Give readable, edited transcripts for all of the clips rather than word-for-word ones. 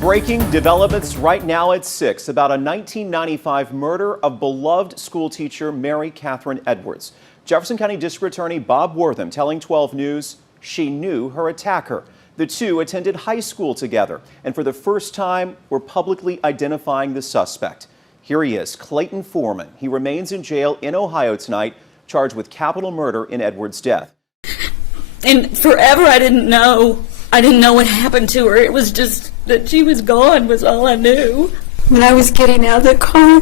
Breaking developments right now at 6 about a 1995 murder of beloved schoolteacher Mary Catherine Edwards. Jefferson County District Attorney Bob Wortham telling 12 News she knew her attacker. The two attended high school together and for the first time were publicly identifying the suspect. Here he is, Clayton Foreman. He remains in jail in Ohio tonight, charged with capital murder in Edwards' death. And forever I didn't know what happened to her. It was just that she was gone was all I knew. When I was getting out of the car,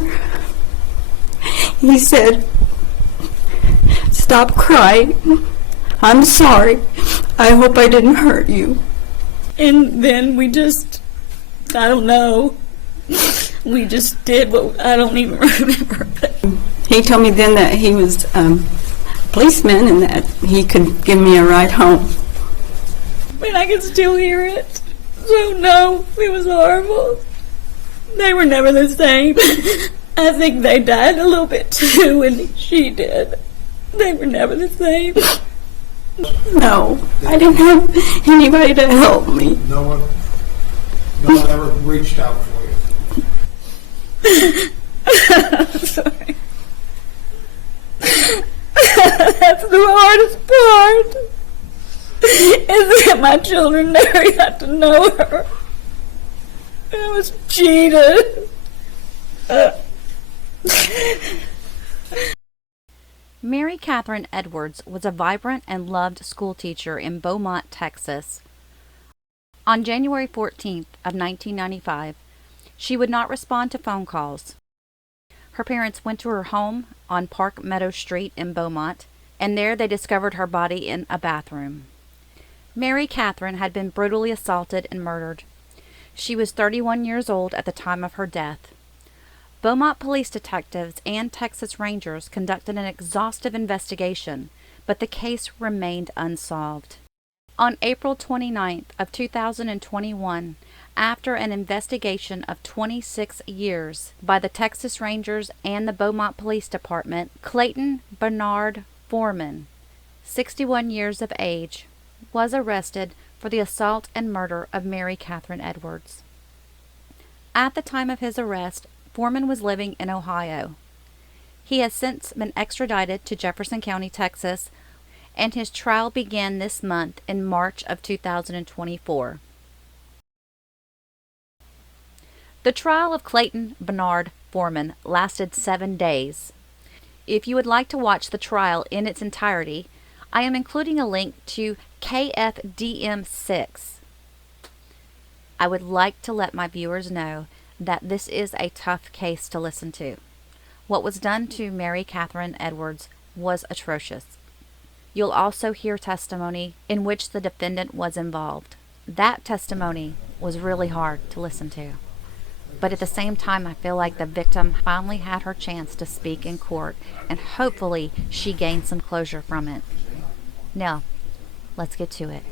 he said, "Stop crying. I'm sorry. I hope I didn't hurt you." And then we just, I don't know, we just did what I don't even remember. He told me then that he was a policeman and that he could give me a ride home. And I can still hear it. So no, it was horrible. They were never the same. I think they died a little bit too, and she did. They were never the same. No, I didn't have anybody to help me. No one ever reached out for you. I'm sorry. That's the hardest part. Is that my children never got to know her. I was cheated. Mary Catherine Edwards was a vibrant and loved schoolteacher in Beaumont, Texas. On January 14th of 1995, she would not respond to phone calls. Her parents went to her home on Park Meadow Street in Beaumont, and there they discovered her body in a bathroom. Mary Catherine had been brutally assaulted and murdered. She was 31 years old at the time of her death. Beaumont police detectives and Texas Rangers conducted an exhaustive investigation, but the case remained unsolved. On April 29th of 2021, after an investigation of 26 years by the Texas Rangers and the Beaumont Police Department, Clayton Bernard Foreman, 61 years of age, was arrested for the assault and murder of Mary Catherine Edwards. At the time of his arrest, Foreman was living in Ohio. He has since been extradited to Jefferson County, Texas, and his trial began this month in March of 2024. The trial of Clayton Bernard Foreman lasted 7 days. If you would like to watch the trial in its entirety, I am including a link to KFDM6. I would like to let my viewers know that this is a tough case to listen to. What was done to Mary Catherine Edwards was atrocious. You'll also hear testimony in which the defendant was involved. That testimony was really hard to listen to. But at the same time, I feel like the victim finally had her chance to speak in court, and hopefully she gained some closure from it. Now, let's get to it.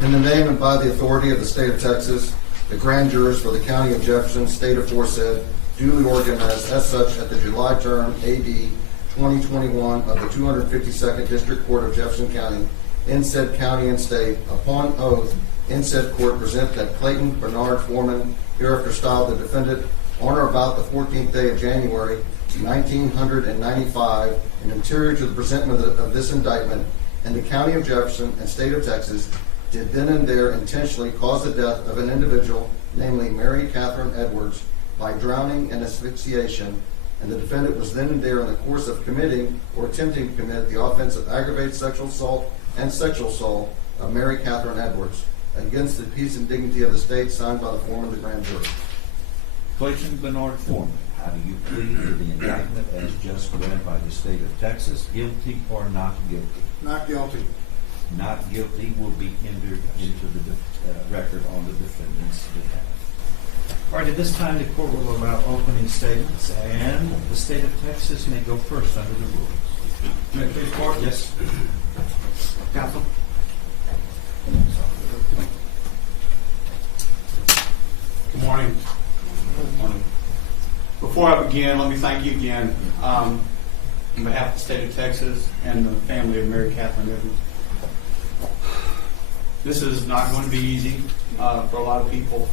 In the name and by the authority of the state of Texas, the grand jurors for the county of Jefferson, state aforesaid, duly organized as such at the July term AD 2021 of the 252nd District Court of Jefferson County, in said county and state, upon oath, in said court, present that Clayton Bernard Foreman, hereafter styled the defendant, on or about the 14th day of January 1995, and anterior to the presentment of this indictment, in the county of Jefferson and state of Texas, did then and there intentionally cause the death of an individual, namely Mary Catherine Edwards, by drowning and asphyxiation, and the defendant was then and there in the course of committing or attempting to commit the offense of aggravated sexual assault and sexual assault of Mary Catherine Edwards against the peace and dignity of the state, signed by the foreman of the grand jury. Clayton Bernard Foreman, how do you plead to the indictment as just read by the state of Texas, guilty or not guilty? Not guilty. Not guilty will be entered into the record on the defendant's behalf. All right, at this time, the court will allow opening statements, and the state of Texas may go first under the rules. May it please the court? Yes. Counsel. Good morning. Before I begin, let me thank you again. on behalf of the state of Texas and the family of Mary Catherine Edwards. This is not going to be easy for a lot of people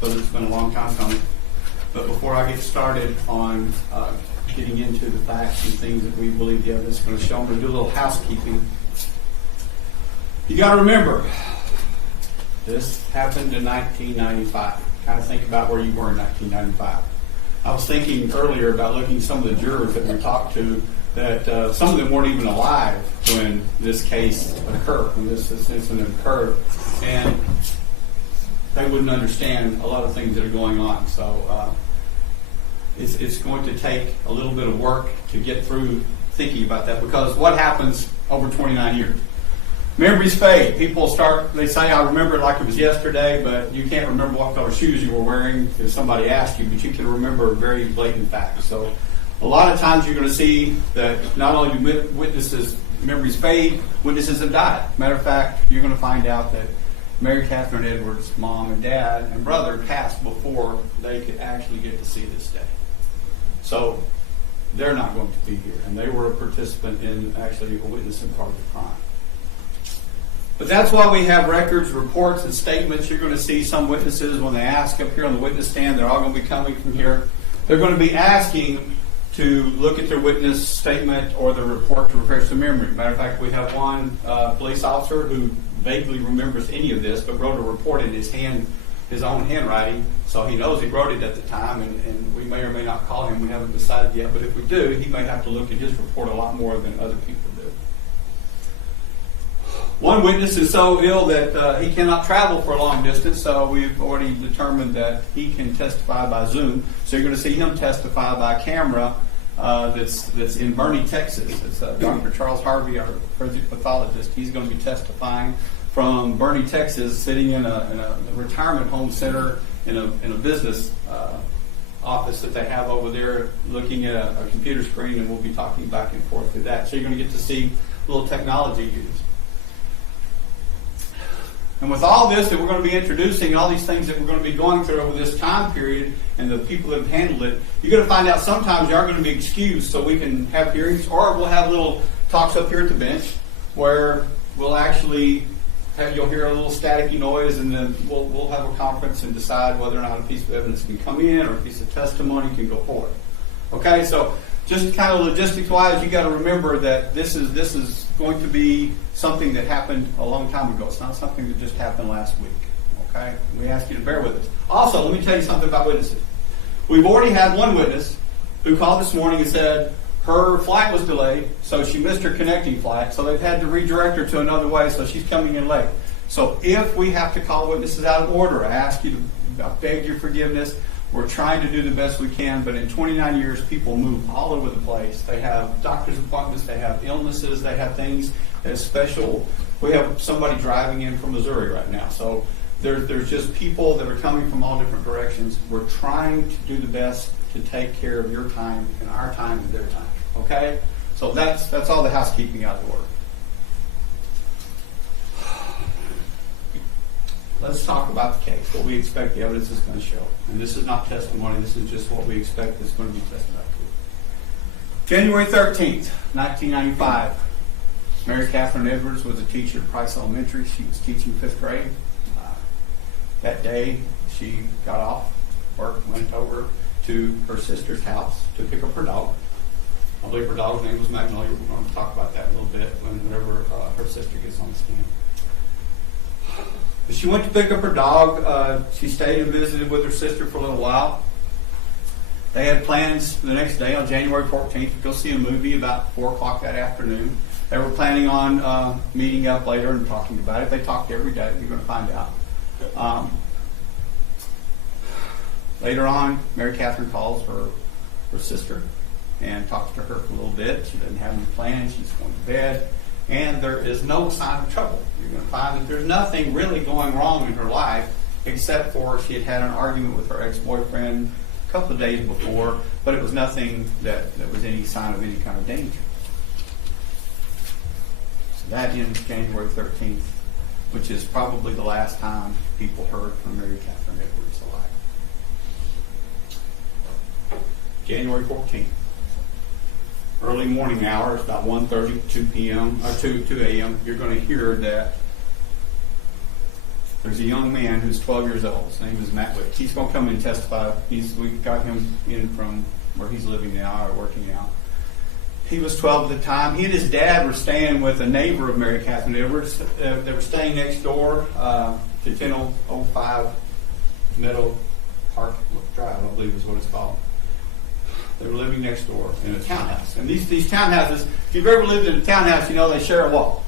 because it's been a long time coming. But before I get started on getting into the facts and things that we believe the evidence is going to show, I'm going to do a little housekeeping. You got to remember, this happened in 1995. Kind of think about where you were in 1995. I was thinking earlier about looking at some of the jurors that we talked to, that some of them weren't even alive when this case occurred, when this incident occurred, and they wouldn't understand a lot of things that are going on. So it's going to take a little bit of work to get through thinking about that, because what happens over 29 years? Memories fade. People they say, I remember it like it was yesterday, but you can't remember what color shoes you were wearing if somebody asked you, but you can remember very blatant facts. So a lot of times you're going to see that not only do witnesses' memories fade, witnesses have died. Matter of fact, you're going to find out that Mary Catherine Edwards' mom and dad and brother passed before they could actually get to see this day. So they're not going to be here, and they were a participant in actually a witness in part of the crime. But that's why we have records, reports, and statements. You're going to see some witnesses, when they ask up here on the witness stand, they're all going to be coming from here. They're going to be asking to look at their witness statement or their report to refresh their memory. Matter of fact, we have one police officer who vaguely remembers any of this, but wrote a report in his own handwriting, so he knows he wrote it at the time, and we may or may not call him. We haven't decided yet, but if we do, he may have to look at his report a lot more than other people do. One witness is so ill that he cannot travel for a long distance, so we've already determined that he can testify by Zoom. So you're going to see him testify by camera that's in Boerne, Texas. It's Dr. Charles Harvey, our forensic pathologist. He's going to be testifying from Boerne, Texas, sitting in a retirement home center in a business office that they have over there, looking at a computer screen, and we'll be talking back and forth through that. So you're going to get to see a little technology used. And with all this that we're going to be introducing, all these things that we're going to be going through over this time period and the people that have handled it, you're going to find out sometimes you are going to be excused so we can have hearings, or we'll have little talks up here at the bench where we'll actually you'll hear a little staticky noise, and then we'll have a conference and decide whether or not a piece of evidence can come in or a piece of testimony can go forward. Okay, so just kind of logistics-wise, you got to remember that this is going to be something that happened a long time ago. It's not something that just happened last week. Okay, we ask you to bear with us. Also, let me tell you something about witnesses. We've already had one witness who called this morning and said her flight was delayed, so she missed her connecting flight. So they've had to redirect her to another way, so she's coming in late. So if we have to call witnesses out of order, I ask you to, I beg your forgiveness. We're trying to do the best we can, but in 29 years, people move all over the place. They have doctor's appointments, they have illnesses, they have things that's special. We have somebody driving in from Missouri right now. So there's just people that are coming from all different directions. We're trying to do the best to take care of your time and our time and their time. Okay? So that's all the housekeeping out of the order. Let's talk about the case, what we expect the evidence is going to show. And this is not testimony, this is just what we expect is going to be testified to. January 13th, 1995. Mary Catherine Edwards was a teacher at Price Elementary. She was teaching 5th grade. That day, she got off work, went over to her sister's house to pick up her dog. I believe her dog's name was Magnolia. We're going to talk about that a little bit whenever her sister gets on the stand. She went to pick up her dog. She stayed and visited with her sister for a little while. They had plans the next day on January 14th to go see a movie about 4 o'clock that afternoon. They were planning on meeting up later and talking about it. They talked every day. You're going to find out. Later on, Mary Catherine calls her sister and talks to her for a little bit. She doesn't have any plans. She's going to bed. And there is no sign of trouble. You're going to find that there's nothing really going wrong in her life, except for she had had an argument with her ex-boyfriend a couple of days before, but it was nothing that was any sign of any kind of danger. So that ends January 13th, which is probably the last time people heard from Mary Catherine Edwards alive. January 14th. early morning hours, about 1:30, 2 p.m. or 2 a.m., you're going to hear that there's a young man who's 12 years old. His name is Matt Wick. He's going to come in and testify. We got him in from where he's living now or working now. He was 12 at the time. He and his dad were staying with a neighbor of Mary Catherine Edwards. They were staying next door to 1005 Meadow Park Drive, I believe is what it's called. They were living next door in a townhouse. And these townhouses, if you've ever lived in a townhouse, you know they share a wall.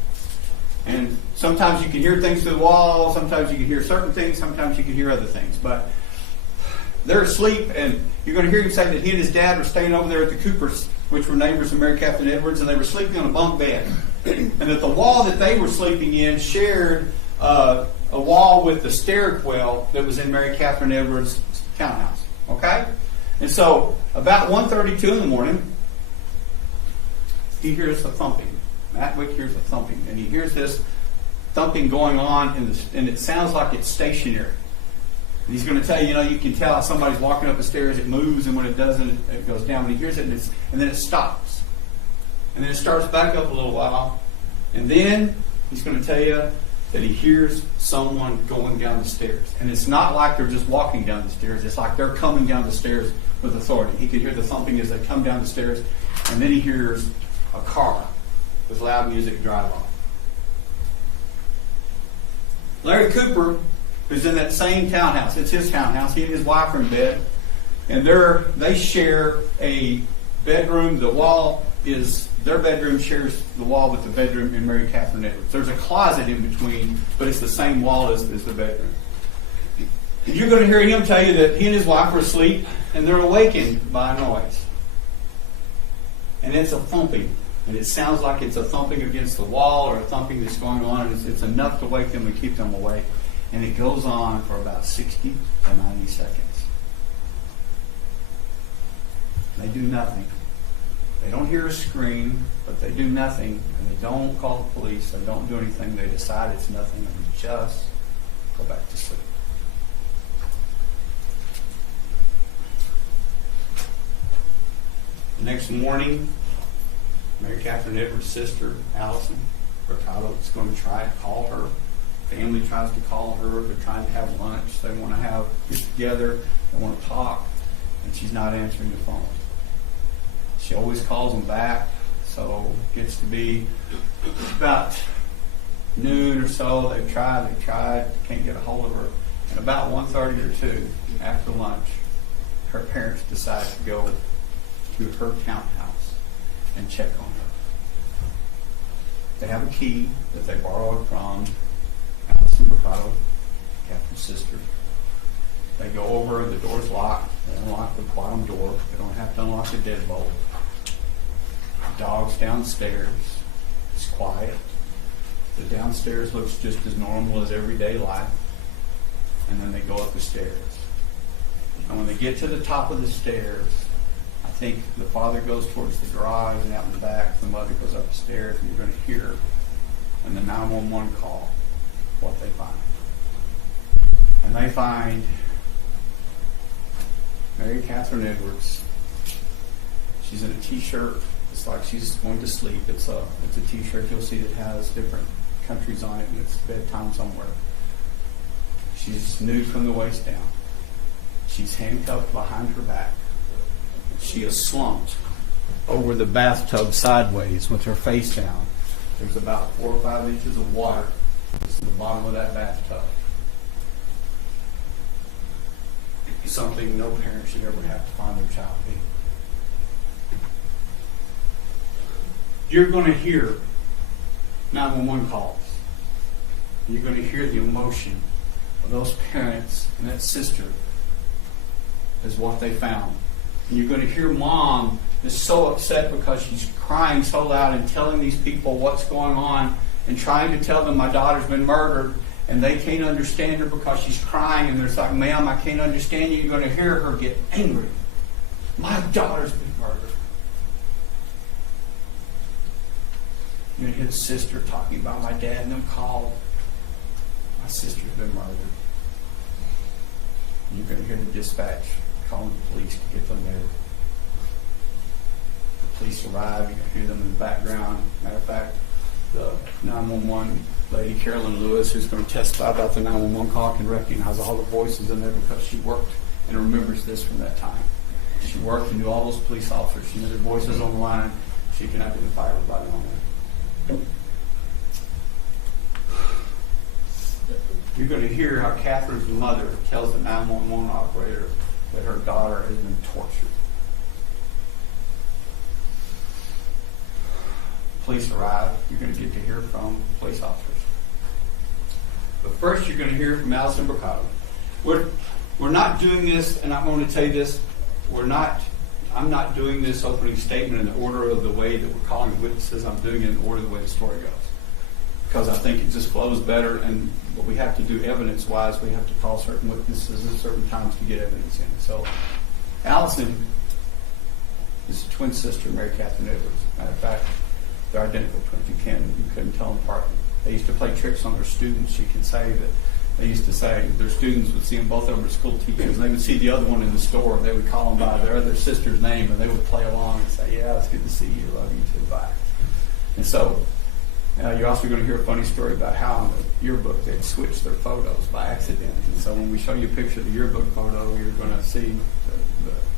And sometimes you can hear things through the wall, sometimes you can hear certain things, sometimes you can hear other things. But they're asleep, and you're going to hear him say that he and his dad were staying over there at the Coopers, which were neighbors of Mary Catherine Edwards, and they were sleeping on a bunk bed. And that the wall that they were sleeping in shared a wall with the stairwell that was in Mary Catherine Edwards' townhouse. Okay? And so, about 1:32 in the morning, he hears a thumping. Matt Wick hears a thumping, and he hears this thumping going on, and it sounds like it's stationary. And he's going to tell you, you can tell how somebody's walking up the stairs, it moves, and when it doesn't, it goes down. When he hears it, and then it stops. And then it starts back up a little while, and then he's going to tell you that he hears someone going down the stairs. And it's not like they're just walking down the stairs, it's like they're coming down the stairs with authority. He can hear the thumping as they come down the stairs, and then he hears a car with loud music drive off. Larry Cooper, who's in that same townhouse, it's his townhouse, he and his wife are in bed, and they share a bedroom. Their bedroom shares the wall with the bedroom in Mary Catherine Edwards. There's a closet in between, but it's the same wall as the bedroom. And you're going to hear him tell you that he and his wife are asleep, and they're awakened by a noise. And it's a thumping. And it sounds like it's a thumping against the wall or a thumping that's going on, and it's enough to wake them and keep them awake. And it goes on for about 60 to 90 seconds. They do nothing. They don't hear a scream, but they do nothing, and they don't call the police. They don't do anything. They decide it's nothing, and they just go back to sleep. The next morning, Mary Catherine Edwards' sister, Allison Hurtado, is going to try to call her. Family tries to call her. They're trying to have lunch. They want to get together. They want to talk, and she's not answering the phone. She always calls them back, so it gets to be about noon or so. They've tried, can't get a hold of her. And about 1:30 or 2 after lunch, her parents decide to go to her townhouse and check on her. They have a key that they borrowed from Allison Mercado, Catherine's sister. They go over, the door's locked. They unlock the bottom door. They don't have to unlock the deadbolt. The dog's downstairs. It's quiet. The downstairs looks just as normal as everyday life. And then they go up the stairs. And when they get to the top of the stairs, I think the father goes towards the garage and out in the back. The mother goes up the stairs, and you're going to hear in the 911 call what they find. And they find Mary Catherine Edwards. She's in a t-shirt. It's like she's going to sleep. It's a t-shirt you'll see that has different countries on it, and it's bedtime somewhere. She's nude from the waist down. She's handcuffed behind her back. She is slumped over the bathtub sideways with her face down. There's about 4 or 5 inches of water at the bottom of that bathtub. Something no parent should ever have to find their child in. You're going to hear 911 calls. You're going to hear the emotion of those parents and that sister is what they found. And you're going to hear mom is so upset because she's crying so loud and telling these people what's going on and trying to tell them my daughter's been murdered, and they can't understand her because she's crying, and they're like, ma'am, I can't understand you. You're going to hear her get angry. My daughter's been murdered. You're going to hear the sister talking about my dad and them called. My sister's been murdered. And you're going to hear the dispatch calling the police to get them there. The Police arrive, you can hear them in the background. Matter of fact, the 911 lady, Carolyn Lewis, who's going to testify about the 911 call, can recognize all the voices in there because she worked and remembers this from that time. She worked and knew all those police officers. She knew their voices on the line. She can identify everybody on there. You're going to hear how Catherine's mother tells the 911 operator that her daughter has been tortured. Police arrive. You're going to get to hear from police officers. But first, you're going to hear from Allison Bricado. We're not doing this, and I'm going to tell you this. I'm not doing this opening statement in the order of the way that we're calling witnesses. I'm doing it in the order of the way the story goes, because I think it just flows better. And what we have to do evidence-wise, we have to call certain witnesses at certain times to get evidence in. So, Allison is a twin sister, Mary Catherine Edwards. Matter of fact, they're identical twins. You couldn't tell them apart. They used to play tricks on their students. You can say that they used to say their students would see them, both of them were school teachers, and they would see the other one in the store. They would call them by their other sister's name, and they would play along and say, "Yeah, it's good to see you. Love you too. Bye." And so, you're also going to hear a funny story about how in the yearbook they'd switched their photos by accident. And so when we show you a picture of the yearbook photo, you're going to see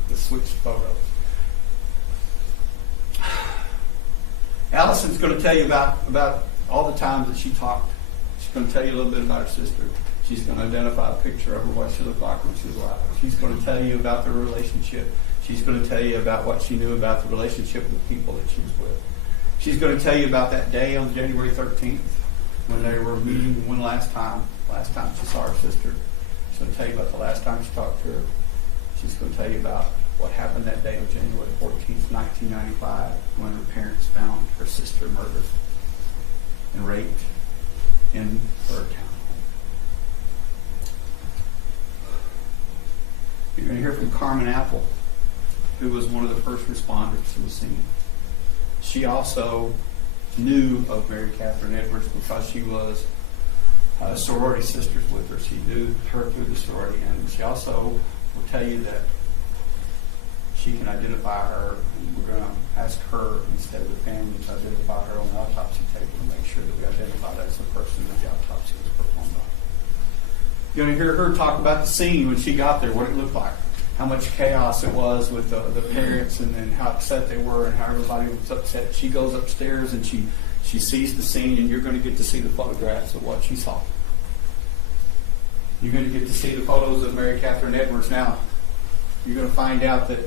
the switched photos. Allison's going to tell you about all the times that she talked. She's going to tell you a little bit about her sister. She's going to identify a picture of her, what she looked like when she was alive. She's going to tell you about their relationship. She's going to tell you about what she knew about the relationship with the people that she was with. She's going to tell you about that day on January 13th when they were meeting one last time she saw her sister. She's going to tell you about the last time she talked to her. She's going to tell you about what happened that day on January 14th, 1995, when her parents found her sister murdered and raped in her town. You're going to hear from Carmen Apple, who was one of the first responders to the scene. She also knew of Mary Catherine Edwards because she was sorority sisters with her. She knew her through the sorority, and she also will tell you that she can identify her, and we're going to ask her instead of the family to identify her on the autopsy table and make sure that we identify that as the person that the autopsy was performed on. You're going to hear her talk about the scene when she got there, what it looked like, how much chaos it was with the parents, and how upset they were and how everybody was upset. She goes upstairs and she sees the scene, and you're going to get to see the photographs of what she saw. You're going to get to see the photos of Mary Catherine Edwards. Now, you're going to find out that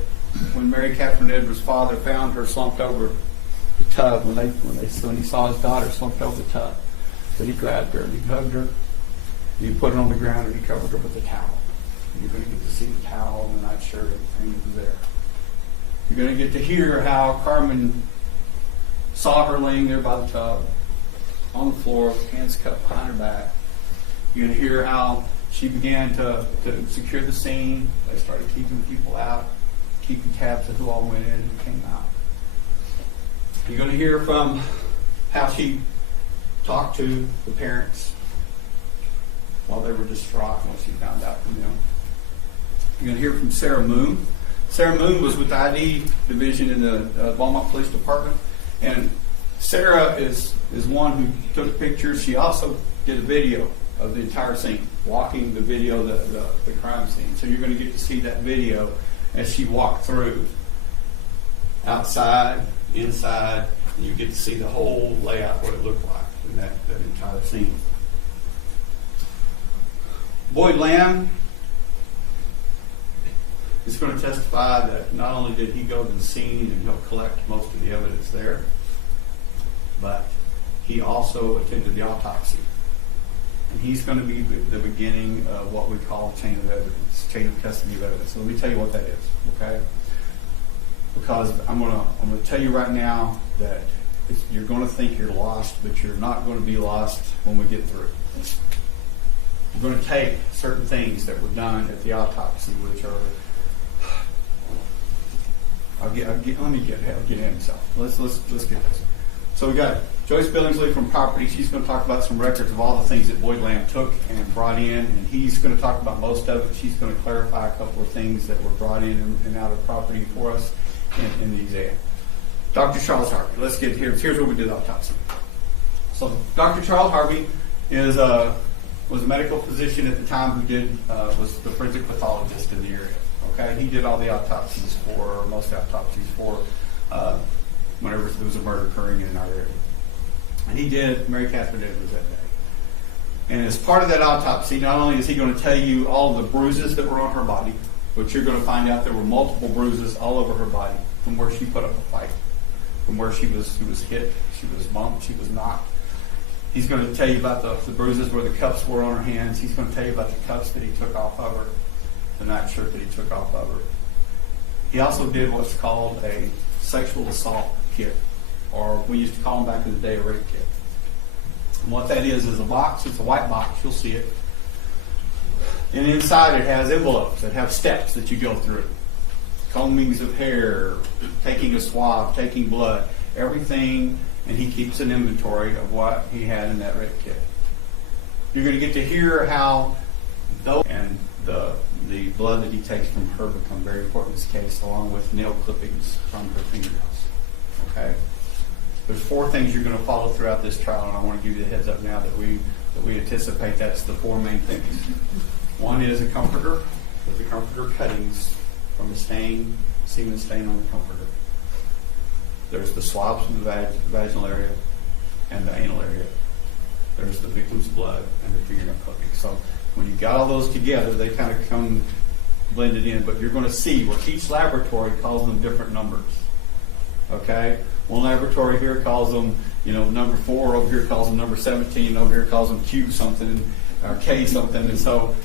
when Mary Catherine Edwards' father found her slumped over the tub, when he saw his daughter slumped over the tub, that he grabbed her and he hugged her, and he put her on the ground and he covered her with a towel. And you're going to get to see the towel and the nightshirt, everything that was there. You're going to get to hear how Carmen saw her laying there by the tub, on the floor, with hands cupped behind her back. You're going to hear how she began to secure the scene. They started keeping people out, keeping tabs of who all went in and came out. You're going to hear from how she talked to the parents while they were distraught when she found out from them. You're going to hear from Sarah Moon. Sarah Moon was with the ID division in the Beaumont Police Department. And Sarah is one who took pictures. She also did a video of the entire scene, walking the video, the crime scene. So you're going to get to see that video as she walked through, outside, inside, and you get to see the whole layout, what it looked like in that entire scene. Boyd Lamb is going to testify that not only did he go to the scene and help collect most of the evidence there, but he also attended the autopsy. And he's going to be the beginning of what we call chain of evidence, chain of custody of evidence. So let me tell you what that is, okay? Because I'm going to tell you right now that you're going to think you're lost, but you're not going to be lost when we get through. We're going to take certain things that were done at the autopsy, which are, let me get in. So let's get this. So we got Joyce Billingsley from Property. She's going to talk about some records of all the things that Boyd Lamb took and brought in, and he's going to talk about most of it. She's going to clarify a couple of things that were brought in and out of Property for us in the exam. Dr. Charles Harvey. Let's get here. Here's where we did the autopsy. So Dr. Charles Harvey was a medical physician at the time who was the forensic pathologist in the area. Okay, he did all the autopsies most autopsies for whenever there was a murder occurring in our area. And he did Mary Catherine Edwards that day. And as part of that autopsy, not only is he going to tell you all the bruises that were on her body, but you're going to find out there were multiple bruises all over her body from where she put up a fight, from where she was hit, she was bumped, she was knocked. He's going to tell you about the bruises where the cuffs were on her hands. He's going to tell you about the cuffs that he took off of her, the nightshirt that he took off of her. He also did what's called a sexual assault kit, or we used to call them back in the day a rape kit. And what that is a box. It's a white box. You'll see it. And inside it has envelopes that have steps that you go through. Combings of hair, taking a swab, taking blood, everything. And he keeps an inventory of what he had in that rape kit. You're going to get to hear how and the blood that he takes from her become very important in this case, along with nail clippings from her fingernails. Okay? There's 4 things you're going to follow throughout this trial, and I want to give you the heads up now that we anticipate that's the 4 main things. One is a comforter, with the comforter cuttings from the semen stain on the comforter. There's the swabs from the vaginal area and the anal area. There's the victim's blood and the fingernail clippings. So when you got all those together, they kind of come blended in. But you're going to see where each laboratory calls them different numbers. Okay? One laboratory here calls them, number 4. Over here calls them number 17. Over here calls them Q something, or K something. And so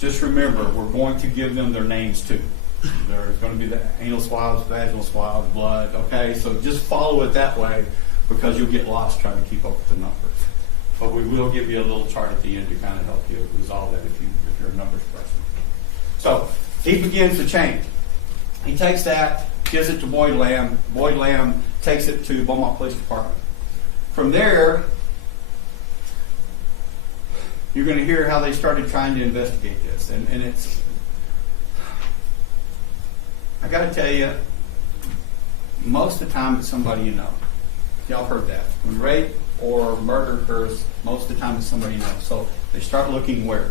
just remember, we're going to give them their names too. There's going to be the anal swabs, vaginal swabs, blood. Okay, so just follow it that way because you'll get lost trying to keep up with the numbers. But we will give you a little chart at the end to kind of help you resolve that if you're a numbers person. So he begins the chain. He takes that, gives it to Boyd Lamb. Boyd Lamb takes it to Beaumont Police Department. From there, you're going to hear how they started trying to investigate this, and it's. I got to tell you, most of the time it's somebody you know. Y'all heard that. When rape or murder occurs, most of the time it's somebody you know. So they start looking where?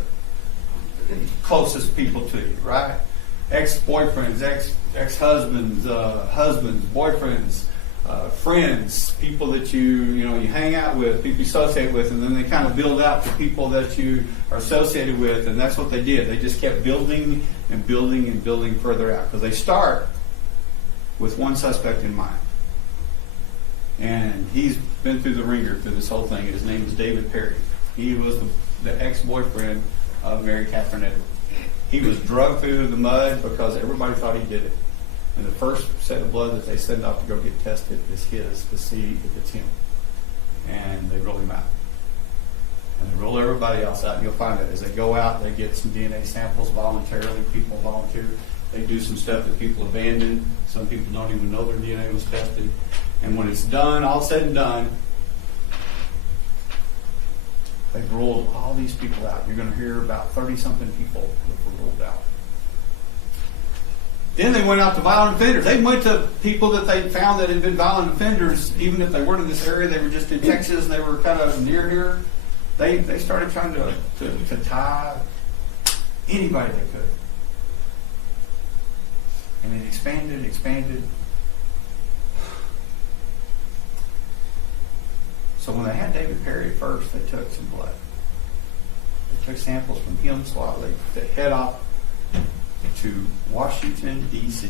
Closest people to you, right? Ex-boyfriends, ex-husbands, husbands, boyfriends, friends, people that you hang out with, people you associate with, and then they kind of build out to people that you are associated with, and that's what they did. They just kept building and building and building further out because they start with one suspect in mind. And he's been through the ringer through this whole thing. His name is David Perry. He was the ex-boyfriend of Mary Catherine Edwards. He was drugged through the mud because everybody thought he did it. And the first set of blood that they send off to go get tested is his to see if it's him. And they roll him out. And they roll everybody else out. And you'll find that as they go out, they get some DNA samples voluntarily. People volunteer. They do some stuff that people abandon. Some people don't even know their DNA was tested. And when it's done, all said and done, they've rolled all these people out. You're going to hear about 30-something people that were rolled out. Then they went out to violent offenders. They went to people that they found that had been violent offenders, even if they weren't in this area. They were just in Texas and they were kind of near here. They started trying to tie anybody they could. And it expanded. So when they had David Perry first, they took some blood. They took samples from him, so they head off to Washington, D.C.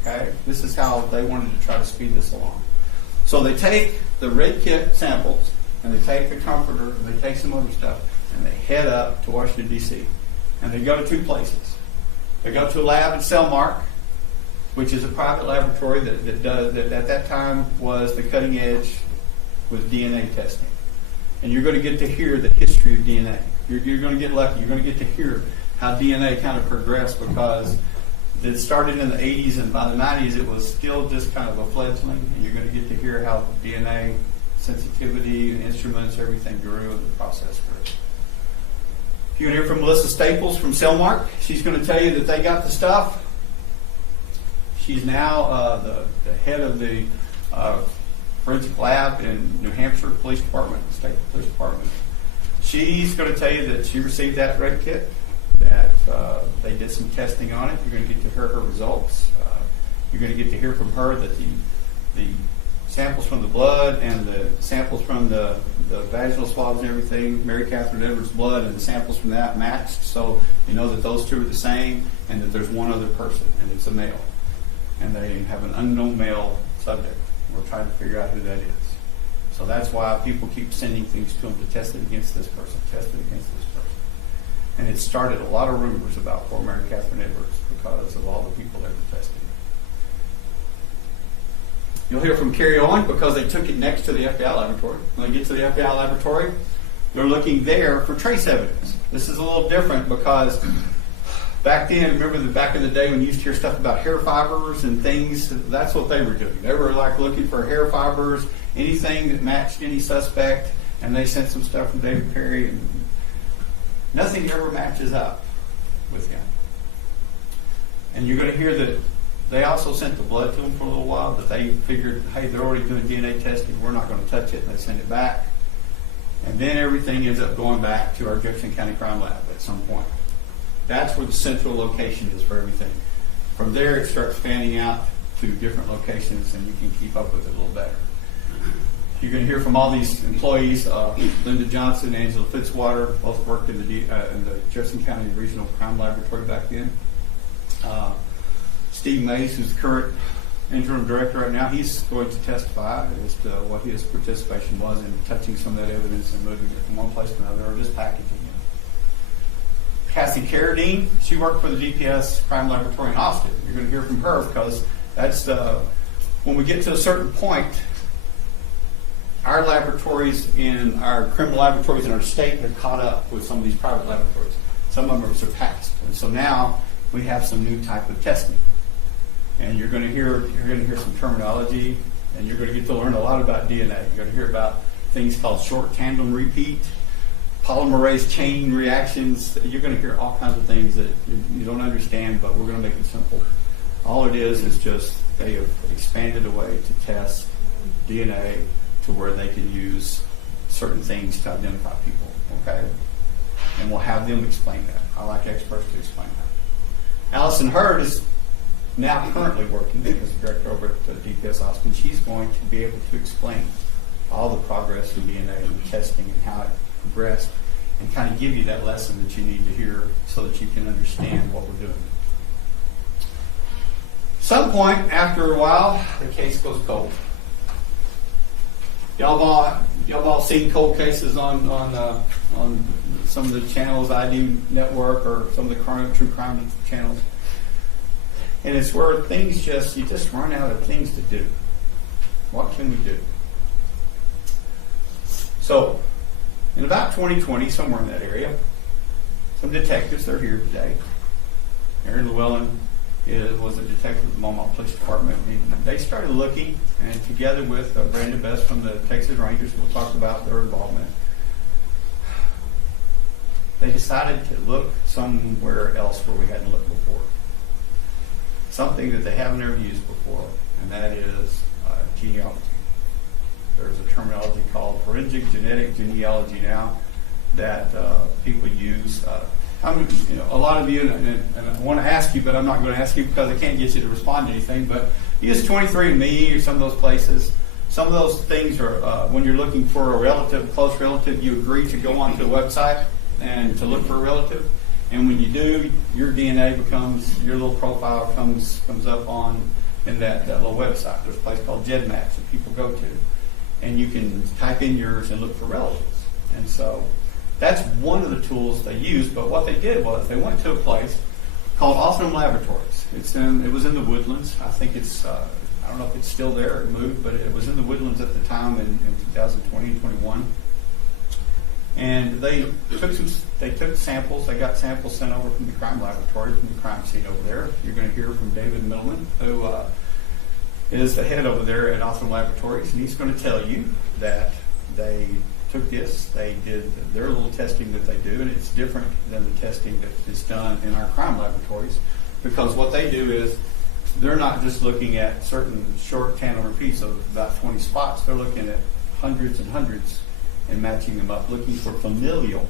Okay? This is how they wanted to try to speed this along. So they take the red kit samples, and they take the comforter, and they take some other stuff, and they head up to Washington, D.C. And they go to 2 places. They go to a lab in Selmark, which is a private laboratory that at that time was the cutting edge with DNA testing. And you're going to get to hear the history of DNA. You're going to get lucky. You're going to get to hear how DNA kind of progressed because it started in the 80s and by the 90s it was still just kind of a fledgling. And you're going to get to hear how DNA sensitivity and instruments, everything grew and the process grew. You're going to hear from Melissa Staples from Selmark. She's going to tell you that they got the stuff. She's now the head of the forensic lab in New Hampshire Police Department, State Police Department. She's going to tell you that she received that rape kit, that they did some testing on it. You're going to get to hear her results. You're going to get to hear from her that the samples from the blood and the samples from the vaginal swabs and everything, Mary Catherine Edwards' blood and the samples from that matched, so you know that those two are the same and that there's one other person, and it's a male. And they have an unknown male subject. We're trying to figure out who that is. So that's why people keep sending things to them to test it against this person, test it against this person. And it started a lot of rumors about poor Mary Catherine Edwards because of all the people that were testing. You'll hear from Carrie Owen because they took it next to the FBI laboratory. When they get to the FBI laboratory, they're looking there for trace evidence. This is a little different because back then, remember back in the day when you used to hear stuff about hair fibers and things, that's what they were doing. They were like looking for hair fibers, anything that matched any suspect, and they sent some stuff from David Perry, and nothing ever matches up with him. And you're going to hear that they also sent the blood to them for a little while, but they figured, hey, they're already doing DNA testing, we're not going to touch it, and they send it back. And then everything ends up going back to our Jefferson County Crime Lab at some point. That's where the central location is for everything. From there, it starts fanning out to different locations, and you can keep up with it a little better. You're going to hear from all these employees. Linda Johnson, Angela Fitzwater, both worked in the Jefferson County Regional Crime Laboratory back then. Steve Mays, who's the current interim director right now, he's going to testify as to what his participation was in touching some of that evidence and moving it from one place to another or just packaging it. Cassie Carradine, she worked for the DPS Crime Laboratory in Austin. You're going to hear from her because that's when we get to a certain point, our laboratories and our criminal laboratories in our state have caught up with some of these private laboratories. Some of them are surpassed. And so now we have some new type of testing. And you're going to hear some terminology, and you're going to get to learn a lot about DNA. You're going to hear about things called short tandem repeat, polymerase chain reactions. You're going to hear all kinds of things that you don't understand, but we're going to make it simple. All it is just they have expanded a way to test DNA to where they can use certain things to identify people, okay? And we'll have them explain that. I like experts to explain that. Allison Hurd is now currently working as director over at DPS Austin. She's going to be able to explain all the progress in DNA and testing and how it progressed and kind of give you that lesson that you need to hear so that you can understand what we're doing. Some point after a while, the case goes cold. Y'all all seen cold cases on some of the channels, ID Network or some of the true crime channels. And it's where you just run out of things to do. What can we do? So, in about 2020, somewhere in that area, some detectives, they're here today. Aaron Llewellyn was a detective at the Beaumont Police Department. And they started looking, and together with Brandon Best from the Texas Rangers, we'll talk about their involvement, they decided to look somewhere else where we hadn't looked before. Something that they haven't ever used before, and that is genealogy. There's a terminology called forensic genetic genealogy now that people use. A lot of you, and I want to ask you, but I'm not going to ask you because I can't get you to respond to anything, but use 23andMe or some of those places. Some of those things are, when you're looking for a relative, close relative, you agree to go onto the website and to look for a relative. And when you do, your DNA becomes, your little profile comes up on in that little website. There's a place called GEDmatch that people go to. And you can type in yours and look for relatives. And so that's one of the tools they used. But what they did was they went to a place called Othram Laboratories. It was in the Woodlands. I think it's, I don't know if it's still there, it moved, but it was in the Woodlands at the time in 2020 and 21. And they took samples. They got samples sent over from the crime laboratory, from the crime scene over there. You're going to hear from David Middleman, who is the head over there at Othram Laboratories, and he's going to tell you that they took this, they did their little testing that they do, and it's different than the testing that is done in our crime laboratories, because what they do is they're not just looking at certain short tandem repeats of about 20 spots. They're looking at hundreds and hundreds and matching them up, looking for familial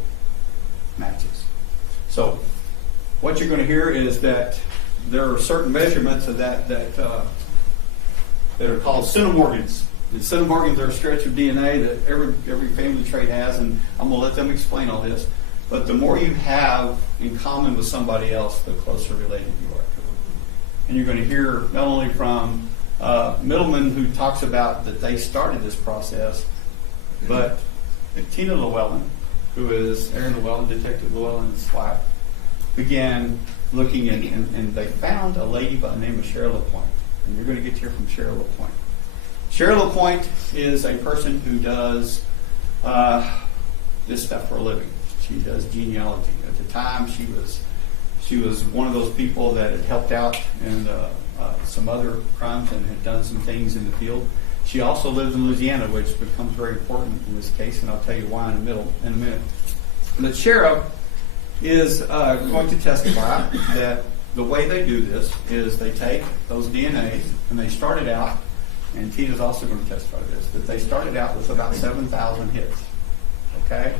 matches. So what you're going to hear is that there are certain measurements of that are called centimorgans. The centimorgans are a stretch of DNA that every family trait has, and I'm going to let them explain all this. But the more you have in common with somebody else, the closer related you are to them. And you're going to hear not only from Middleman, who talks about that they started this process, but Tina Llewellyn, who is Aaron Llewellyn, Detective Llewellyn's wife, began looking and they found a lady by the name of Cheryl LaPointe. And you're going to get to hear from Cheryl LaPointe. Cheryl LaPointe is a person who does this stuff for a living. She does genealogy. At the time, she was one of those people that had helped out in some other crimes and had done some things in the field. She also lives in Louisiana, which becomes very important in this case, and I'll tell you why in a minute. But Cheryl is going to testify that the way they do this is they take those DNAs and they started out, and Tina's also going to testify to this, that they started out with about 7,000 hits. Okay?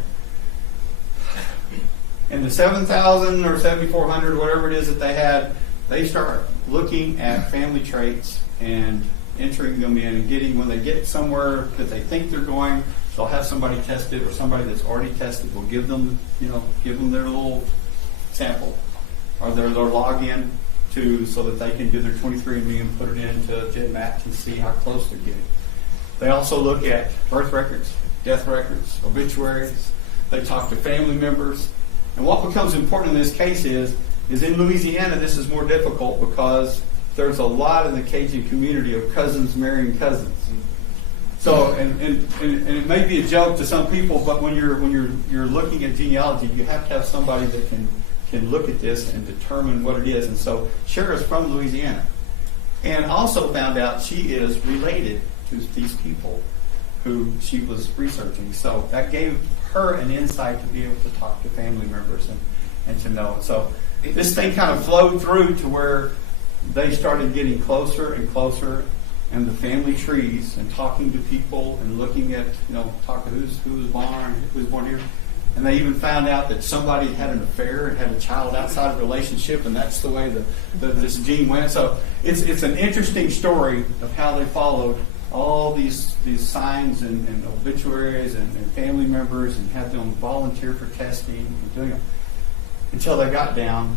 And the 7,000 or 7,400, whatever it is that they had, they start looking at family traits and entering them in and getting, when they get somewhere that they think they're going, they'll have somebody tested, or somebody that's already tested will give them their little sample or their login so that they can do their 23andMe and put it into GenMatch and see how close they're getting. They also look at birth records, death records, obituaries. They talk to family members. And what becomes important in this case is in Louisiana, this is more difficult because there's a lot in the Cajun community of cousins marrying cousins. So, and it may be a joke to some people, but when you're looking at genealogy, you have to have somebody that can look at this and determine what it is. And so Cheryl's from Louisiana, and also found out she is related to these people who she was researching. So that gave her an insight to be able to talk to family members and to know. So this thing kind of flowed through to where they started getting closer and closer, and the family trees, and talking to people and looking at, talking who was born here. And they even found out that somebody had an affair and had a child outside of a relationship, and that's the way this gene went. So it's an interesting story of how they followed all these signs and obituaries and family members and had them volunteer for testing and doing it until they got down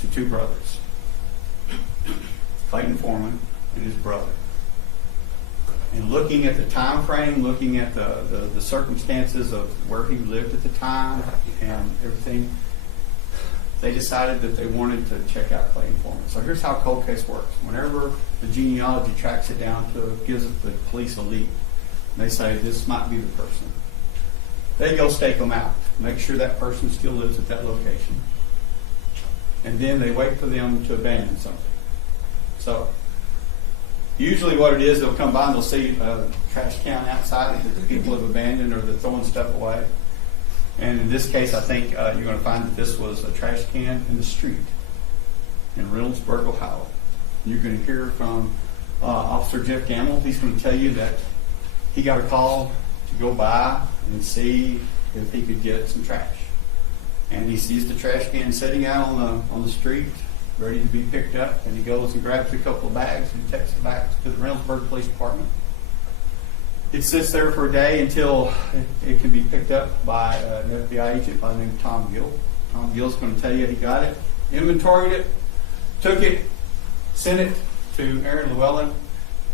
to two brothers, Clayton Foreman and his brother. And looking at the time frame, looking at the circumstances of where he lived at the time and everything, they decided that they wanted to check out Clayton Foreman. So here's how a cold case works. Whenever the genealogy tracks it down gives the police a lead, and they say this might be the person, they go stake them out, make sure that person still lives at that location, and then they wait for them to abandon something. So usually what it is, they'll come by and they'll see a trash can outside that the people have abandoned or they're throwing stuff away. And in this case, I think you're going to find that this was a trash can in the street in Reynoldsburg, Ohio. And you're going to hear from Officer Jeff Gamble. He's going to tell you that he got a call to go by and see if he could get some trash. And he sees the trash can sitting out on the street, ready to be picked up, and he goes and grabs a couple of bags and takes it back to the Reynoldsburg Police Department. It sits there for a day until it can be picked up by an FBI agent by the name of Tom Gill. Tom Gill's going to tell you he got it, inventoried it, took it, sent it to Aaron Llewellyn,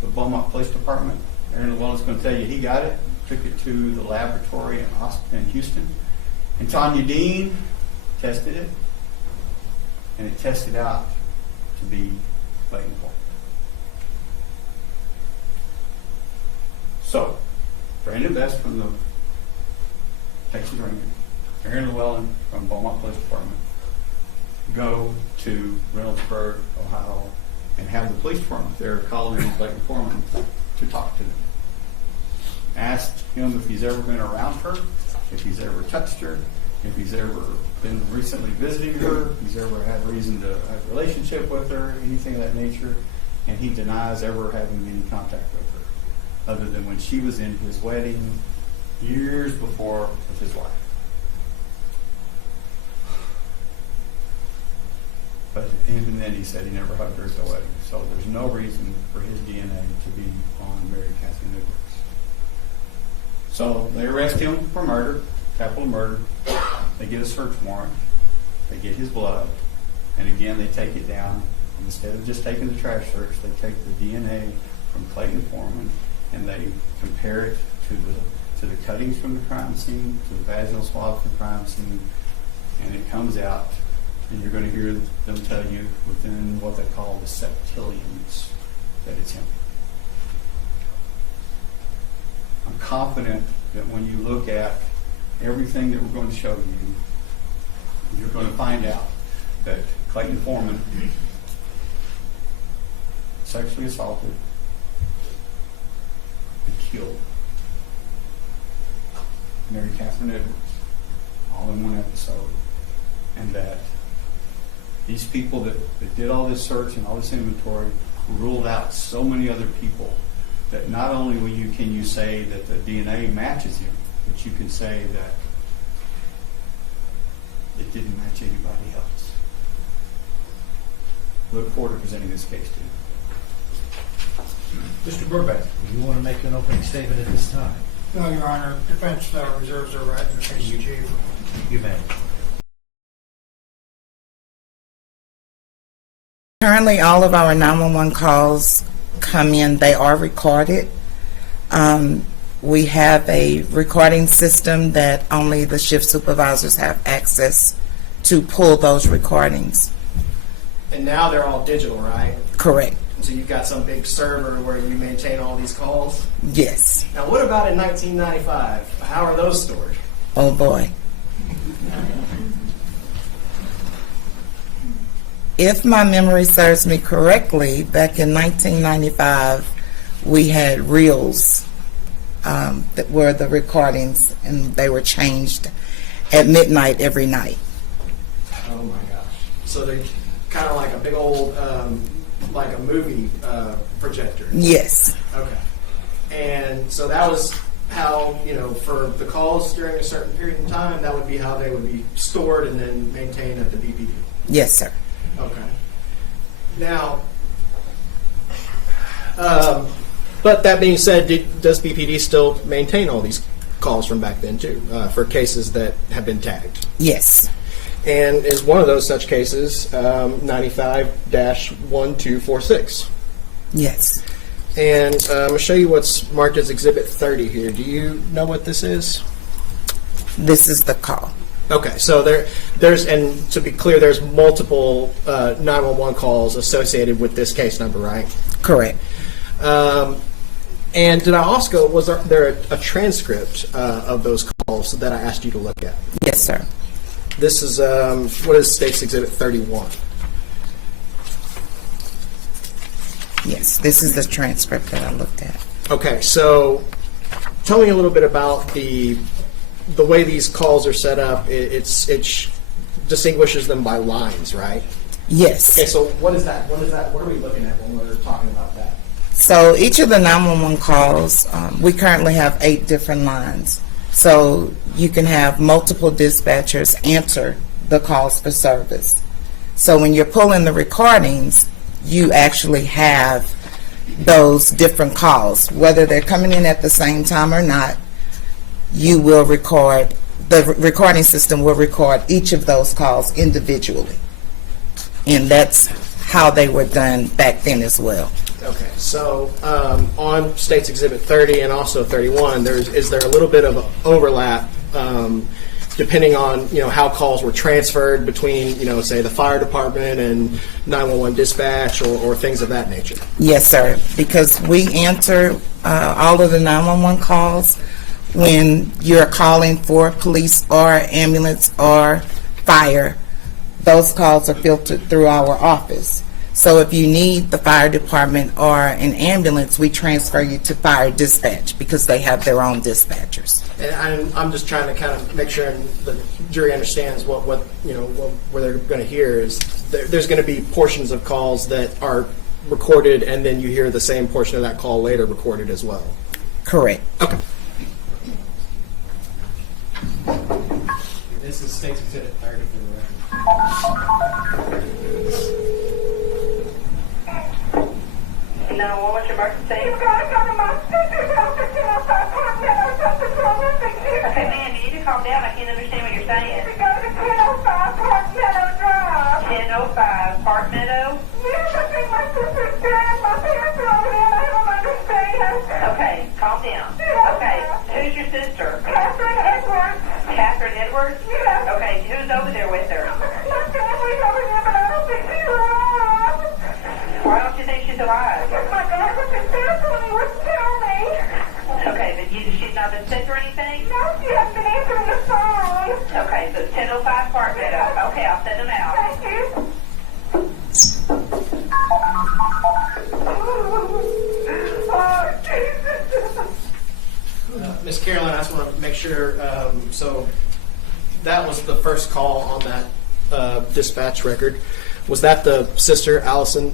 the Beaumont Police Department. Aaron Llewellyn's going to tell you he got it, took it to the laboratory in Houston. And Tanya Dean tested it, and it tested out to be Clayton Foreman. So, Brandon Best from the Texas Rangers, Aaron Llewellyn from Beaumont Police Department go to Reynoldsburg, Ohio, and have the police department there calling Clayton Foreman to talk to them. Asked him if he's ever been around her, if he's ever touched her, if he's ever been recently visiting her, if he's ever had reason to have a relationship with her, anything of that nature, and he denies ever having any contact with her, other than when she was in his wedding years before with his wife. But even then he said he never hugged her at the wedding, so there's no reason for his DNA to be on Mary Catherine Edwards. So they arrest him for murder, capital murder. They get a search warrant. They get his blood. And again, they take it down. Instead of just taking the trash search, they take the DNA from Clayton Foreman and they compare it to the cuttings from the crime scene, to the vaginal swab from the crime scene, and it comes out. And you're going to hear them tell you within what they call the septillions that it's him. I'm confident that when you look at everything that we're going to show you, you're going to find out that Clayton Foreman sexually assaulted and killed Mary Catherine Edwards all in one episode, and that these people that did all this search and all this inventory ruled out so many other people that not only can you say that the DNA matches him, but you can say that it didn't match anybody else. Look forward to presenting this case to you. Mr. Burbank, do you want to make an opening statement at this time? No, Your Honor. Defense reserves their right in the case of Chief. You may. Currently, all of our 911 calls come in, they are recorded. We have a recording system that only the shift supervisors have access to pull those recordings. And now they're all digital, right? Correct. So you've got some big server where you maintain all these calls? Yes. Now what about in 1995? How are those stored? Oh boy. If my memory serves me correctly, back in 1995, we had reels that were the recordings, and they were changed at midnight every night. Oh my gosh. So they're kind of like a big old, like a movie projector? Yes. Okay. And so that was how, for the calls during a certain period of time, that would be how they would be stored and then maintained at the BPD? Yes, sir. Okay. Now, but that being said, does BPD still maintain all these calls from back then too, for cases that have been tagged? Yes. And is one of those such cases 95-1246? Yes. And I'm going to show you what's marked as Exhibit 30 here. Do you know what this is? This is the call. Okay, so there's, and to be clear, there's multiple 911 calls associated with this case number, right? Correct. And did I also, was there a transcript of those calls that I asked you to look at? Yes, sir. This is, what is State's Exhibit 31? Yes, this is the transcript that I looked at. Okay, so tell me a little bit about the way these calls are set up. It distinguishes them by lines, right? Yes. Okay, so what is that? What are we looking at when we're talking about that? So each of the 911 calls, we currently have 8 different lines. So you can have multiple dispatchers answer the calls for service. So when you're pulling the recordings, you actually have those different calls. Whether they're coming in at the same time or not, you will record, the recording system will record each of those calls individually. And that's how they were done back then as well. Okay, so on State's Exhibit 30 and also 31, is there a little bit of overlap depending on how calls were transferred between say the fire department and 911 dispatch or things of that nature? Yes, sir, because we answer all of the 911 calls when you're calling for police or ambulance or fire. Those calls are filtered through our office. So if you need the fire department or an ambulance, we transfer you to fire dispatch because they have their own dispatchers. And I'm just trying to kind of make sure the jury understands what they're going to hear is there's going to be portions of calls that are recorded, and then you hear the same portion of that call later recorded as well. Correct. Okay. This is State's Exhibit 30 for the record. No, what was your emergency? You gotta go to my sister's house at 1005 Park Meadow, something wrong. Okay, ma'am, you need to calm down. I can't understand what you're saying. You go to 1005 Park Meadow Drive. 1005 Park Meadow? Yes, I think my sister's dead. My parents are over there and I don't understand. Okay, calm down. Yes, Okay, ma'am. who's your sister? Catherine Edwards. Catherine Edwards? Yes. Okay, who's over there with her? My family's over there, but I don't think she's alive. Why don't you think she's alive? Because my dad was in therapy and he wouldn't tell me. Okay, but she's not been sick or anything? No, she hasn't been answering the phone. Okay, so it's 1005 Park Meadow. Okay, I'll send them out. Thank you. Oh, Jesus. Miss Carolyn, I just want to make sure, so that was the first call on that dispatch record. Was that the sister, Allison,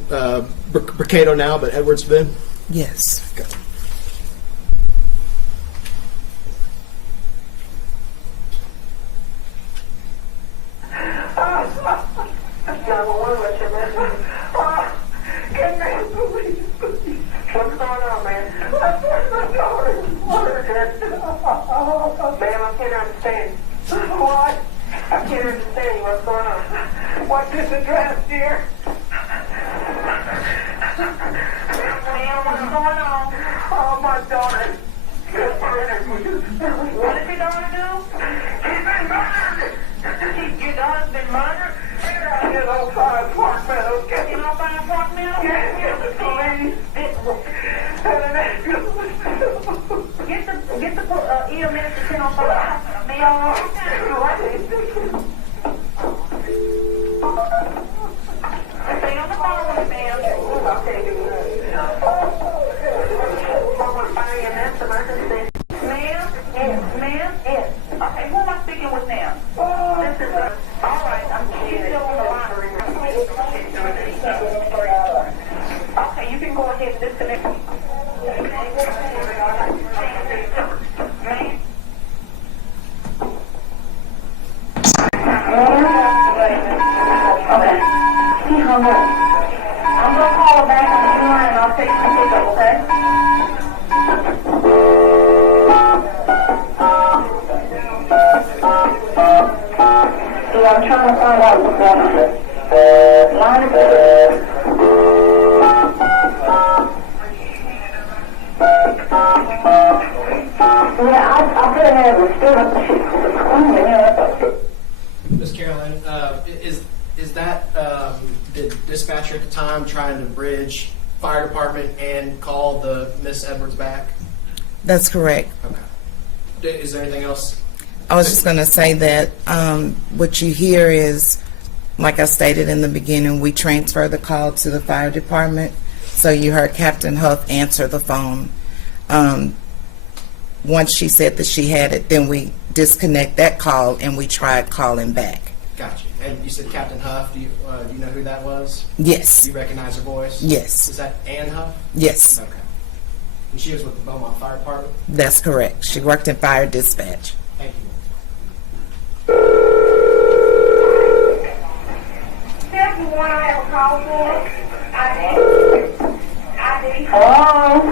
Bricado now, but Edwards been? Yes. Okay. What's going on, man? My daughter's murdered. Ma'am, I can't understand. What? I can't understand you. What's going on? What's this address, dear? Ma'am, what's going on? Oh, my daughter. What did your daughter do? She's been murdered. Your daughter's been murdered? Get on 5 Park Meadow. Get on 5 Park Meadow? Get the police. Get the EMS to 10 on 5. Ma'am. Stay on the phone with me, ma'am. Ma'am? Yes. Ma'am? Yes. Okay, who am I speaking with now? This is all right, she's still on the line. Okay, you can go ahead and disconnect. Ma'am? Okay. She hung up. I'm going to call her back on the line and I'll take some pickup, okay? Yeah, I'm trying to find out what's going on. Line is yeah, I could have the student. Miss Carolyn, is that the dispatcher at the time trying to bridge fire department and call the Miss Edwards back? That's correct. Okay. Is there anything else? I was just going to say that what you hear is, like I stated in the beginning, we transfer the call to the fire department. So you heard Captain Huff answer the phone. Once she said that she had it, then we disconnect that call and we tried calling back. Gotcha. And you said Captain Huff. Do you know who that was? Yes. Do you recognize her voice? Yes. Is that Ann Huff? Yes. Okay. And she was with the Beaumont Fire Department? That's correct. She worked in fire dispatch. Thank you. That's the one I have a call for. Hello?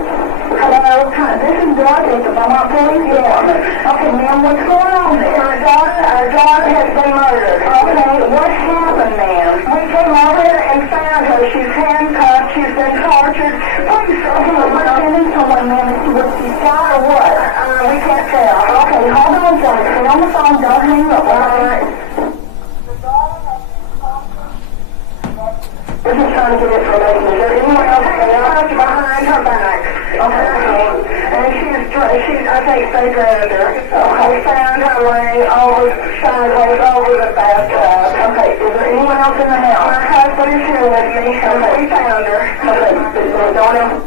Hello? This is Dorothy from Beaumont Police Department. Okay, ma'am, what's going on there? Our daughter has been murdered. Okay, what happened, ma'am? We came over and found her. She's handcuffed. She's been tortured. Please, okay, we're sending someone, ma'am, to see what she's got or what? We can't tell. Okay, hold on a second. Stay on the phone. Don't hang up. All right. We're just trying to get information. Is there anyone else behind her back? Okay. And she's I think they grabbed her. Okay, found her laying over, sideways over the bathtub. Okay, is there anyone else in the house? My husband Everybody's here with me. Okay, we found her. Okay, don't else.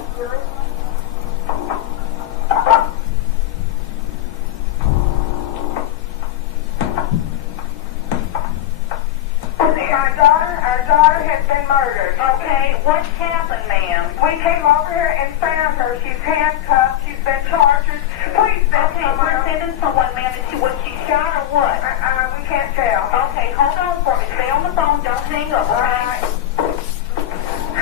Our daughter has been murdered. Okay, what happened, ma'am? We came over here and found her. She's handcuffed. She's been charged. Please, Okay, we're sending someone, ma'am, to see what she shot or what? we can't tell. Okay, hold on for me. Stay on the phone. Don't hang up, all right?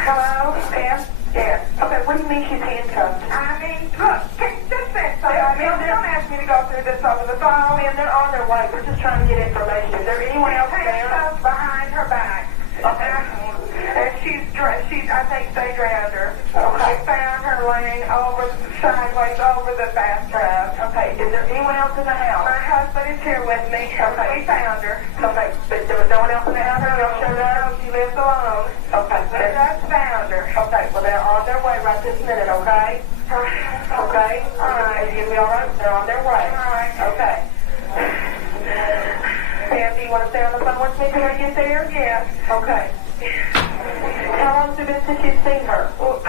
Hello, ma'am? Yes. Okay, what do you mean she's handcuffed? I mean, look, just say something. Ma'am, don't ask me to go through this over the phone. Ma'am, they're on their way. We're just trying to get information. Is there anyone else there? Handcuffed behind her back. Okay. And I think they drowned her. Okay. We found her laying sideways over the bathtub. Okay. Is there anyone else in the house? My husband is here with me. Okay. We found her. Okay. But there was no one else in the house? Y'all showed up? She lives alone. Okay. They just found her. Okay. Well, they're on their way right this minute, okay? Okay. All right. You'll be all right? They're on their way. All right. Okay. Sam, do you want to stay on the phone with me till I get there? Yes. Okay. How long has it been since you've seen her? Well,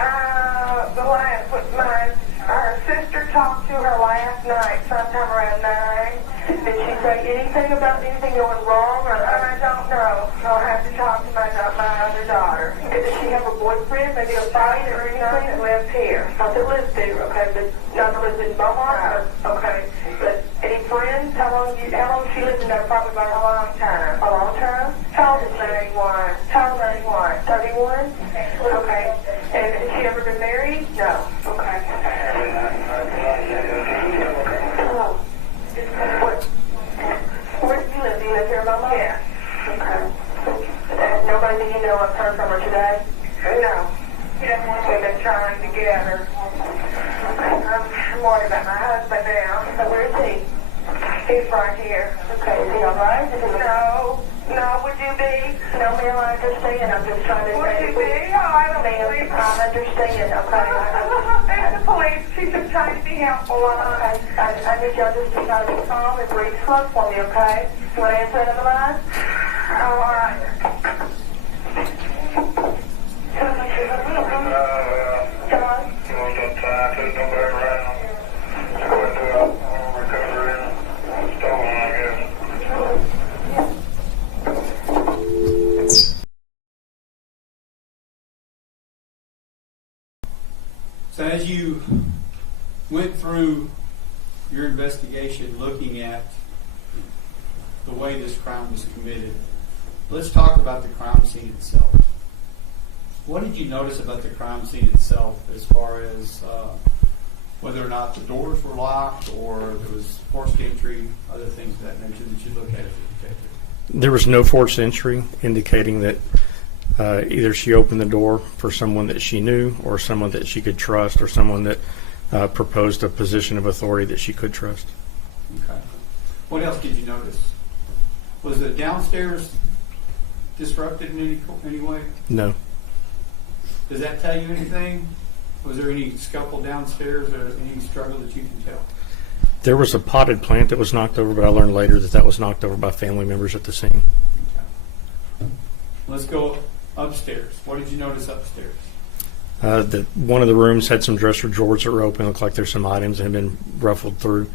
her sister talked to her last night, sometime around 9. Did she say anything about anything going wrong? Or I don't know. I'll have to talk to my other daughter. Does she have a boyfriend, maybe a fight or anything? That lives here. Not that lives there, okay, but not that lives in Beaumont? Right. Okay. But any friends? How long she lived in that apartment? About a long time. A long time? How old is 91? How old is 91? 31? Okay. And has she ever been married? No. Okay. Hello. Where do you live? Do you live here in Beaumont? Yeah. Okay. Nobody that you know has heard from her today? No. We've been trying to get her. I'm worried about my husband now. So where is he? He's right here. Okay, is he all right? No, would you be? No, ma'am, I understand. I'm just trying to say. Would you be? Oh, I don't believe I understand. Okay. There's the police. She's just trying to be helpful. Okay. I need y'all just to try to be calm and breathe slow for me, okay? You want to answer another line? Oh, all right. So as you went through your investigation looking at the way this crime was committed, let's talk about the crime scene itself. What did you notice about the crime scene itself as far as whether or not the doors were locked or there was forced entry, other things of that nature that you look at as a detective? There was no forced entry indicating that either she opened the door for someone that she knew or someone that she could trust or someone that proposed a position of authority that she could trust. Okay. What else did you notice? Was the downstairs disrupted in any way? No. Does that tell you anything? Was there any scuffle downstairs or any struggle that you can tell? There was a potted plant that was knocked over, but I learned later that that was knocked over by family members at the scene. Okay. Let's go upstairs. What did you notice upstairs? One of the rooms had some dresser drawers that were open. It looked like there's some items that had been ruffled through.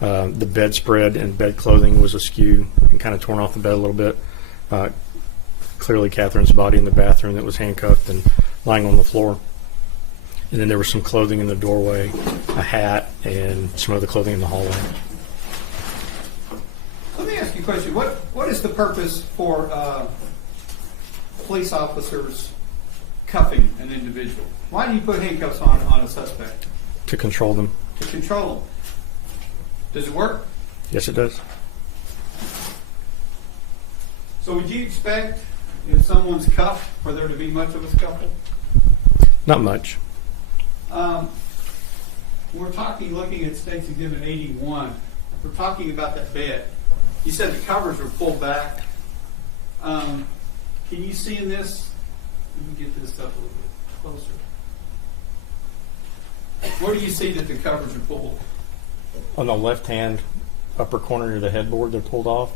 The bedspread and bed clothing was askew and kind of torn off the bed a little bit. Clearly Catherine's body in the bathroom that was handcuffed and lying on the floor. And then there was some clothing in the doorway, a hat, and some other clothing in the hallway. Let me ask you a question. What is the purpose for police officers cuffing an individual? Why do you put handcuffs on a suspect? To control them. To control them. Does it work? Yes, it does. So would you expect if someone's cuffed for there to be much of a scuffle? Not much. We're looking at State's Exhibit 81. We're talking about that bed. You said the covers were pulled back. Can you see in this? Let me get this up a little bit closer. Where do you see that the covers are pulled? On the left-hand upper corner of the headboard, they're pulled off.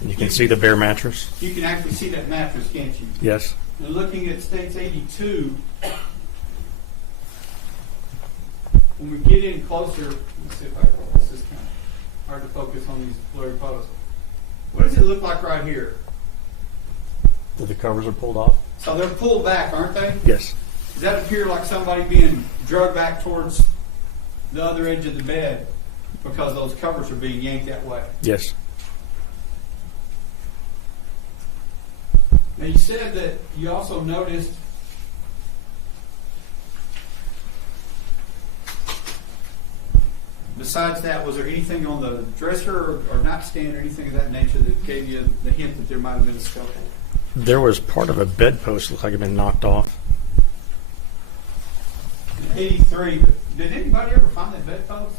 And you can see the bare mattress. You can actually see that mattress, can't you? Yes. And looking at States 82, when we get in closer, let's see if I can, this is kind of hard to focus on these blurry photos. What does it look like right here? That the covers are pulled off? So they're pulled back, aren't they? Yes. Does that appear like somebody being drugged back towards the other edge of the bed because those covers are being yanked that way? Yes. Now you said that you also noticed besides that, was there anything on the dresser or nightstand or anything of that nature that gave you the hint that there might have been a scuffle? There was part of a bedpost that looked like it had been knocked off. In 83, did anybody ever find that bedpost?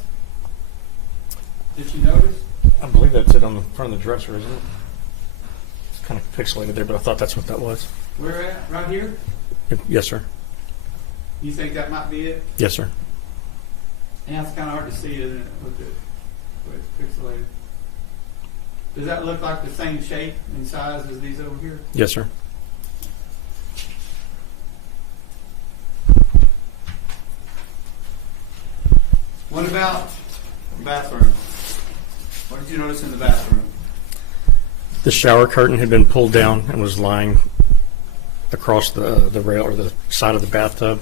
Did you notice? I believe that's it on the front of the dresser, isn't it? It's kind of pixelated there, but I thought that's what that was. Where at? Right here? Yes, sir. You think that might be it? Yes, sir. Yeah, it's kind of hard to see, isn't it, with it it's pixelated. Does that look like the same shape and size as these over here? Yes, sir. What about the bathroom? What did you notice in the bathroom? The shower curtain had been pulled down and was lying across the rail or the side of the bathtub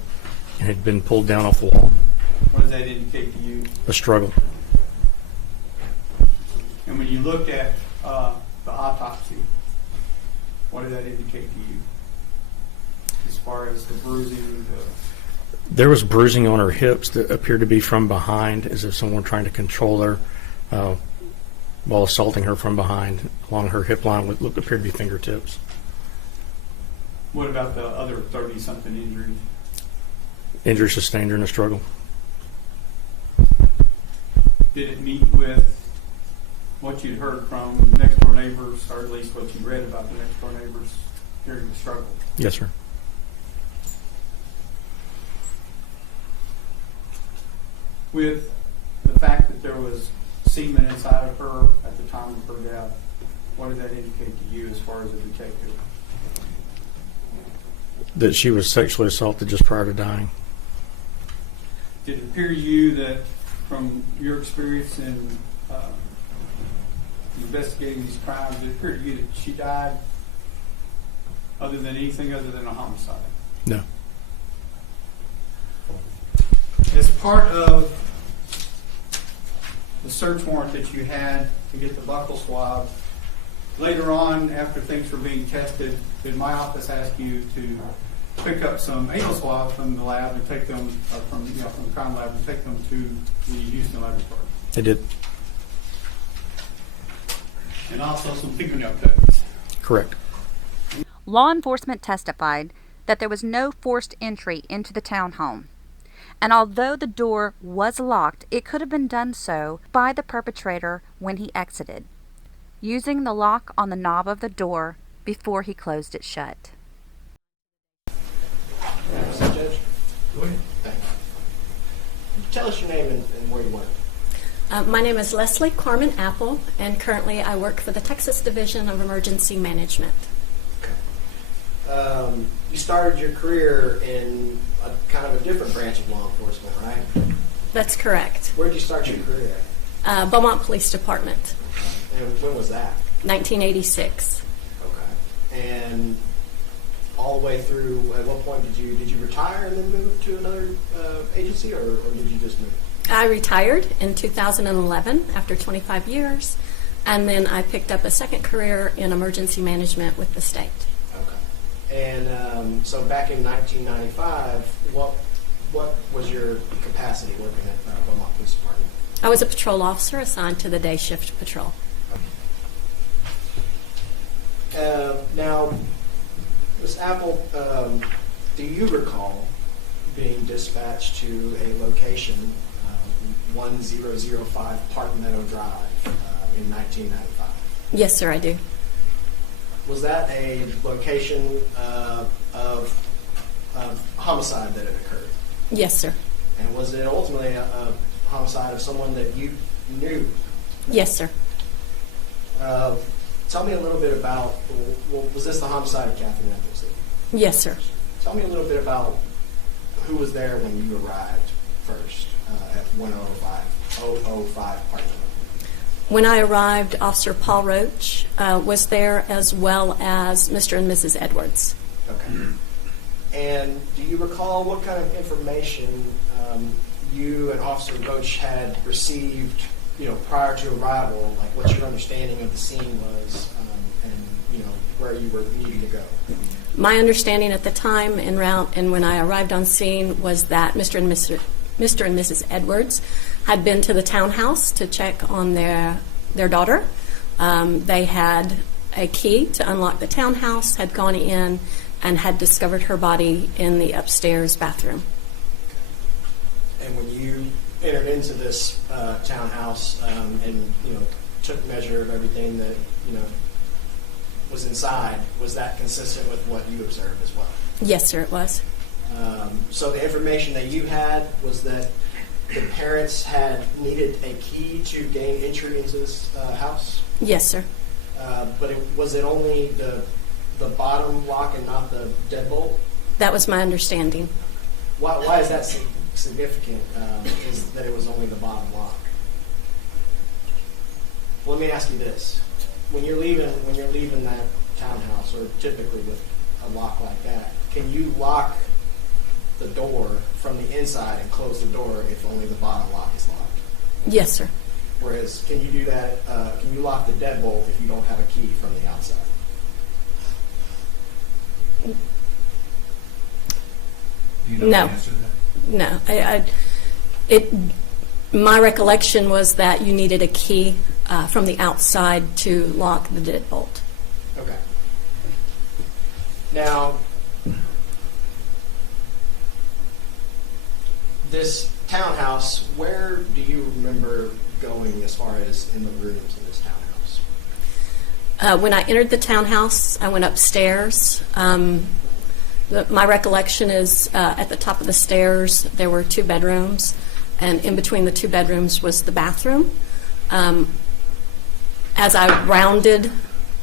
and had been pulled down off the wall. What does that indicate to you? A struggle. And when you looked at the autopsy, what did that indicate to you? As far as the bruising, There was bruising on her hips that appeared to be from behind, as if someone were trying to control her while assaulting her from behind. Along her hip line appeared to be fingertips. what about the other 30-something injuries? Injury sustained during a struggle. Did it meet with what you'd heard from next door neighbors, or at least what you read about the next door neighbors during the struggle? Yes, sir. With the fact that there was semen inside of her at the time of her death, what did that indicate to you as far as a detective? That she was sexually assaulted just prior to dying. Did it appear to you that, from your experience in investigating these crimes, did it appear to you that she died other than anything other than a homicide? No. As part of the search warrant that you had to get the buccal swab, later on, after things were being tested, did my office ask you to pick up some anal swabs from the lab and take them from the crime lab and take them to the Houston laboratory? They did. And also some fingernail cuttings. Correct. Law enforcement testified that there was no forced entry into the townhome. And although the door was locked, it could have been done so by the perpetrator when he exited, using the lock on the knob of the door before he closed it shut. Judge? Go ahead. Thank you. Tell us your name and where you work. My name is Leslie Corman Apple, and currently I work for the Texas Division of Emergency Management. Okay. You started your career in a kind of a different branch of law enforcement, right? That's correct. Where did you start your career at? Beaumont Police Department. And when was that? 1986. Okay. And all the way through, at what point did you retire and then move to another agency, or did you just move? I retired in 2011 after 25 years, and then I picked up a second career in emergency management with the state. Okay. And so back in 1995, what was your capacity working at Beaumont Police Department? I was a patrol officer assigned to the day shift patrol. Now, Ms. Apple, do you recall being dispatched to a location, 1005 Park Meadow Drive, in 1995? Yes, sir, I do. Was that a location of homicide that had occurred? Yes, sir. And was it ultimately a homicide of someone that you knew? Yes, sir. Tell me a little bit about, was this the homicide of Catherine Edwards? Yes, sir. Tell me a little bit about who was there when you arrived first at 105 Parkland. When I arrived, Officer Paul Roach was there, as well as Mr. and Mrs. Edwards. Okay. And do you recall what kind of information you and Officer Roach had received, prior to arrival? Like what your understanding of the scene was, and where you were needing to go? My understanding at the time and when I arrived on scene was that Mr. and Mrs. Edwards had been to the townhouse to check on their daughter. They had a key to unlock the townhouse, had gone in, and had discovered her body in the upstairs bathroom. And when you entered into this townhouse and took measure of everything that was inside, was that consistent with what you observed as well? Yes, sir, it was. So the information that you had was that the parents had needed a key to gain entry into this house? Yes, sir. But was it only the bottom lock and not the deadbolt? That was my understanding. Why is that significant? Is that it was only the bottom lock? Well, let me ask you this: when you're leaving that townhouse, or typically with a lock like that, can you lock the door from the inside and close the door if only the bottom lock is locked? Yes, sir. Whereas, can you do that? Can you lock the deadbolt if you don't have a key from the outside? Do you know No. the answer to that? No. My recollection was that you needed a key from the outside to lock the deadbolt. Okay. Now, this townhouse, where do you remember going as far as in the rooms in this townhouse? When I entered the townhouse, I went upstairs. My recollection is at the top of the stairs there were 2 bedrooms, and in between the 2 bedrooms was the bathroom. As I rounded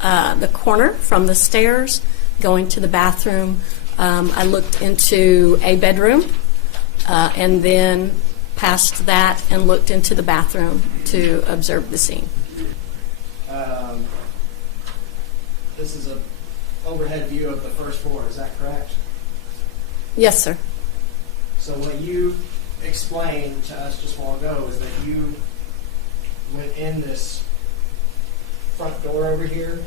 the corner from the stairs going to the bathroom, I looked into a bedroom and then past that and looked into the bathroom to observe the scene. This is an overhead view of the first floor, is that correct? Yes, sir. So what you explained to us just a while ago is that you went in this front door over here,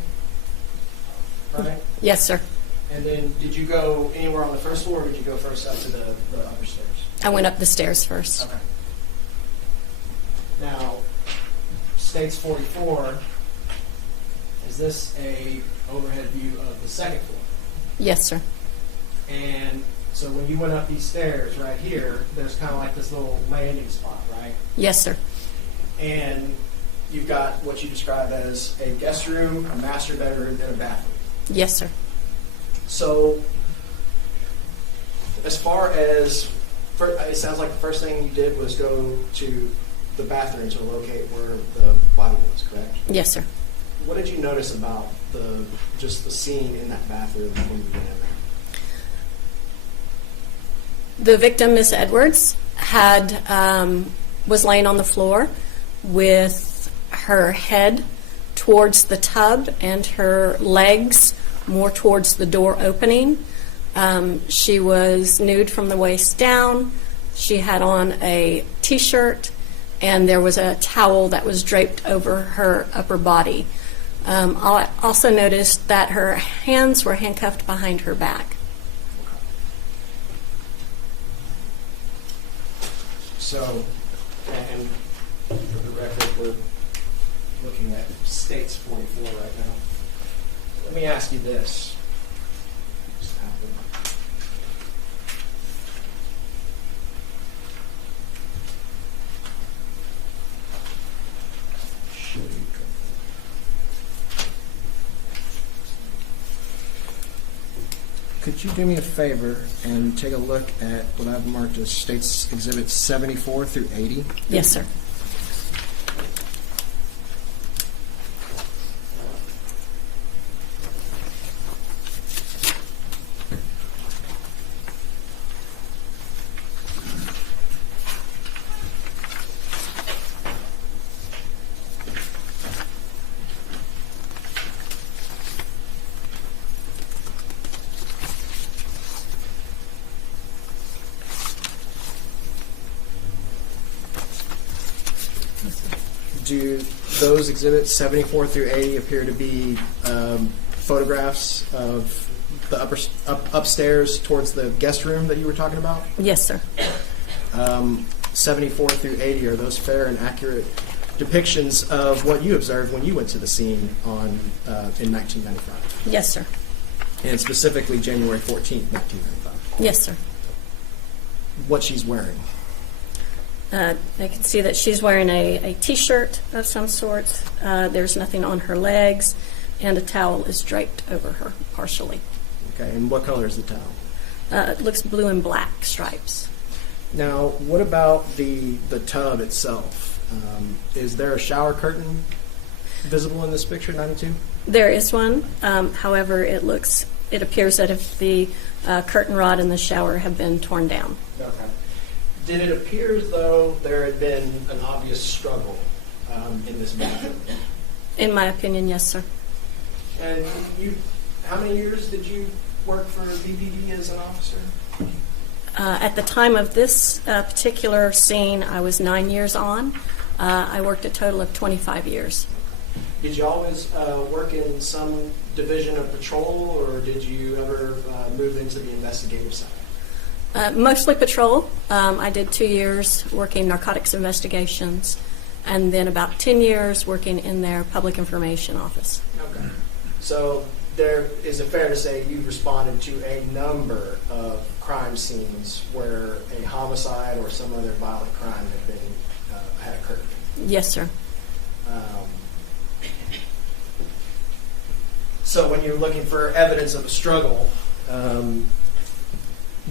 right? Yes, sir. And then did you go anywhere on the first floor, or did you go first up to the upper stairs? I went up the stairs first. Okay. Now, States 44, is this a overhead view of the second floor? Yes, sir. And so when you went up these stairs right here, there's kind of like this little landing spot, right? Yes, sir. And you've got what you describe as a guest room, a master bedroom, and a bathroom. Yes, sir. So as far as, it sounds like the first thing you did was go to the bathroom to locate where the body was, correct? Yes, sir. What did you notice about just the scene in that bathroom when you went in? The victim, Miss Edwards, was laying on the floor with her head towards the tub and her legs more towards the door opening. She was nude from the waist down. She had on a T-shirt, and there was a towel that was draped over her upper body. I also noticed that her hands were handcuffed behind her back. So, and for the record, we're looking at States 44 right now. Let me ask you this. Could you do me a favor and take a look at what I've marked as States Exhibits 74 through 80? Yes, sir. do those exhibits 74 through 80 appear to be photographs of the upstairs towards the guest room that you were talking about? Yes, sir. 74 through 80, are those fair and accurate depictions of what you observed when you went to the scene in 1995? Yes, sir. And specifically January 14th, 1995? Yes, sir. What she's wearing? I can see that she's wearing a T-shirt of some sort. There's nothing on her legs, and a towel is draped over her partially. Okay, and what color is the towel? It looks blue and black stripes. Now, what about the tub itself? Is there a shower curtain visible in this picture, 92? There is one. However, it appears that if the curtain rod in the shower have been torn down. Okay. Did it appear as though there had been an obvious struggle in this bathroom? In my opinion, yes, sir. And how many years did you work for BPD as an officer? At the time of this particular scene, I was 9 years on. I worked a total of 25 years. Did you always work in some division of patrol, or did you ever move into the investigative side? Mostly patrol. I did 2 years working narcotics investigations, and then about 10 years working in their public information office. Okay. So is it fair to say you responded to a number of crime scenes where a homicide or some other violent crime had occurred? Yes, sir. So when you're looking for evidence of a struggle,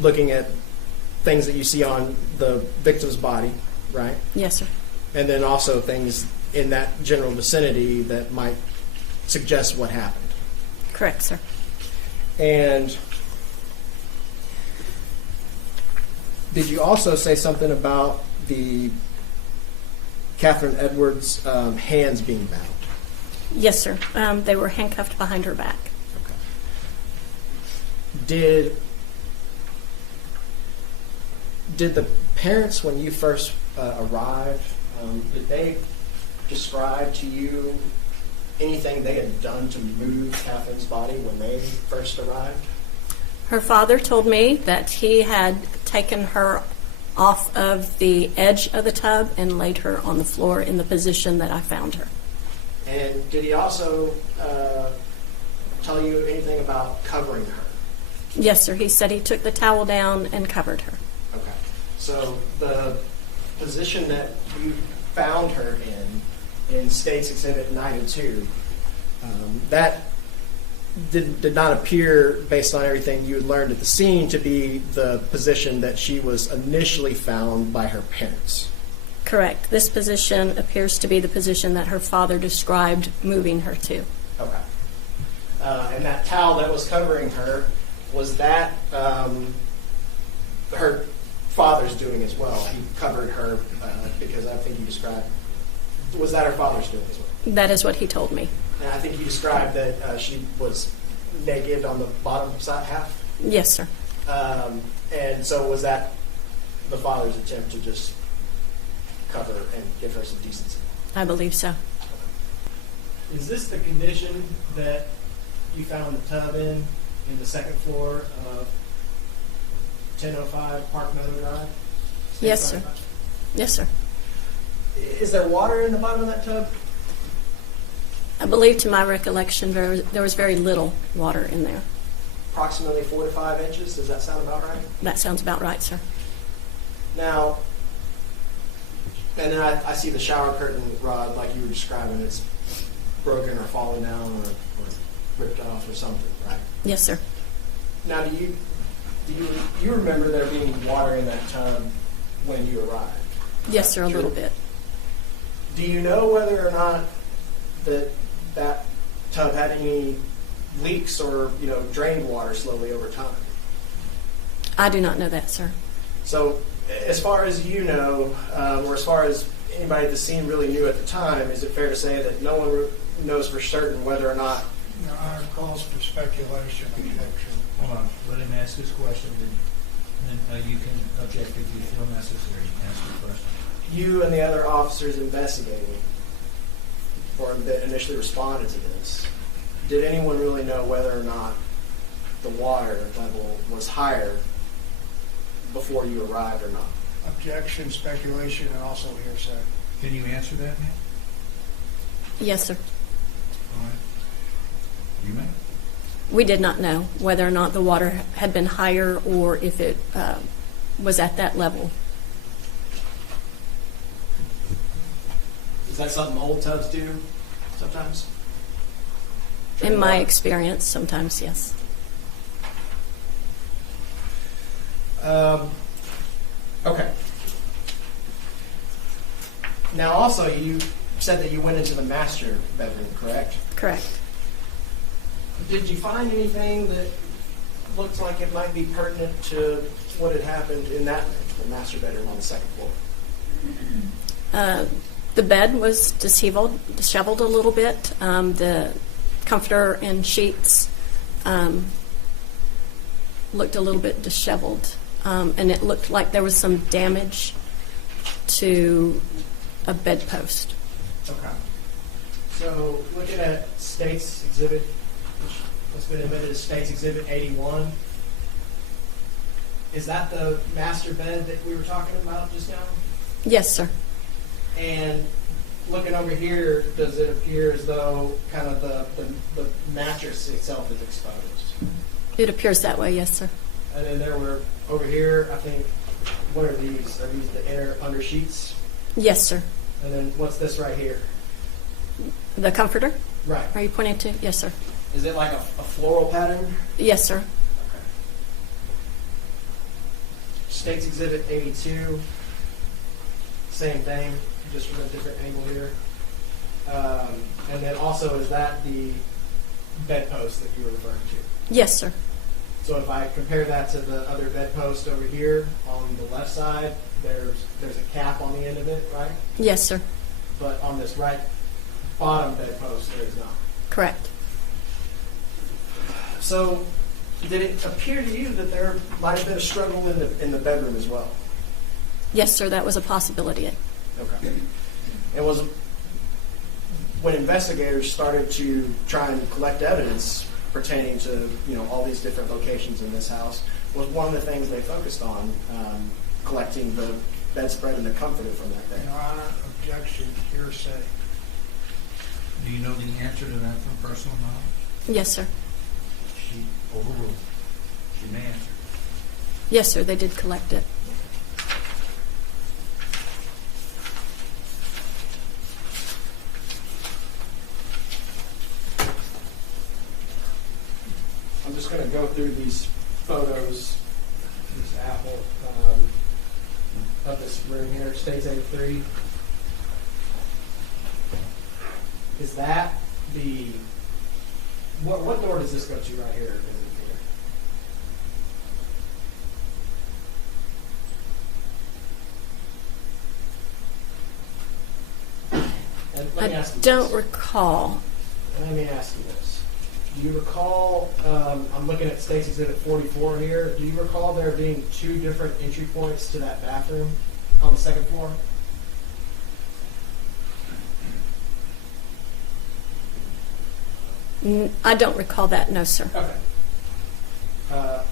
looking at things that you see on the victim's body, right? Yes, sir. And then also things in that general vicinity that might suggest what happened. Correct, sir. And did you also say something about the Catherine Edwards' hands being bound? Yes, sir. They were handcuffed behind her back. Okay. Did the parents, when you first arrived, did they describe to you anything they had done to move Catherine's body when they first arrived? Her father told me that he had taken her off of the edge of the tub and laid her on the floor in the position that I found her. And did he also tell you anything about covering her? Yes, sir. He said he took the towel down and covered her. Okay. So the position that you found her in State's Exhibit 92, that did not appear, based on everything you had learned at the scene, to be the position that she was initially found by her parents. Correct. This position appears to be the position that her father described moving her to. Okay. And that towel that was covering her, was that her father's doing as well? He covered her because I think you described, was that her father's doing as well? That is what he told me. And I think you described that she was naked on the bottom side half? Yes, sir. And so was that the father's attempt to just cover and give her some decency? I believe so. Is this the condition that you found the tub in the second floor of 1005 Park Meadow Drive? Yes, sir. Yes, sir. Is there water in the bottom of that tub? I believe, to my recollection, there was very little water in there. Approximately 4 to 5 inches. Does that sound about right? That sounds about right, sir. Now, and then I see the shower curtain rod, like you were describing. It's broken or fallen down or ripped off or something, right? Yes, sir. Now, do you remember there being water in that tub when you arrived? Yes, sir, a little bit. Do you know whether or not that tub had any leaks or drained water slowly over time? I do not know that, sir. So, as far as you know, or as far as anybody at the scene really knew at the time, is it fair to say that no one knows for certain whether or not? There are calls for speculation and conjecture. Hold on. Let him ask his question, and then you can object if you feel necessary to ask the question. You and the other officers investigating, or that initially responded to this, did anyone really know whether or not the water level was higher before you arrived or not? Objection, speculation, and also hearsay. Can you answer that, ma'am? Yes, sir. All right. You may. We did not know whether or not the water had been higher or if it was at that level. Is that something old tubs do sometimes? In my experience, sometimes, yes. Okay. Now, also, you said that you went into the master bedroom, correct? Correct. Did you find anything that looked like it might be pertinent to what had happened in that room, the master bedroom on the second floor? The bed was disheveled a little bit. The comforter and sheets looked a little bit disheveled, and it looked like there was some damage to a bedpost. Okay. So, looking at State's Exhibit, what's been admitted as State's Exhibit 81, is that the master bed that we were talking about just now? Yes, sir. And looking over here, does it appear as though kind of the mattress itself is exposed? It appears that way, yes, sir. And then there were, over here, I think, what are these? Are these the inner under sheets? Yes, sir. And then what's this right here? The comforter? Right. Are you pointing to? Yes, sir. Is it like a floral pattern? Yes, sir. Okay. State's Exhibit 82, same thing, just from a different angle here. And then also, is that the bedpost that you were referring to? Yes, sir. So if I compare that to the other bedpost over here on the left side, there's a cap on the end of it, right? Yes, sir. But on this right bottom bedpost, there is not. Correct. So did it appear to you that there might have been a struggle in the bedroom as well? Yes, sir. That was a possibility. Okay. It was when investigators started to try and collect evidence pertaining to all these different locations in this house, was one of the things they focused on, collecting the bedspread and the comforter from that bed. Your Honor, objection, hearsay. Do you know the answer to that from personal knowledge? Yes, sir. She overruled. She may answer. Yes, sir. They did collect it. I'm just going to go through these photos, this apple, of this room here, State's 83. Is that the, what door does this go to right here? I don't recall. Let me ask you this. Do you recall, I'm looking at State's Exhibit 44 here, do you recall there being two different entry points to that bathroom on the second floor? I don't recall that, no, sir. Okay.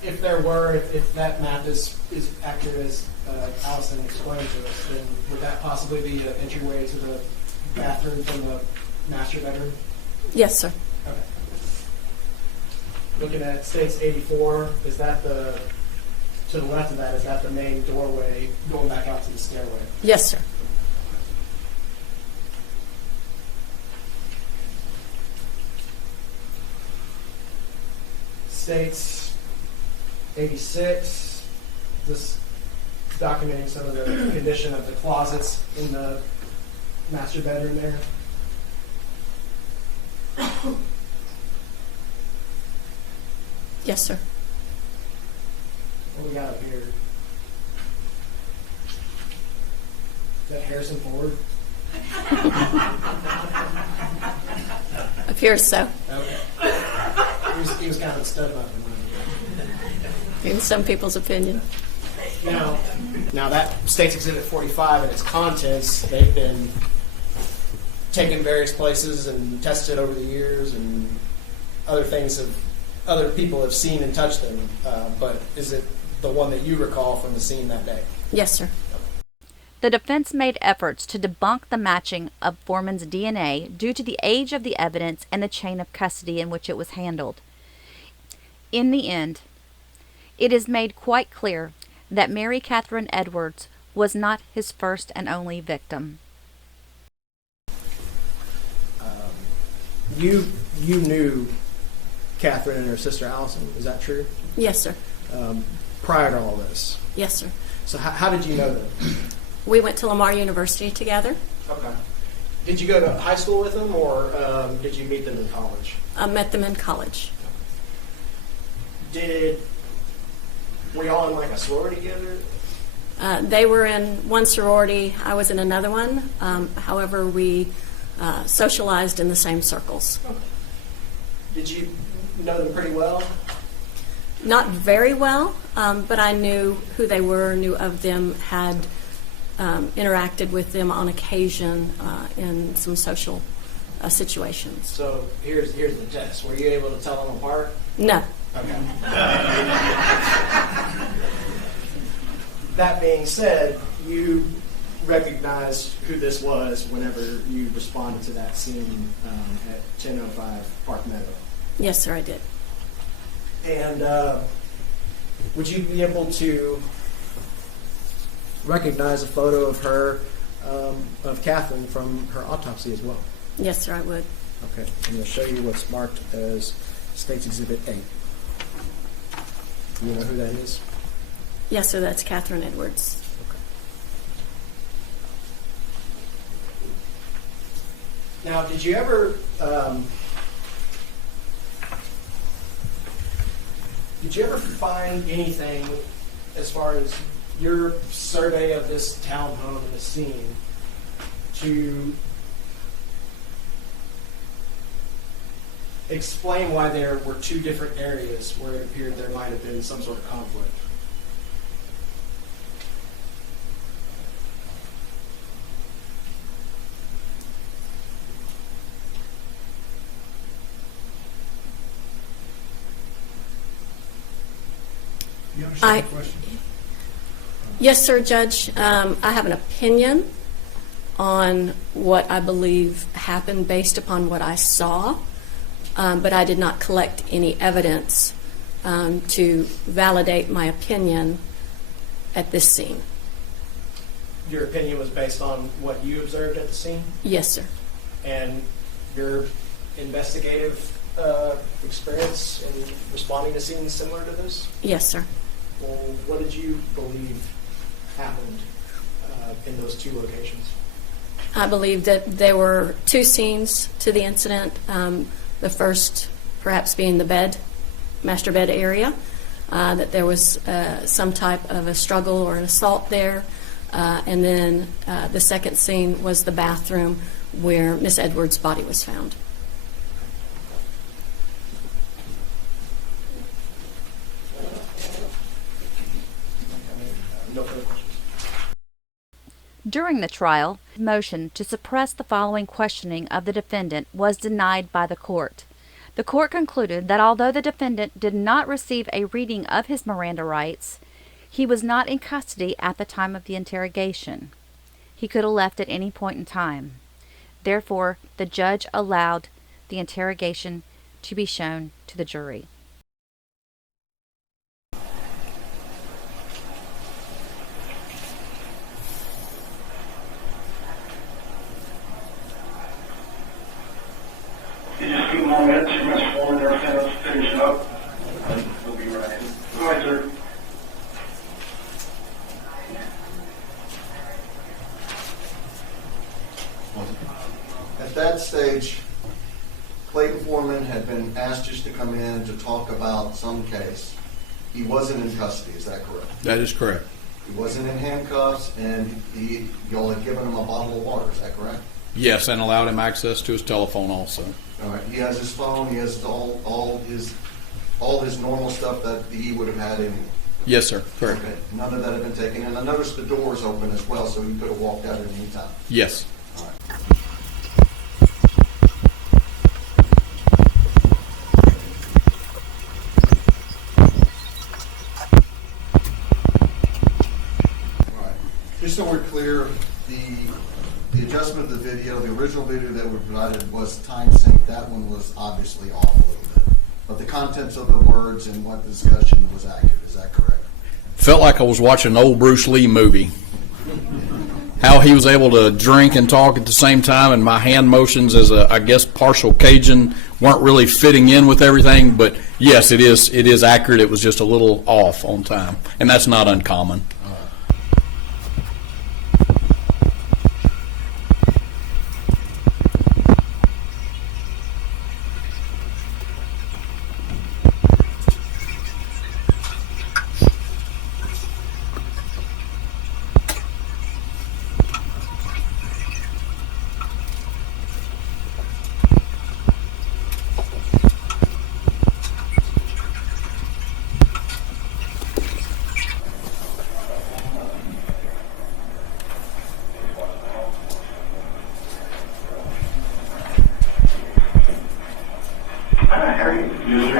If there were, if that map is accurate as Allison explained to us, then would that possibly be an entryway to the bathroom from the master bedroom? Yes, sir. Okay. Looking at State's 84, is that to the left of that, is that the main doorway going back out to the stairway? Yes, sir. State's 86, this is documenting some of the condition of the closets in the master bedroom there. Yes, sir. What we got up here? Is that Harrison Ford? Appears so. Okay. He was kind of a stud up In some people's opinion. Now that State's Exhibit 45 and its contents, they've been taken various places and tested over the years, and other people have seen and touched them. But is it the one that you recall from the scene that day? Yes, sir. The defense made efforts to debunk the matching of Foreman's DNA due to the age of the evidence and the chain of custody in which it was handled. In the end, it is made quite clear that Mary Catherine Edwards was not his first and only victim. You knew Catherine and her sister Allison, is that true? Yes, sir. Prior to all this? Yes, sir. So how did you know them? We went to Lamar University together. Okay. Did you go to high school with them, or did you meet them in college? I met them in college. Were y'all in like a sorority together? They were in one sorority. I was in another one. However, we socialized in the same circles. Okay. Did you know them pretty well? Not very well, but I knew who they were, knew of them, had interacted with them on occasion in some social situations. So here's the test. Were you able to tell them apart? No. Okay. That being said, you recognized who this was whenever you responded to that scene at 10:05 Park Meadow. Yes, sir, I did. And would you be able to recognize a photo of her, of Catherine, from her autopsy as well? Yes, sir, I would. Okay, I'm going to show you what's marked as State's Exhibit 8. Do you know who that is? Yes, sir, that's Catherine Edwards. Okay. Now, did you ever find anything as far as your survey of this townhome and the scene to explain why there were two different areas where it appeared there might have been some sort of conflict? You understand the question? Yes, sir, Judge. I have an opinion on what I believe happened based upon what I saw, but I did not collect any evidence to validate my opinion at this scene. Your opinion was based on what you observed at the scene? Yes, sir. And your investigative experience in responding to scenes similar to this? Yes, sir. Well, what did you believe happened in those two locations? I believe that there were two scenes to the incident. The first perhaps being the master bed area, that there was some type of a struggle or an assault there. And then the second scene was the bathroom where Miss Edwards' body was found. No further questions. During the trial, the motion to suppress the following questioning of the defendant was denied by the court. The court concluded that although the defendant did not receive a reading of his Miranda rights, he was not in custody at the time of the interrogation. He could have left at any point in time. Therefore, the judge allowed the interrogation to be shown to the jury. Just a few more minutes for Ms. Foreman and her finish up, and we'll be right in. Go ahead, sir. At that stage, Clayton Foreman had been asked just to come in to talk about some case. He wasn't in custody, is that correct? That is correct. He wasn't in handcuffs, and y'all had given him a bottle of water, is that correct? Yes, and allowed him access to his telephone also. All right, he has his phone, he has all his normal stuff that he would have had anyway. Yes, sir. Correct. Okay, none of that had been taken, and I noticed the doors open as well, so he could have walked out at any time. Yes. All right. Just so we're clear, the adjustment of the video, the original video that we provided was time synced. That one was obviously off a little bit. But the contents of the words and what the discussion was accurate. Is that correct? Felt like I was watching an old Bruce Lee movie. How he was able to drink and talk at the same time, and my hand motions as a, I guess, partial Cajun weren't really fitting in with everything. But yes, it is accurate. It was just a little off on time, and that's not uncommon.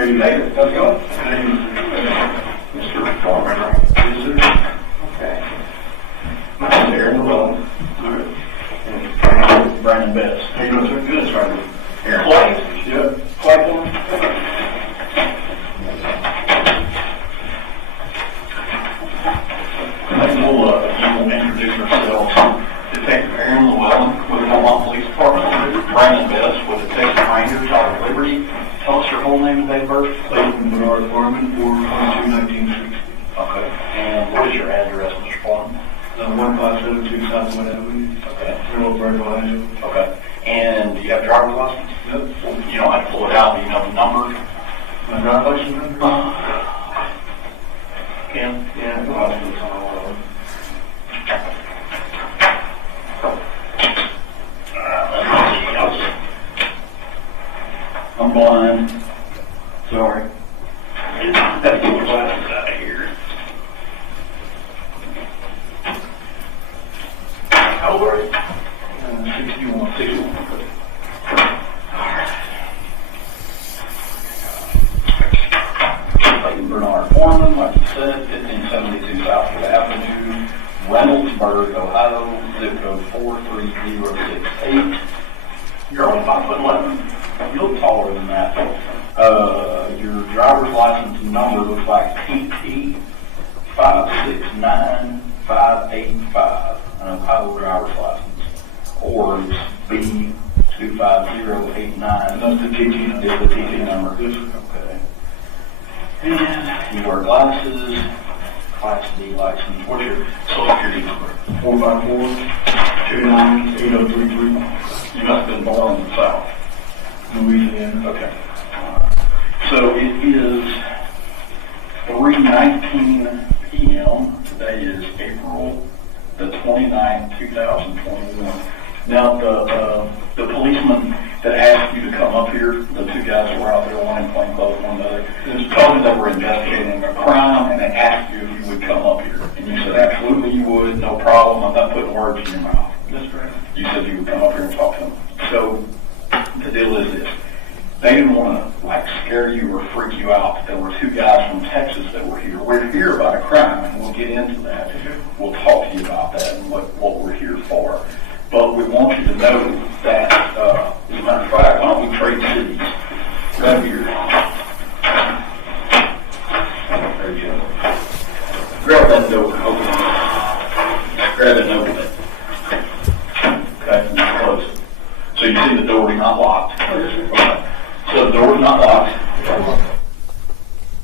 David, how's it going? Mr. Foreman, right? Okay. My name's Aaron Llewellyn. All right. And Brandon Betts. How you doing, sir? Good, sir. Aaron. Clay? Yep. Clayton? We'll introduce ourselves. Detective Aaron Llewellyn with the Beaumont Police Department. Brandon Betts with Detective Rangers out of Liberty. Tell us your whole name and date of birth. Clayton Foreman, 422-1960. Okay. And what is your address, Mr. Foreman? 1572 Southwood Avenue. Okay. Avenue. Okay. And do you have a driver's license? Yep. Well, you don't have to pull it out, but you know the number. My driver's license number? Ken? Yeah, I'll do this on all of them. I'm blind. Sorry. That's the glasses out of here. How old are you? 61. 61. Clayton Bernard Foreman, like you said, 1572 Southwood Avenue, Reynoldsburg, Ohio, zip code 43068. You're only 5'11". You look taller than that. Your driver's license number looks like PT 569585, an Ohio driver's license, or it's B25089. That's the TT number. It's the TT number. Okay. And you wear glasses, Class D license. What's your social security number? 454-29-8033. You must have been born in the South. Louisiana. Okay. So it is 3:19 p.m. Today is April the 29th, 2021. Now the policeman that asked you to come up here, the two guys that were out there, one in plain clothes, one another, told me they were investigating a crime, and they asked you if you would come up here, and you said absolutely you would, no problem. I'm not putting words in your mouth. That's right. You said you would come up here and talk to them. So the deal is this. They didn't want to scare you or freak you out. There were two guys from Texas that were here. We're here about a crime, and we'll get into that. We'll talk to you about that and what we're here for. But we want you to know that, as a matter of fact, why don't we trade cities? Grab your... There you go. Grab that door and open it. Grab it and open it. Okay, and close it. So you see the door is not locked. Okay. So the door is not locked.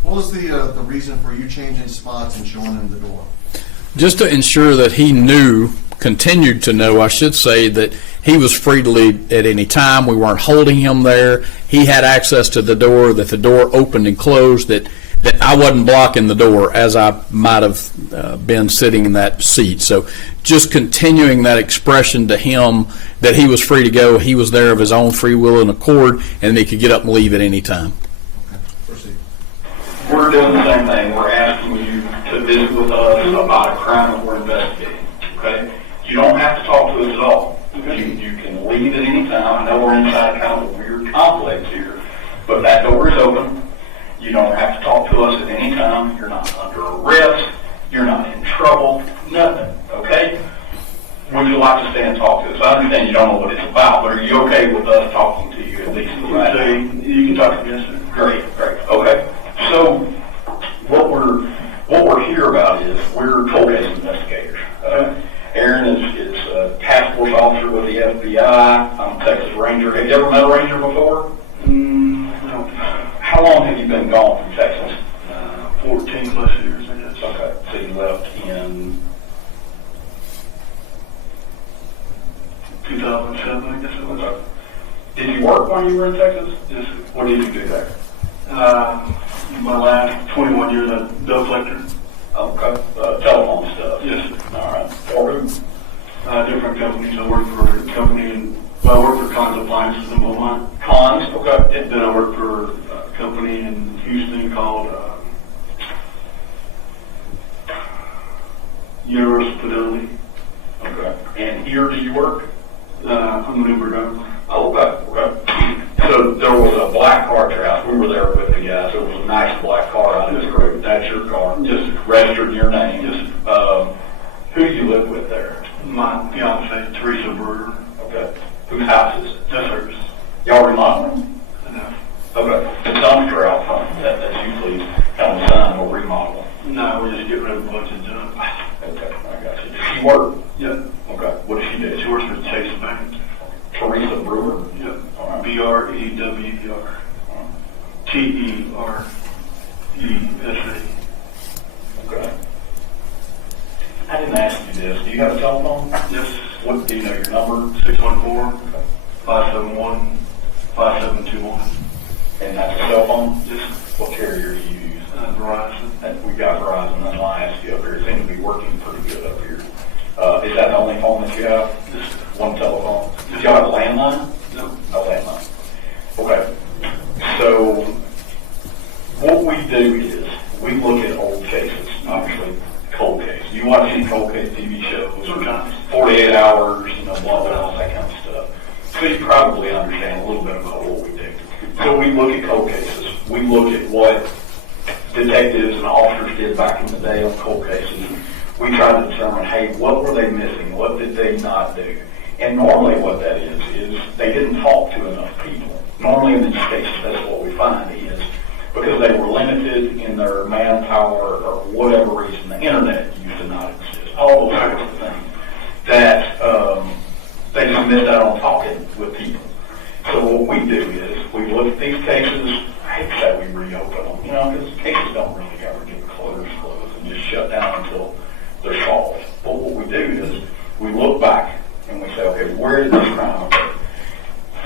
What was the reason for you changing spots and showing him the door? Just to ensure that he knew, continued to know, I should say, that he was free to leave at any time. We weren't holding him there. He had access to the door, that the door opened and closed, that I wasn't blocking the door as I might have been sitting in that seat. So just continuing that expression to him that he was free to go. He was there of his own free will and accord, and he could get up and leave at any time. Okay, proceed. We're doing the same thing. We're asking you to visit with us about a crime that we're investigating. Okay? You don't have to talk to us at all. Okay? You can leave at any time. I know we're inside kind of a weird complex here, but that door is open. You don't have to talk to us at any time. You're not under arrest. You're not in trouble. Nothing. Okay? Would you like to stand and talk to us? I understand you don't know what it's about, but are you okay with us talking to you at least right now? You can talk to me, yes, sir. Great, great. Okay. So what we're here about is we're cold case investigators. Aaron is a task force officer with the FBI. I'm a Texas Ranger. Have you ever met a Ranger before? No. How long have you been gone from Texas? 14 plus years, I guess. Okay. So you left in 2007, I guess it was. Okay. Did you work while you were in Texas? Yes, sir. What did you do there? My last 21 years as a bill collector. Okay. Telephone stuff. Yes, sir. All right. For who? Different companies. I worked for a company I worked for Cons Appliances in Beaumont. Cons? Okay. Then I worked for a company in Houston called Universal Fidelity. Okay. And here do you work? I'm an Uber driver. Oh, okay. Okay. So there was a black car trash. We were there with the guys. There was a nice black car out of this group. That's your car. Just registered in your name. Just who do you live with there? My fiance, Teresa Brewer. Okay. Whose house is it? That's hers. Y'all remodeling? No. Okay. The dumpster out front. That's usually kind of done or remodel. No, we just get rid of a bunch of junk. Okay, I got you. Does she work? Yeah. Okay. What does she do? She works for Chase Bank. Teresa Brewer? Yeah. All right. BREWER. TERESA. Okay. I didn't ask you this. Do you have a telephone? Yes. What do you know your number? 614-571-5721. And that's a cell phone? Yes. What carrier do you use? Verizon. We got Verizon. That's why I asked you up here. It seems to be working pretty good up here. Is that the only phone that you have? Yes. One telephone? Do y'all have a landline? No. A landline. Okay. So what we do is we look at old cases, obviously cold case. You watch any cold case TV shows? Sometimes. 48 hours, blah, blah, blah, that kind of stuff. So you probably understand a little bit about what we do. So we look at cold cases. We look at what detectives and officers did back in the day on cold cases. We try to determine, hey, what were they missing? What did they not do? And normally what that is they didn't talk to enough people. Normally in these cases, that's what we find is because they were limited in their manpower or whatever reason, the internet used to not exist, all those sorts of things, that they just missed out on talking with people. So what we do is we look at these cases, I hate to say we reopen them, because cases don't really ever get closed and just shut down until they're solved. But what we do is we look back and we say, okay, where did this crime occur?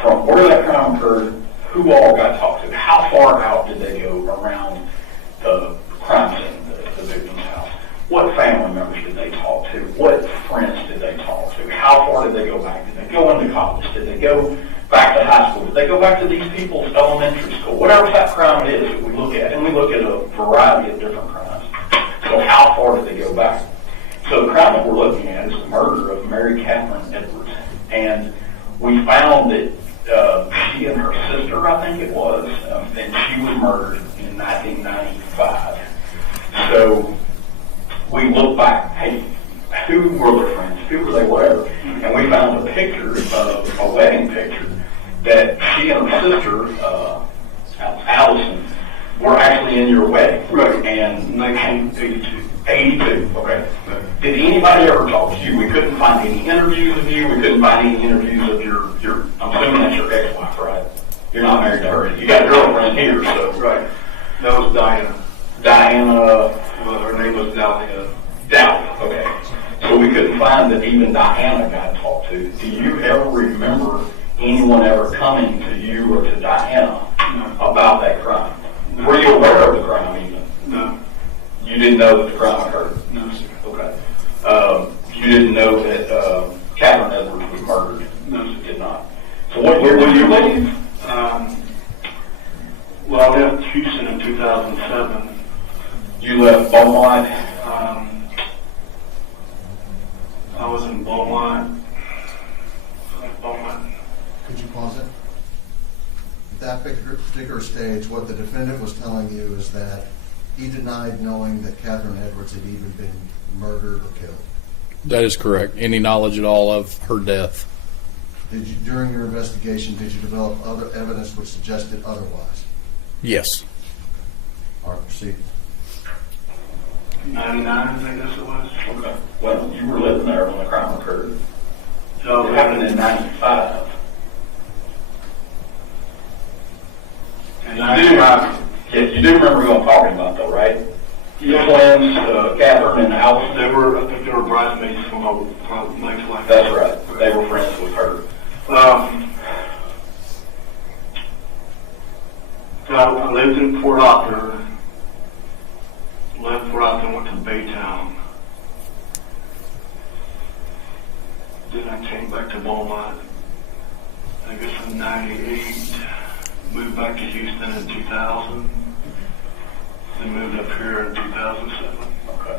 From where that crime occurred, who all got talked to? How far out did they go around the crime scene, the victim's house? What family members did they talk to? What friends did they talk to? How far did they go back? Did they go into college? Did they go back to high school? Did they go back to these people's elementary school? Whatever that crime is that we look at, and we look at a variety of different crimes. So how far did they go back? So the crime that we're looking at is the murder of Mary Catherine Edwards. And we found that she and her sister, I think it was, and she was murdered in 1995. So we look back, hey, who were their friends? Who were they, whatever? And we found a picture, a wedding picture, that she and her sister, Allison, were actually in your wedding. Right. And 1982. 82, okay. Did anybody ever talk to you? We couldn't find any interviews of you. We couldn't find any interviews of your I'm assuming that's your ex-wife, right? You're not married to her. You got a girlfriend here, so. Right. That was Diana. Diana. Well, her name was Dahlia. Dahlia, okay. So we couldn't find that even Diana got talked to. Do you ever remember anyone ever coming to you or to Diana about that crime? No. Were you aware of the crime even? No. You didn't know that the crime occurred? No, sir. Okay. You didn't know that Catherine Edwards was murdered? No, sir. Did not. So what year did you leave? Well, I left Houston in 2007. You left Beaumont? I was in Beaumont. Could you pause it? At that particular stage, what the defendant was telling you is that he denied knowing that Catherine Edwards had even been murdered or killed. That is correct. Any knowledge at all of her death? Did you, during your investigation, did you develop other evidence which suggested otherwise? Yes. All right, proceed. 99, I guess it was. Okay. Well, you were living there when the crime occurred. So It happened in 95. in You 95. do remember who I'm talking about, though, right? Your twins, Catherine and Alice. They were, I think they were bridesmaids from Mike's life. That's right. They were friends with her. I lived in Port Arthur. Left Port Arthur and went to Baytown. Then I came back to Beaumont, I guess in 98. Moved back to Houston in 2000. Then moved up here in 2007. Okay.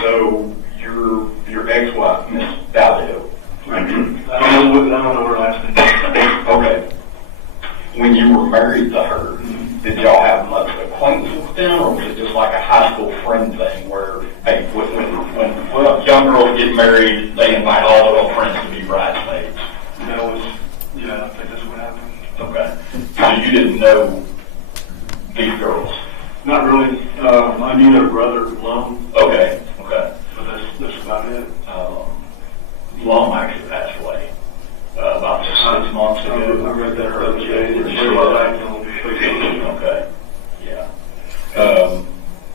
So your ex-wife, Miss Dalio. I don't know her last name. Okay. When you were married to her, did y'all have much acquaintance with them, or was it just like a high school friend thing where, hey, when young girls get married, they invite all their friends to be bridesmaids? That was, yeah, I think that's what happened. Okay. So you didn't know these girls? Not really. I knew their brother, Lum. Okay. Okay. But that's about it. Lum actually passed away about 6 months ago. I read that earlier. Okay. Yeah.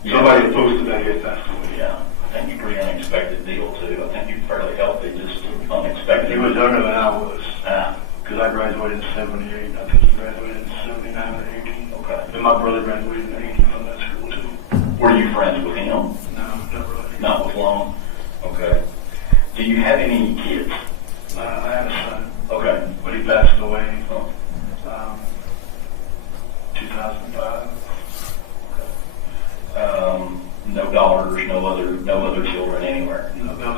Somebody posted that he passed away. Yeah. I think you pretty unexpected deal too. I think you're fairly healthy, just unexpected. He was younger than I was. Ah. Because I graduated in 78. I think he graduated in 79 or 80. Okay. And my brother graduated in 80 from that school too. Were you friends with him? No, not really. Not with Lum? Okay. Do you have any kids? I had a son. Okay. But he passed away. Oh. 2005. No daughters, no other children anywhere. No, that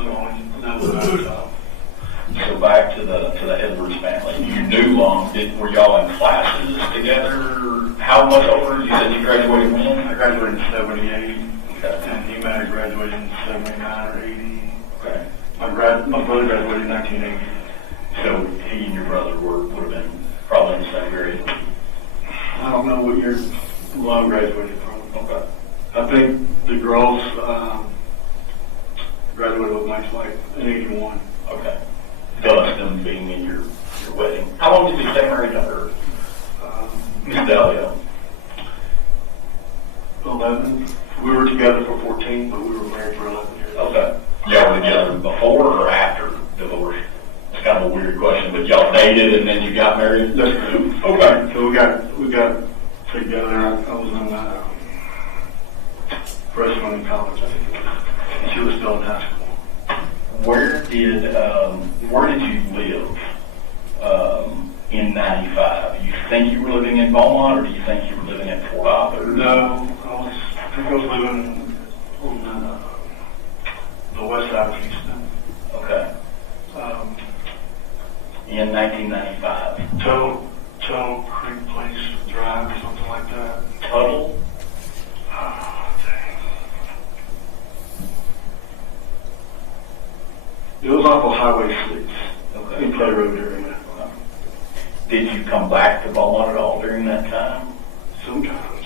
was my child. So back to the Edwards family. You knew Lum. Were y'all in classes together? How much older? You said you graduated when? I graduated in 78. Okay. And he might have graduated in 79 or 80. Okay. My brother graduated in 1980. So he and your brother would have been probably in the same grade. I don't know what year Lum graduated from. Okay. I think the girls graduated with Mike's wife in 81. Okay. Thus them being in your wedding. How long did you stay married to her? Miss Dalio? 11. We were together for 14, but we were married for 11 years. Okay. Y'all were together before or after divorce? It's kind of a weird question, but y'all dated and then you got married? That's true. Okay. So we got together. I was in freshman in college, I think it was. She was still in high school. Where did you live in 95? You think you were living in Beaumont, or do you think you were living in Fort Arthur? No, I think I was living on the west side of Houston. Okay. In 1995. Tuttle Creek Place Drive or something like that. Tuttle? Oh, dang. It was off of Highway 6. Okay. In Clay Road area. Did you come back to Beaumont at all during that time? Sometimes.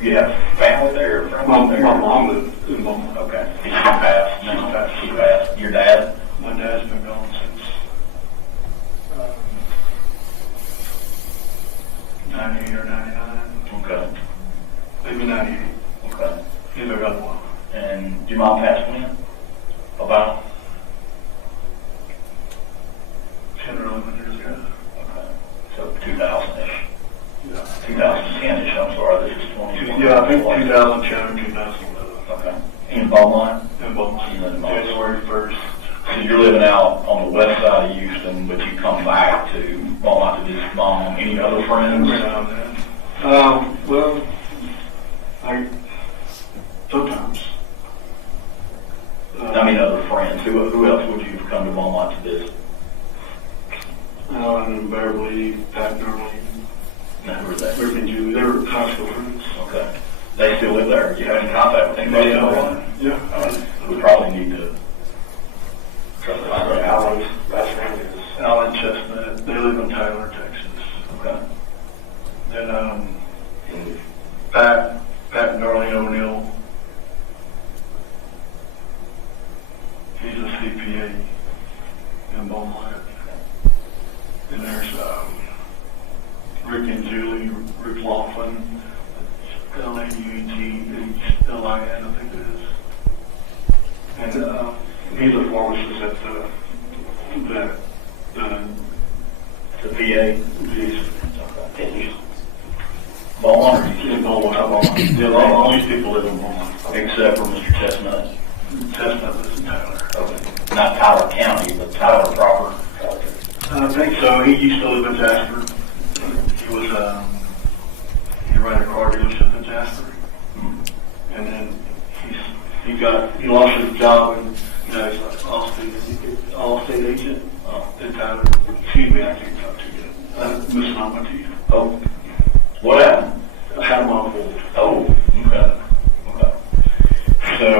You have family there? My mom lived in Beaumont. Okay. Did she pass? No, she passed. Your dad? My dad's been gone since 98 or 99. Okay. Maybe 98. Okay. He's been gone a while. And your mom passed when? About? 10 or 11 years ago. Okay. So 2000-ish. Yeah. 2010-ish, I'm sorry, this is 2020. Yeah, I think 2010 or 2011. Okay. In Beaumont? In Beaumont. You live in Beaumont. January 1st. So you're living out on the west side of Houston, but you come back to Beaumont to visit mom. Any other friends? Every now and then. Well, sometimes. I mean, other friends. Who else would you have come to Beaumont to visit? And Beverly, Pat Gurley. No, who are they? Rick and Julie. They were high school friends. Okay. They still live there? You have any contact with anybody in Beaumont? Yeah. We probably need to Then Pat and Darlene O'Neill. He's a CPA in Beaumont. And there's Rick and Julie McLaughlin. L-A-U-G-H-L-I-N, I think it is. And he's a pharmacist at the VA. Beaumont, In Beaumont. yeah, all these people live in Beaumont, except for Mr. Chestnut. Chestnut lives in Tyler. Okay. Not Tyler County, but Tyler proper. I think so. He used to live in Jasper. He ran a car dealership in Jasper. And then he lost his job and he's like Allstate agent in Tyler. Excuse me, I can't talk to you. Missing on my teeth. Oh, what happened? I had him on hold. Oh, okay. So,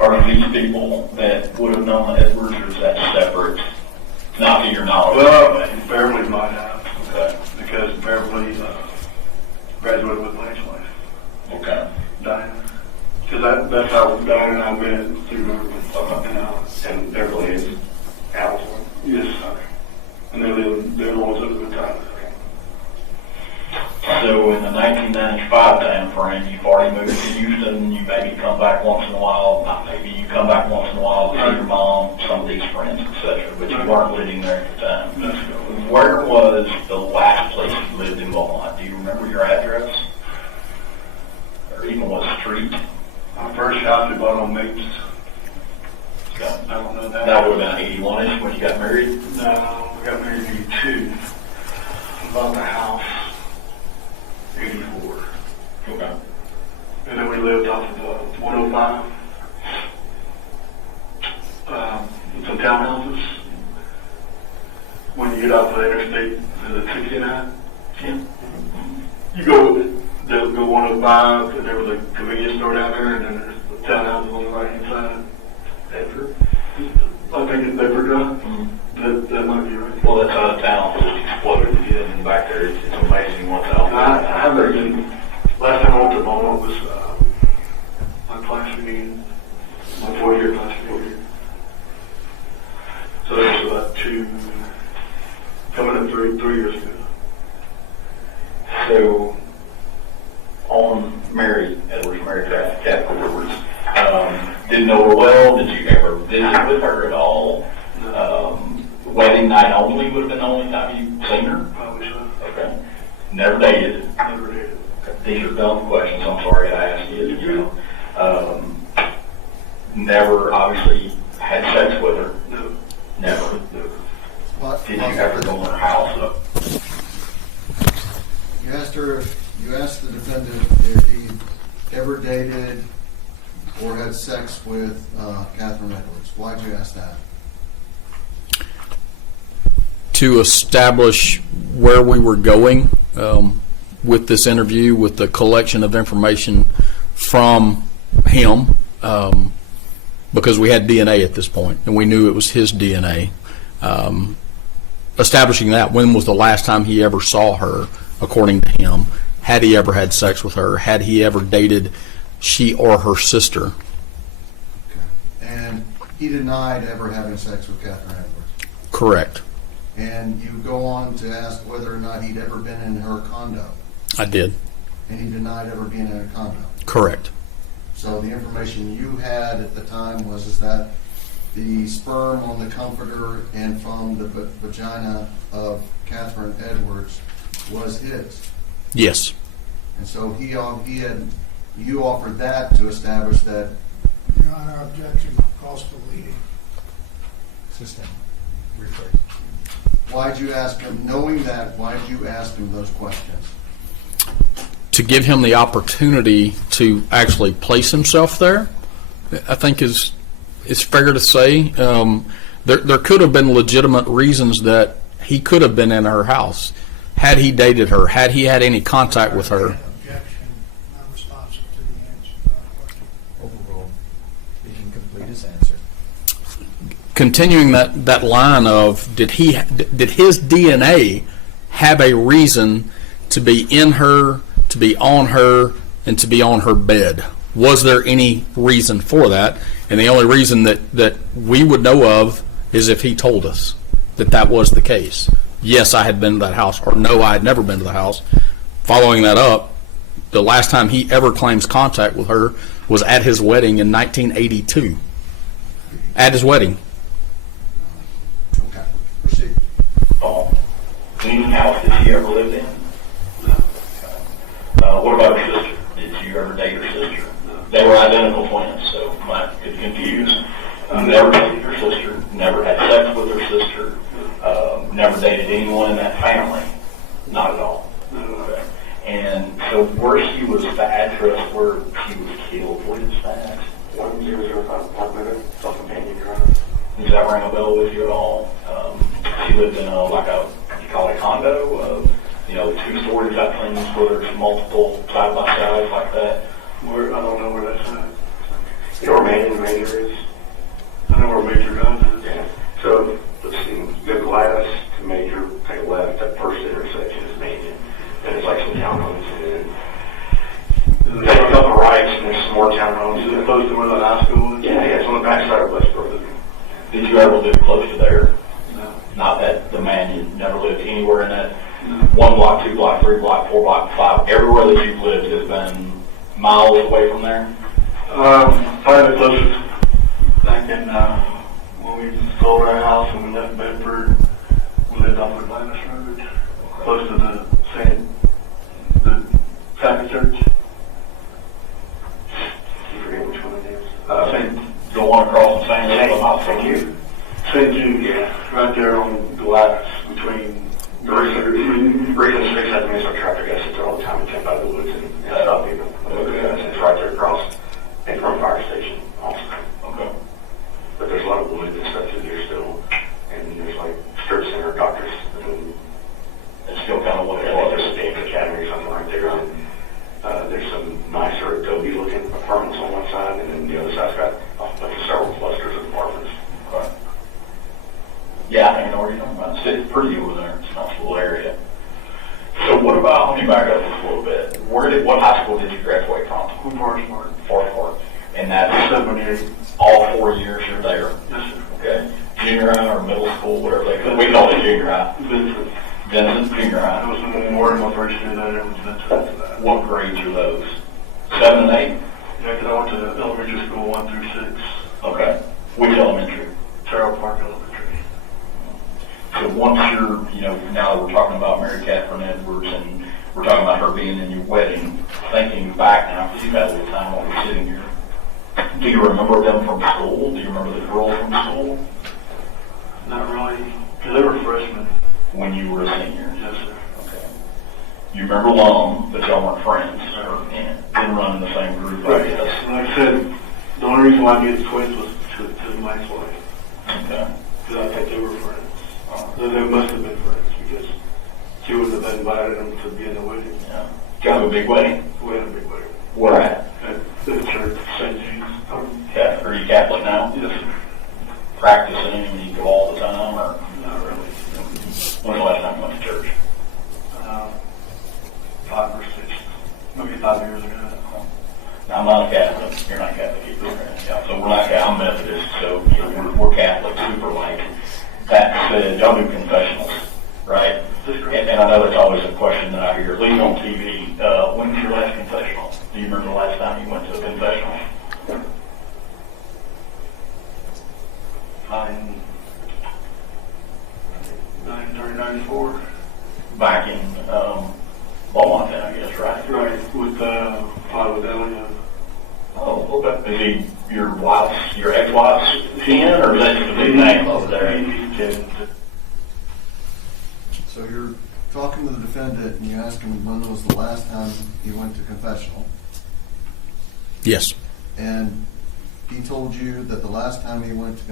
are these people that would have known the Edwards, or is that separate? Not to your knowledge. Well, Beverly might have. Okay. Because Beverly graduated with Blake's wife. Okay. Diana. Because that's how Diana and I met through Beverly. And Beverly is Al's one. Yes. And they're the ones that live in Tyler. So in the 1995 time frame, you've already moved to Houston. You maybe come back once in a while. Not maybe, you come back once in a while to see your mom, some of these friends, etc. But you weren't living there at the time. Where was the last place you lived in Beaumont? Do you remember your address? Or even what street? Our first house we bought on Mapes. I don't know that. That would have been 81-ish when you got married? No, we got married in 82. We bought the house 84. Okay. And then we lived off of 105. Some townhouses. When you get off the interstate, the 69. You go 105, and there was a convenience store down there, and then there's the townhouses on the right hand side. After, I think it's Bedford Drive. That might be right. Well, that's out of town. It exploded again back there. It's amazing what's out there. I haven't been. Last time I went to Beaumont was my class reunion, my 4-year class reunion. So that was about coming up 3 years ago. So, on Mary Catherine Edwards, didn't know her well. Did you ever visit with her at all? Wedding night only would have been the only time you've seen her? Probably so. Okay. Never dated? Never dated. Okay. These are dumb questions. I'm sorry I asked you. Never, obviously, had sex with her? No. Never? No. Did you ever go in her house? You asked the defendant if he ever dated or had sex with Catherine Edwards. Why'd you ask that? To establish where we were going with this interview, with the collection of information from him, because we had DNA at this point, and we knew it was his DNA. Establishing that, when was the last time he ever saw her, according to him? Had he ever had sex with her? Had he ever dated she or her sister? Okay. And he denied ever having sex with Catherine Edwards? Correct. And you go on to ask whether or not he'd ever been in her condo? I did. And he denied ever being in a condo? Correct. So the information you had at the time was that the sperm on the comforter and from the vagina of Catherine Edwards was his? Yes. And so you offered that to establish that. Your Honor, objection, calls for leading. System. Why'd you ask him, knowing that, why'd you ask him those questions? To give him the opportunity to actually place himself there, I think it's fair to say. There could have been legitimate reasons that he could have been in her house. Had he dated her, had he had any contact with her. Objection, not responsive to the answer. Question. Overruled. He can complete his answer. Continuing that line of did his DNA have a reason to to be in her, to be on her, and to be on her bed. Was there any reason for that? And the only reason that we would know of is if he told us that that was the case. Yes, I had been to that house, or no, I had never been to the house. Following that up, the last time he ever claims contact with her was at his wedding in 1982. At his wedding. Okay, proceed. Any house that she ever lived in? No. What about her sister? Did you ever date her sister? They were identical twins, so might get confused. Never dated her sister, never had sex with her sister, never dated anyone in that family. Not at all. Okay. And so where she was, the address where she was killed, what is that? 1005 Park South Companion Drive. Does that ring a bell with you at all? She lived in you call it a condo, 2-story type things where there's multiple side by sides like that. Where, I don't know where that's at. You know where Major is? I know where Major Guns is. Yeah. So, let's see, you go Gladys to Major, take a left, that first intersection is Major. And it's like some townhomes, and take a couple rights, and there's some more townhomes. Is it close to where the high school is? Yeah, it's on the backside of Westbrook. Did you ever live close to there? No. Not that the man, you never lived anywhere in that 1 block, 2 block, 3 block, 4 block, 5. Everywhere that you've lived has been miles away from there? Probably the closest back in when we sold our house and we left Bedford, we lived off of Gladys Road, close to the Catholic Church. You forget which one it is. The one across the same Thank you. St. Jude, yeah. Right there on Gladys between Reason 6 has me some traffic exits there all the time and jump out of the woods and stop people. It's right there across and from fire station also. Okay. But there's a lot of woods and stuff through there still. And there's like Sturd Center doctors. It's still kind of what it I was. think there's a dance academy or something right there. And there's some nicer Adobe looking apartments on one side, and then the other side's got a bunch of several clusters of apartments. Okay. Yeah, I know where you're talking about. It's pretty over there. It's a nice little area. So what about, let me back up just a little bit. What high school did you graduate from? Forest Park. Forest Park. And that's 78. all 4 years you're there? Yes, sir. Okay. Junior high or middle school, whatever they call it. We call it junior high. Vincent. Vincent, junior high. That was more than my first year there. It was Vincent. What grades are those? 7 and 8? Yeah, because I went to elementary school 1 through 6. Okay. Which elementary? Terrell Park Elementary. So once you're, now that we're talking about Mary Catherine Edwards and we're talking about her being in your wedding, thinking back now, because you've had a little time while we're sitting here, do you remember them from school? Do you remember the girls from school? Not really, because they were freshmen. When you were a senior? Yes, sir. Okay. You remember Long, but y'all weren't friends. And didn't run in the same group, I guess. Like I said, the only reason why I did twins was to Mike's wife. Okay. Because I think they were friends. They must have been friends because she would have invited them to be in the wedding. Yeah. Did you have a big wedding? We had a big wedding. Where at? At the church, St. James. Catholic. Are you Catholic now? Yes, sir. Practicing and you go all the time, or? Not really. When was the last time you went to church? 5 or 6, maybe 5 years ago. I'm not a Catholic. You're not Catholic either. Yeah, so we're not. I'm Methodist, so we're Catholic, super like. That said, y'all do confessionals, right? And I know that's always a question that I hear, at least on TV. When was your last confessional? Do you remember the last time you went to a confessional? 94. Back in Beaumont, I guess, right? Right, with Father Delia. Oh, okay. Is he your ex-wife's 10, or is that just a big name over there? He's 10. So you're talking to the defendant and you ask him when was the last time he went to confessional. Yes. And he told you that the last time he went to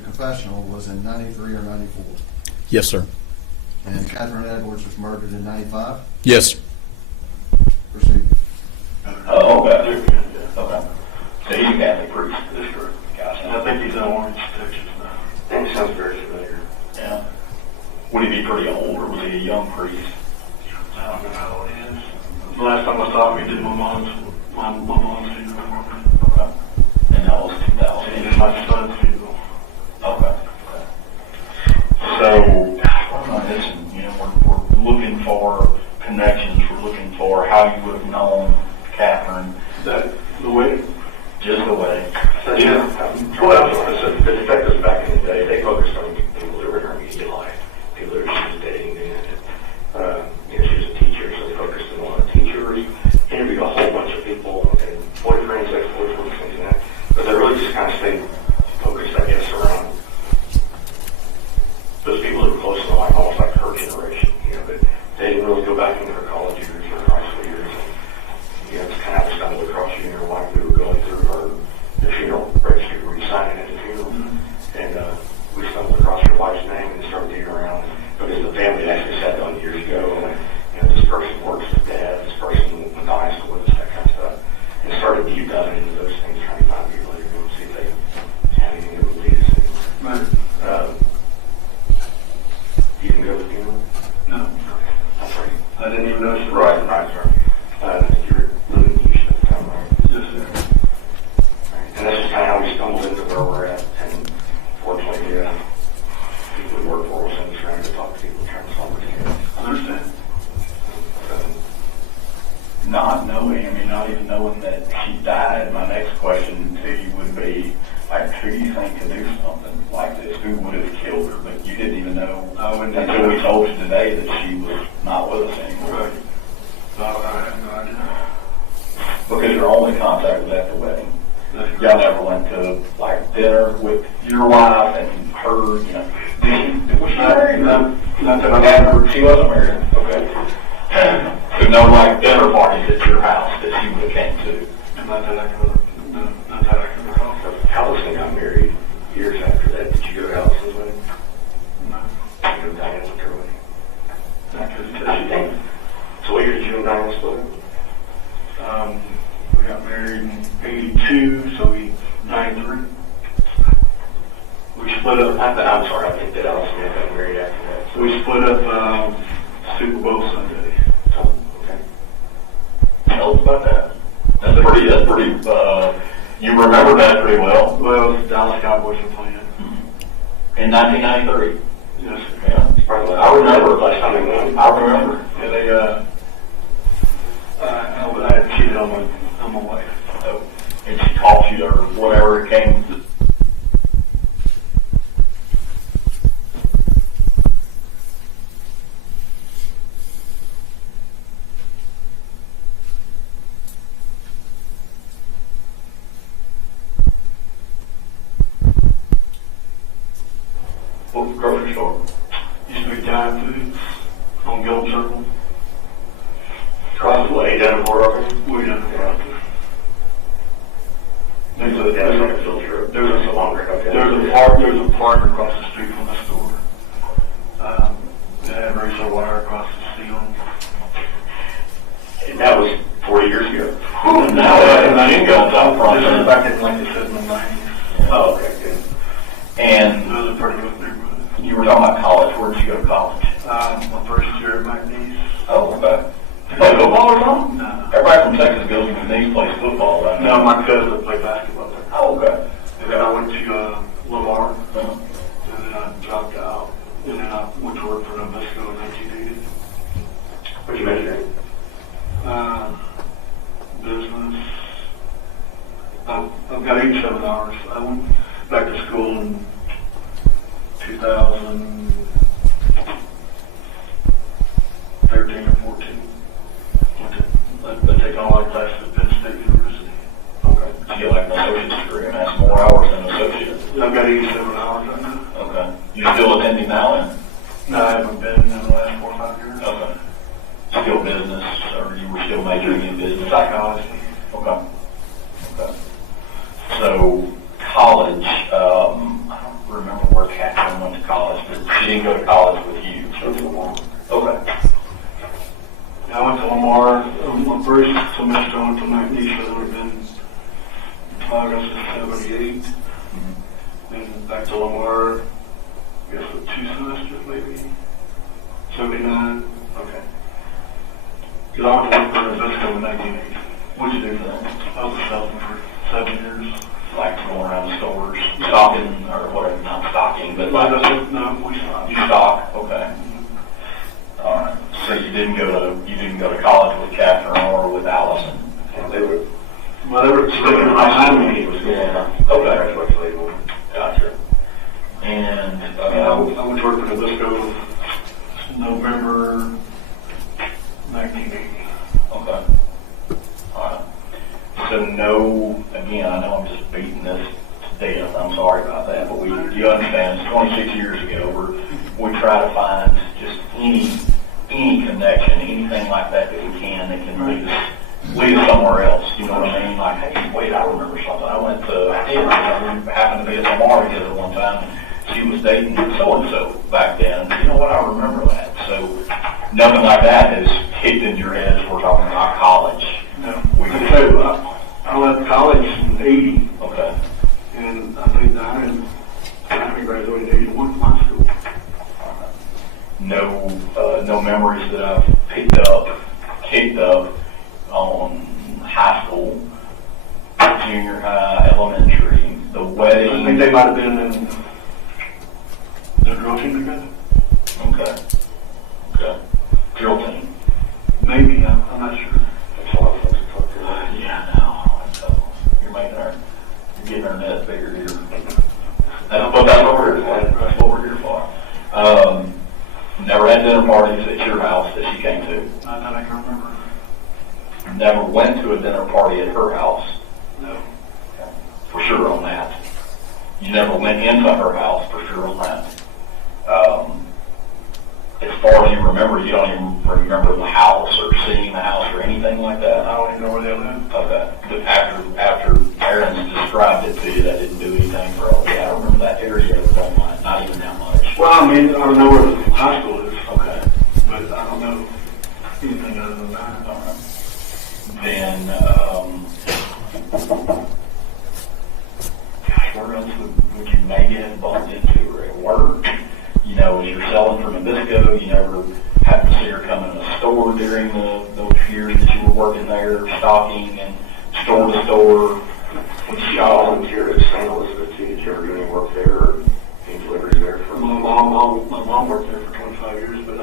confessional was in 93 or 94. Yes, sir. And Catherine Edwards was murdered in 95? Yes. Proceed. Oh, okay. Okay. So he's a Catholic priest. That's correct. Gotcha. I think he's in Orange, Texas now. That sounds very familiar. Yeah. Would he be pretty old, or was he a young priest? I last time I saw him, he did my mom's funeral. Okay. And that was 2000. He did my son's funeral. Okay. So, what am I missing? You know, we're looking for connections. We're looking for how you would have known Catherine. That the way. Just the way. So, yeah. Well, the detectives back in the day, they focused on people that were in her immediate life, people that she was dating. And, you know, she was a teacher, so they focused on a lot of teachers, interviewed a whole bunch of people, and boyfriends, ex-boyfriends, things like that. But they really just kind of stayed focused, I guess, around those people that were close to life, almost like her generation. You know, but they didn't really go back into her college years or her high school years. And, you know, it's kind of stumbled across you in her life. We were going through the funeral registry where you sign in at the funeral, and we stumbled across her wife's name and started digging around because the family actually sat down years ago. And, you know, this person works with dad, this person went to high school with us, that kind of stuff, and started deep diving into those things, trying to find people later and see if they had anything that would lead us. You can go to the funeral? No. That's right. I didn't even know. Right, sir. You're living in Houston at the time, right? Yes, sir. Right. And that's just kind of how we stumbled into where we're at. And fortunately, people we work for will send us around to talk to people, trying to solve the case. I understand. Not knowing, I mean, not even knowing that she died, my next question to you would be, like, who do you think could do something like this? Who would have killed her? But you didn't even know until we told you today that she was not with us anymore. Right. No, I have no idea. Because your only contact was at the wedding. Y'all never went to, like, dinner with your wife and her, you know. Was she married? Not that I remember. She wasn't married. Okay. So no, like, dinner parties at your house that she would have came to. Not that I can recall. Allison got married years after that. Did you go to Allison's wedding? No. Did you go to Diane's with her wedding? I couldn't tell you. So what year did you and Diane split? We got married in 82, so we 93. We split up. I'm sorry, I think that Allison got married after that. So we split up Super Bowl Sunday. Oh, okay. Tell us about that. That's pretty, you remember that pretty well. Well, it was the Dallas Cowboys were playing. In 1993. Yes, sir. Yeah. I remember. Last time we won. I remember. Yeah, they, I had cheated on my wife. Oh. And she taught you or whatever it came to. What was the grocery store? Used to be Giant Foods on Gilm Circle. Across the way, down in Fort Othram? We done it right there. There's like a filter. There's a longer. Okay. There's a park across the street from the store. They had razor wire across the ceiling. And that was 40 years ago. Now I ain't got that from This is back in like the 70s. Oh, okay, good. And Those are pretty good neighborhoods. you were talking about college. Where did you go to college? My first year at McNeese. Oh, okay. You play football or something? No. Everybody from Texas goes to McNeese plays football, right? No, my cousin played basketball there. Oh, okay. And then I went to Lamar, Uh-huh. and then I dropped out, and then I went to work for Nabisco in 1980. What'd you major in? Business. I've got 87 hours. I went back to school in 2013 or 14. I take online classes at Penn State University. Okay. You get like an associate's degree, and that's more hours than an associate. I've got 87 hours right now. Okay. You still attending now, then? No, I haven't been in the last 4 or 5 years. Okay. Still business, or you were still majoring in business? Psychology. Okay. Okay. So, college, I don't remember where Catherine went to college, but she didn't go to college with you. She went to Lamar. Okay. I went to Lamar. My first semester I went to McNeese, so it would have been August of 78. And back to Lamar, I guess for 2 semesters maybe. 79. Okay. Because I went to work for Nabisco in 1980. What'd you do for them? I was a salesman for 7 years. Like going around the stores, stocking, or whatever, not stocking, but like, No, we stopped. you stock, okay. All right, so you didn't go to college with Catherine or with Allison? They were sticking behind me. Okay. Gotcha. And, I went to work for Nabisco November 1980. okay. All right. So no, again, I know I'm just beating this to death. I'm sorry about that, but you understand, it's 26 years ago. We try to find just any connection, anything like that we can that can lead us somewhere else. You know what I mean? Like, hey, wait, I remember something. I went to, we happened to be at Lamar together one time, and she was dating so-and-so back then. You know what? I remember that. So nothing like that has kicked into your head as we're talking about college. No. I left college in 80. Okay. And I think I graduated in 81 from high school. No memories that I've kicked up on high school, junior high, elementary, the wedding. I think they might have been in the drill team together. Okay. Okay. Drill team. Maybe, I'm not sure. That's a lot of folks to talk to. Yeah, I know. So you're getting our net bigger here. That's what we're here for. That's what we're here for. Never had dinner parties at your house that she came to. Not that I can remember. Never went to a dinner party at her house. No. Okay. For sure on that. You never went into her house, for sure on that. As far as you remember, you don't even remember the house or seeing the house or anything like that? I don't even know where they live. Okay. But after Aaron described it to you, that didn't do anything for all. Yeah, I remember that area of Beaumont, not even that much. Well, I mean, I know where the high school is. Okay. But I don't know anything other than that. All right. Then, where else would you maybe have bumped into her at work? You know, as you're selling from Nabisco, you never happened to see her come in a store during those years that you were working there, stocking and store to store. She volunteered at St. Elizabeth. Did you ever do any work there or any deliveries there? My mom worked there for 25 years, but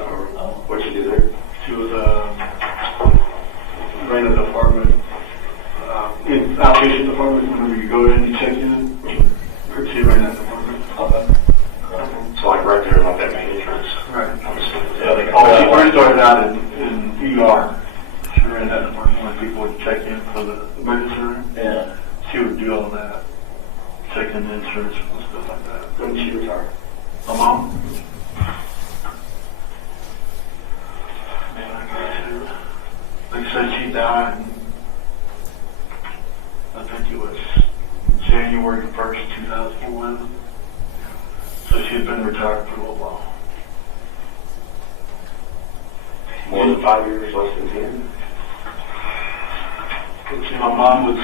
what she did there? She was ran a department, in outpatient department. Whenever you go in, you check in. She ran that department. Okay. So like right there, like that main entrance. Right. Yeah, they call that. She first started out in ER. She ran that department when people would check in for the emergency room. Yeah. She would do all that, checking the insurance and stuff like that. When did she retire? My mom. Man, I got to. Like I said, she died. I think it was January 1st, 2011. So she had been retired for a little while. More than 5 years, less than 10? Let's see, my mom was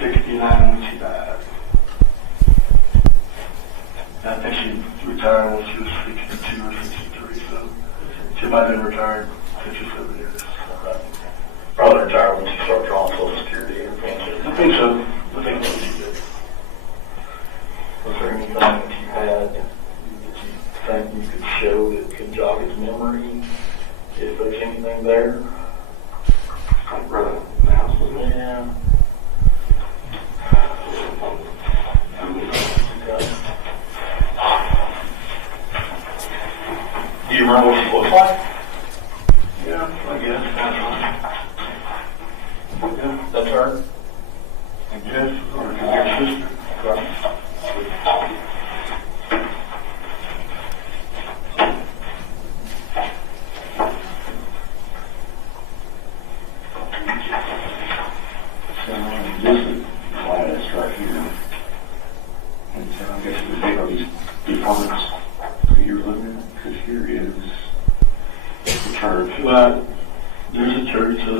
69 when she died. And I think she retired when she was 62 or 63, so she might have been retired 57 years. Probably retired when she started drawing Social Security or pension. I think so. I think so, she did. Was there anything that you had that you think you could show that could jog his memory? If there's anything there? Like where the house was. Yeah. Do you remember what she looked like? Yeah, I guess that's right. Yeah, that's her? I guess, or your sister. Right. This is class right here. And so I guess we take all these departments that you're looking at, because here is the church. Well, there's a church, so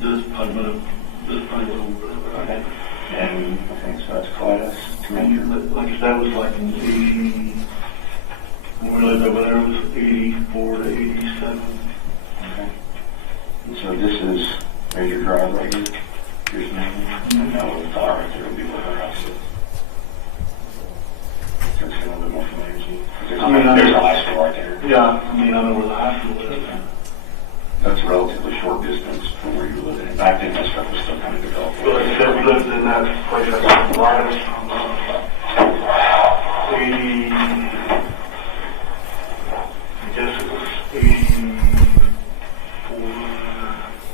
this probably okay. And I think so that's class. Like I said, that was like in 80, when we lived over there, it was 84 to 87. Okay. So this is major driveway here. Here's the name. And now the car right there will be where her house is. So it's a little bit more familiar to you. There's a high school right there. Yeah, I mean, I know where the high school is. That's a relatively short distance from where you were living. Back then, that stuff was still kind of developed. Well, it said we lived in that place that's right us from 80, I guess it was 84.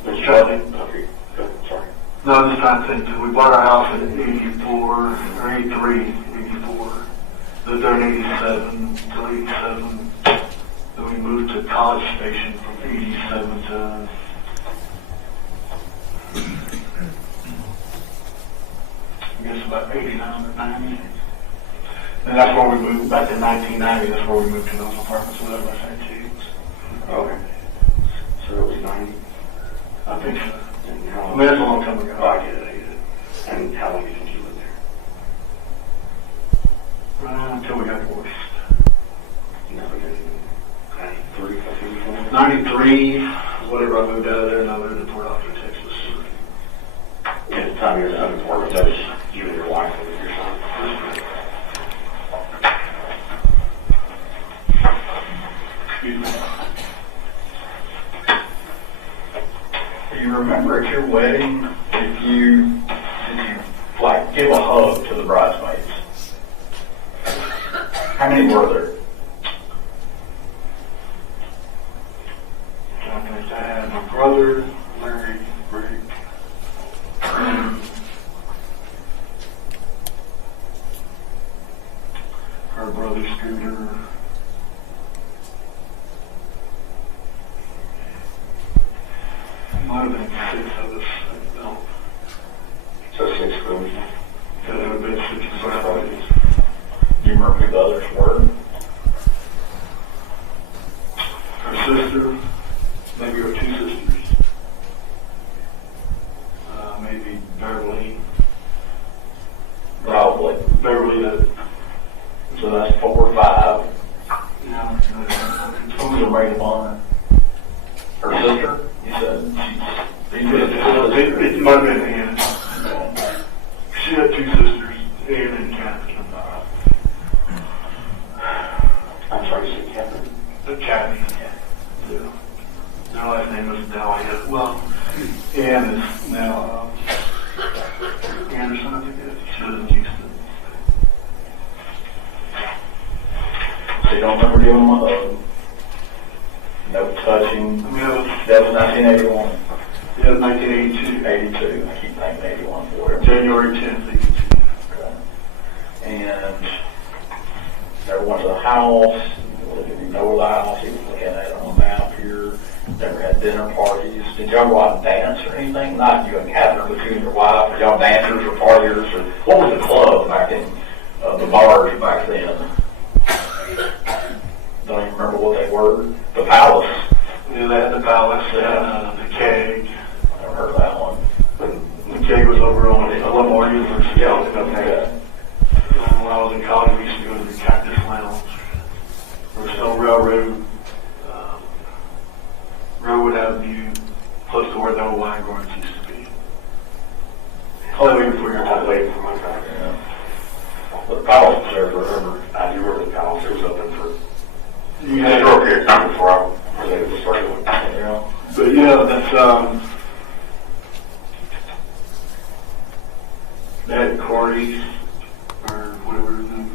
It's Charlie? Okay, good, sorry. No, I'm just trying to think, 'cause we bought our house in 84, or 83, 84. Lived there in 87 till 87. Then we moved to College Station from 87 to I guess about 89 or 90. And that's where we moved back in 1990. That's where we moved to those apartments with our antiques. Okay. So it was 90? I think so. And how long? I mean, that's a long time ago. Oh, I get it. And how long do you think you lived there? Until we got divorced. No, we didn't. 93, I think. 93, whatever, I moved out of there and I moved to Port Arthur, Texas. At the time you were in Port, that was you and your wife and your son. Excuse me. Do you remember at your wedding, did you like give a hug to the bridesmaids? How many were there? I think I had my brother, Larry, Rick, her brother, Scooter. Might have been 6 of us. I don't know. So 6 girls. Could have been 6 brothers. Do you remember who the others were? Her sister, maybe her 2 sisters. Maybe Beverly. Probably. Beverly, So that's 4 or 5. yeah. Who was the maid on her sister? You said It might have been Ann. She had 2 sisters, Ann and Catherine. I'm sorry, you said Catherine? Kathy. Yeah. Her last name was Dahlia. Well, Ann is now Anderson, I think it is. She lives in Houston. So you don't remember giving them a hug? No touching? I mean, That was 1981. Yeah, 1982. 82. I keep thinking 81 for whatever. January 10th, 82. Okay. And never went to the house. Did you know where the house? You was looking at it on a map here. Never had dinner parties. Did y'all go out and dance or anything? Not you and Catherine, but you and your wife. Were y'all dancers or partiers? Or what was the club back in the bars back then? Don't even remember what they were. The Palace. Yeah, they had the Palace. They had the Keg. Never heard of that one. The Keg was over on Lamar University. Yeah, okay. When I was in college, we used to go to the Cactus Lounge. There was no railroad. Railroad Avenue, close to where the old wine gardens used to be. Waiting for your time, waiting for my time. Yeah. But the Palace was there forever. I do remember the Palace. It was open for a short period of time before they started with it. But yeah, that's they had Corey's or whatever his name.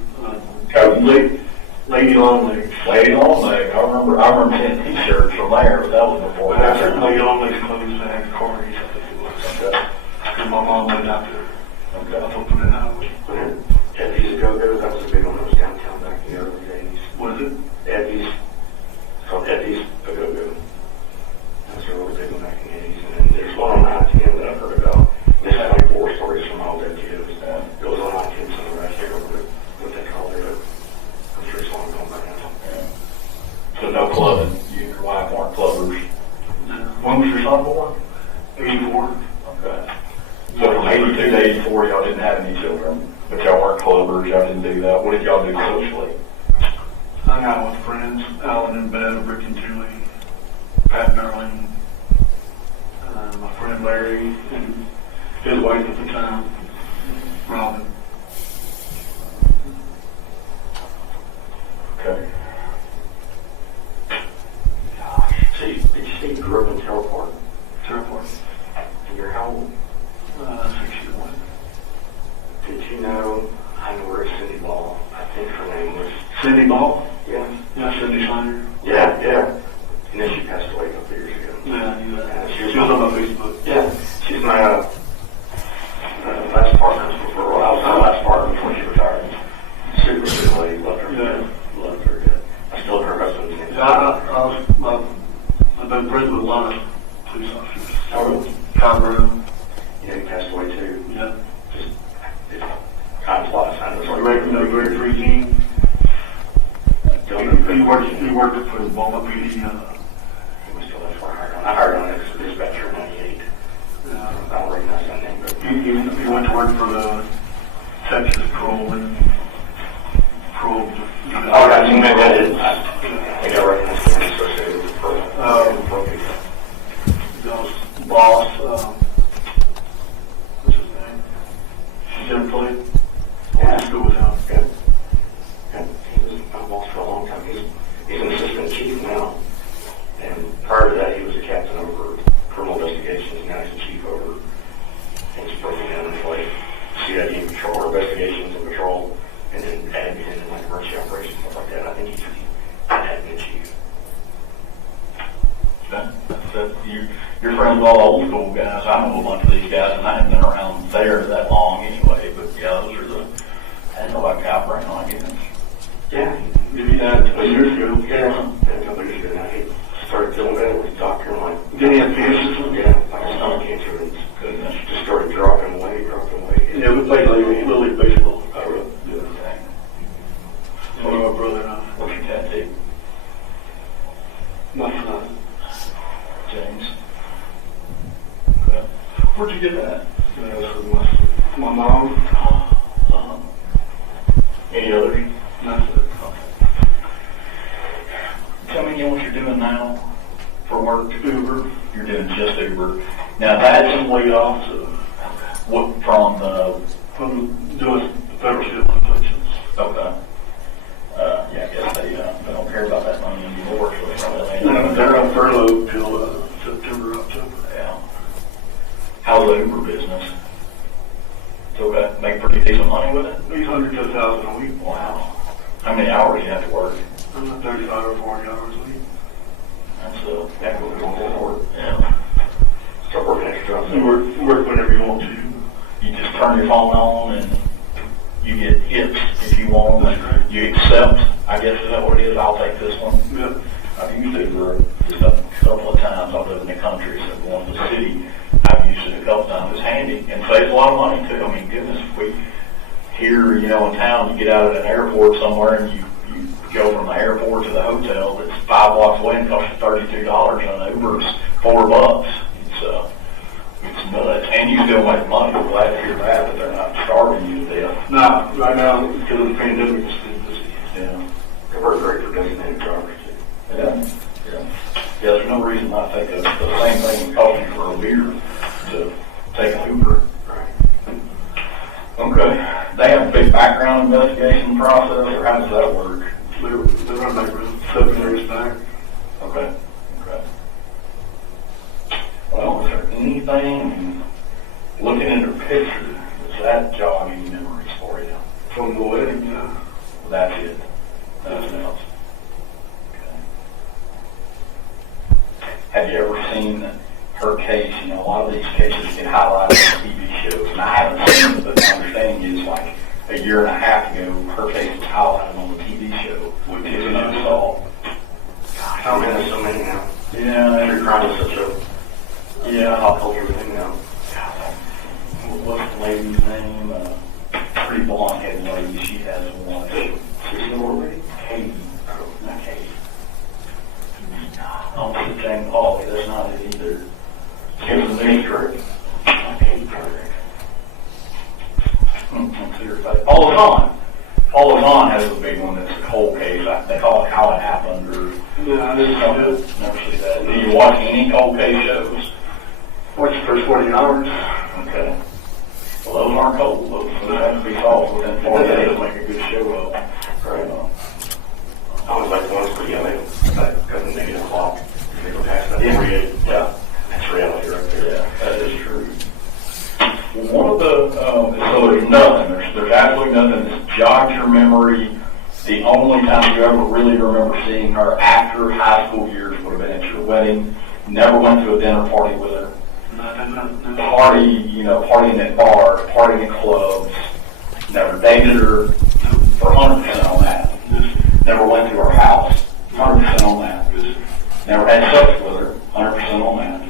Lady Longlegs. Lady Longlegs. I remember seeing T-shirts from there, but that was before. But after Lady Longlegs closed, they had Corey's. I think it was. Okay. And my mom went out there. Okay. I put it out. 10 years ago, that was a big one. That was downtown back in the early days. What is it? Eddie's. It's called Eddie's Go-Go. That's a really big one back in the 80s. And then there's one on I-10 that I've heard about. There's like 4 stories from all that kids. It was on I-10 somewhere right here over what they call it. I'm sure it's long gone by now. Yeah. So no clubbing. You and your wife weren't clubbers. When was your son born? 84. Okay. So from 82 to 84, y'all didn't have any children, but y'all weren't clubbers. Y'all didn't do that. What did y'all do socially? Hung out with friends, Alan and Bev, Rick and Julie, Pat Darling, Larry and his wife at the time, Robin. Okay. So did you say you grew up in Terraport? Terraport. And you're how old? 61. Did you know, I know where it's Cindy Ball. I think her name was... Cindy Ball? Yeah. Yeah, Cindy Snyder. Yeah, yeah. And then she passed away a couple years ago. Yeah, I knew that. She was on my Facebook. Yeah. She's my last partner for a while. I was my last partner before she retired. Super good lady. Loved her. Yeah. Loved her. Yeah. I still have her husband's name. Yeah, I've been friends with a lot of police officers. Oh, really? Brown. You know, he passed away too. Yeah. Just, time flies. I know it's like Greg Freezing. He worked for the Beaumont PD. He was still there for I hired on as a dispatcher in 98. I don't recognize that name, but He went to work for the Texas Patrol and Patrol. Oh, that's maybe I did. I think I recognize the name associated with the Patrol. His boss, what's his name? Jim Clay. Went to school with him. Good. Good. He was my boss for a long time. He's an assistant chief now. And prior to that, he was a captain over criminal investigations. Now he's a chief over things broken down in like CID and patrol, or investigations and patrol, and then admin and like emergency operations, stuff like that. I think he's admin chief. You're friends with all the old school guys. I know a bunch of these guys, and I haven't been around there that long anyway. But yeah, those are the. I didn't know about Kyle Brown, I guess. Yeah. Maybe that 2 years ago. Yeah. A couple years ago now. He started feeling better with the doctor. And like, Did he have cancer or something? Yeah, like stomach cancer. And just started dropping weight. Yeah, we played Little League baseball. I really Do the thing. So my brother and I. What's your tattoo? My son. James. Okay. Where'd you get that? My mom. Any others? That's it. Tell me again what you're doing now for work. Uber. You're doing just Uber. Now that's laid off. So what from I'm doing federal civil inflictions. Okay. Yeah, I guess they don't care about that money anymore. So they probably No, they're on furlough till September, October. Yeah. How's the Uber business? Okay. Make pretty decent money with it? 800 to 1,000 a week. Wow. How many hours do you have to work? 35 or 40 hours a week. That's a heck of a work. Yeah. start working extra jobs. You work whenever you want to. You just turn your phone on and you get hits if you want. That's right. You accept, I guess is that what it is? I'll take this one. Yep. I've used it for just a couple of times. I live in the country, so going to the city, I've used it a couple times. It's handy and saves a lot of money too. I mean, goodness, if we here, in town, you get out at an airport somewhere and you go from the airport to the hotel that's 5 blocks away and costs you $32 on Uber's $4. It's nuts. And you still make money. I'm glad to hear that they're not starving you to death. No, right now, because of the pandemic, it's been busy. Yeah. They work great for designated drivers too. Yeah. Yeah. There's no reason not to take the same thing and cost you for a beer to take an Uber. Right. Okay. They have a big background investigation process, or how does that work? They run like 7 years back. Okay. Okay. Well, is there anything, looking at her picture, does that jog any memories for you? From the wedding, yeah. Well, that's it. Nothing else. Okay. Have you ever seen her case? A lot of these cases get highlighted on TV shows, and I haven't seen it, but my understanding is like a year and a half ago, her case was highlighted on the TV show, which is an unsolved. How many? There's so many now. Yeah. True crime is such a pop culture thing now. What's the lady's name? Pretty blonde-headed lady. She has one. She's the more lady? Katie. Not Katie. Oh, it's Jane Pauley. That's not it either. Katie Kirk. Not Katie Kirk. Let's see her face. Paula Vaughn. Paula Vaughn has a big one that's a cold case. They call it How It Happened, or Yeah, I didn't know that. never see that. Do you watch any cold case shows? What's the first 48 hours? Okay. Well, those aren't cold. Those have to be solved within 4 days to make a good show up. Right. I was like once, but yeah, they got the negative clock. They go past that 48. Yeah. That's reality right there. Yeah, that is true. One of the, so there's nothing, there's absolutely nothing that's jogged your memory. The only time you ever really remember seeing her after high school years would have been at your wedding. Never went to a dinner party with her. Partying at bars, partying at clubs. Never dated her for 100% on that. Never went to her house, 100% on that. Never had sex with her, 100% on that.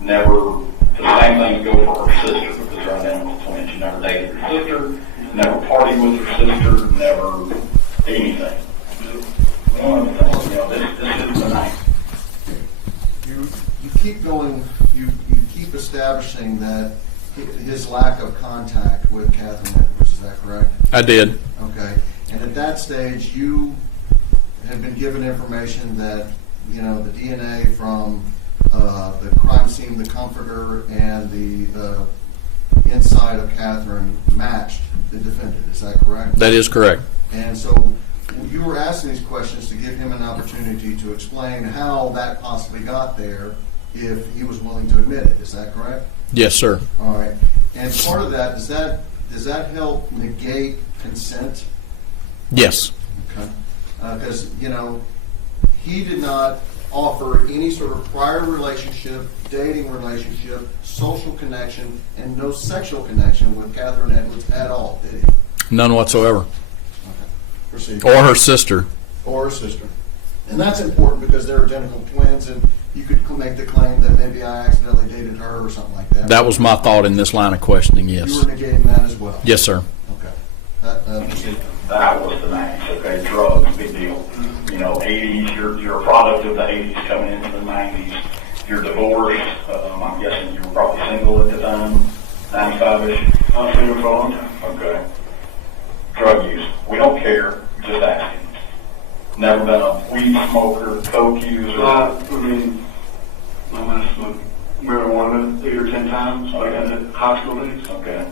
Never. The same things go for her sister because they're identical twins. She never dated her sister, never partied with her sister, never anything. One of the things, this is the night. You keep going, you keep establishing that his lack of contact with Catherine Edwards, is that correct? I did. Okay. And at that stage, you had been given information that, the DNA from the crime scene, the comforter, and the inside of Catherine matched the defendant. Is that correct? That is correct. And so you were asking these questions to give him an opportunity to explain how that possibly got there if he was willing to admit it. Is that correct? Yes, sir. All right. And part of that, does that help negate consent? Yes. Okay. Because, he did not offer any sort of prior relationship, dating relationship, social connection, and no sexual connection with Catherine Edwards at all, did he? None whatsoever. Okay. Proceed. Or her sister. Or her sister. And that's important because they're identical twins, and you could make the claim that maybe I accidentally dated her or something like that. That was my thought in this line of questioning, yes. You were negating that as well? Yes, sir. Okay. Proceed. That was the night. Okay, drugs, big deal. 80s, you're a product of the 80s coming into the 90s. You're divorced. I'm guessing you were probably single at the time, 95-ish. I was single for a long time. Okay. Drug use. We don't care. Just asking. Never been a weed smoker, coke user. I might have smoked marijuana 8 or 10 times, like in the high school days. Okay.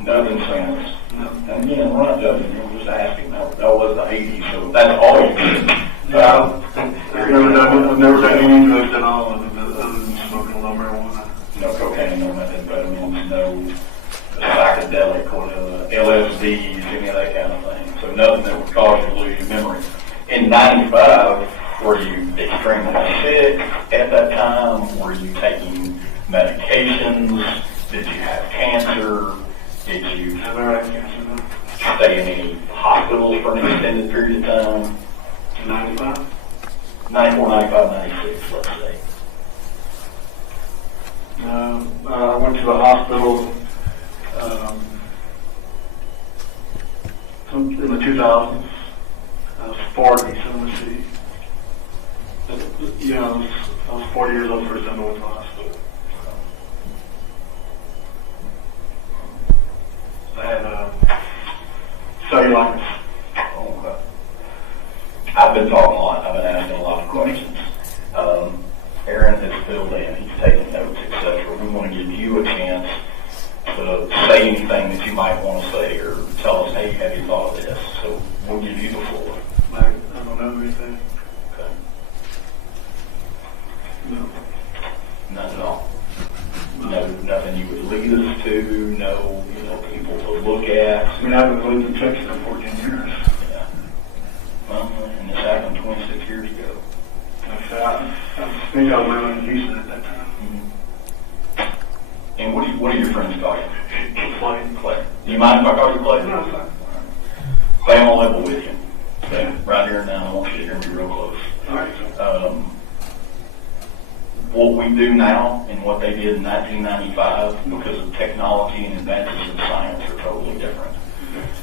Nothing since. No. And we're not judging you, we're just asking. That was the 80s, so that's all you did. I've never done any drugs at all other than smoking a little marijuana. No cocaine, no methamphetamines, no psychedelic or LSDs, any of that kind of thing. So nothing that would cause you to lose your memory. In 95, were you extremely sick at that time? Were you taking medications? Did you have cancer? Did you stay in any hospitals for an extended period of time? 95? 94, 95, 96, let's say. I went to the hospital in the 2000s. I was 40, so let's see. I was 40 years old the first time I went to the hospital. I had cellulitis. Okay. I've been talking a lot. I've been asking a lot of questions. Aaron has filled in. He's taken notes, etc. We want to give you a chance to say anything that you might want to say or tell us, hey, have you thought of this? So we'll give you the floor. I don't know anything. Okay. No. Not at all. No, nothing you would lead us to, no, people to look at. I've been living in Texas for 14 years. Yeah. Well, and this happened 26 years ago. I think I was living in Houston at that time. Mm-hmm. And what do your friends call you? Clay. Do you mind if I call you Clay? No, it's fine. Clay, I'm on level with you. Okay? Right here and now, I want you to hear me real close. All right. What we do now and what they did in 1995, because of technology and advances in science, are totally different.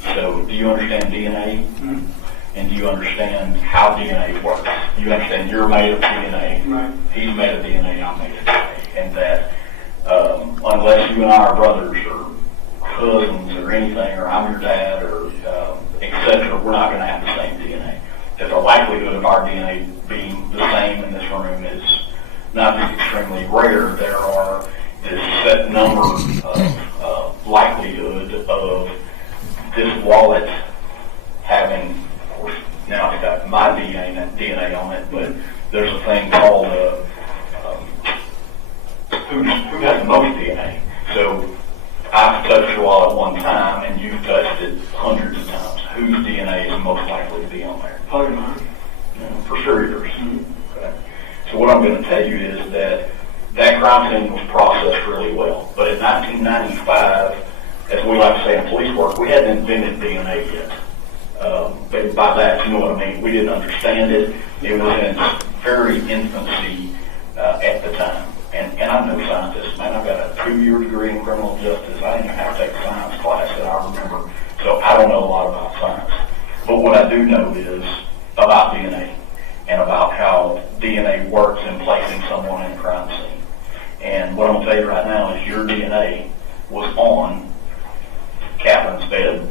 So, do you understand DNA? Mm-hmm. And do you understand how DNA works? You understand you're made of DNA. Right. He's made of DNA, I'm made of DNA. And that unless you and I are brothers or cousins or anything, or I'm your dad or etc., we're not going to have the same DNA. That the likelihood of our DNA being the same in this room is not just extremely rare, there are this set number of likelihood of this wallet having, of course, now it's got my DNA on it, but there's a thing called who has the most DNA. So I've touched your wallet one time, and you've touched it hundreds of times. Whose DNA is most likely to be on there? Probably mine. For sure yours. Okay. So what I'm going to tell you is that crime scene was processed really well. But in 1995, as we like to say in police work, we hadn't invented DNA yet. But by that, you know what I mean. We didn't understand it. It was in its very infancy at the time. And I'm no scientist, man. I've got a 2-year degree in criminal justice. I didn't even have to take a science class that I remember. So I don't know a lot about science. But what I do know is about DNA and about how DNA works in placing someone in a crime scene. And what I'm going to tell you right now is your DNA was on Catherine's bed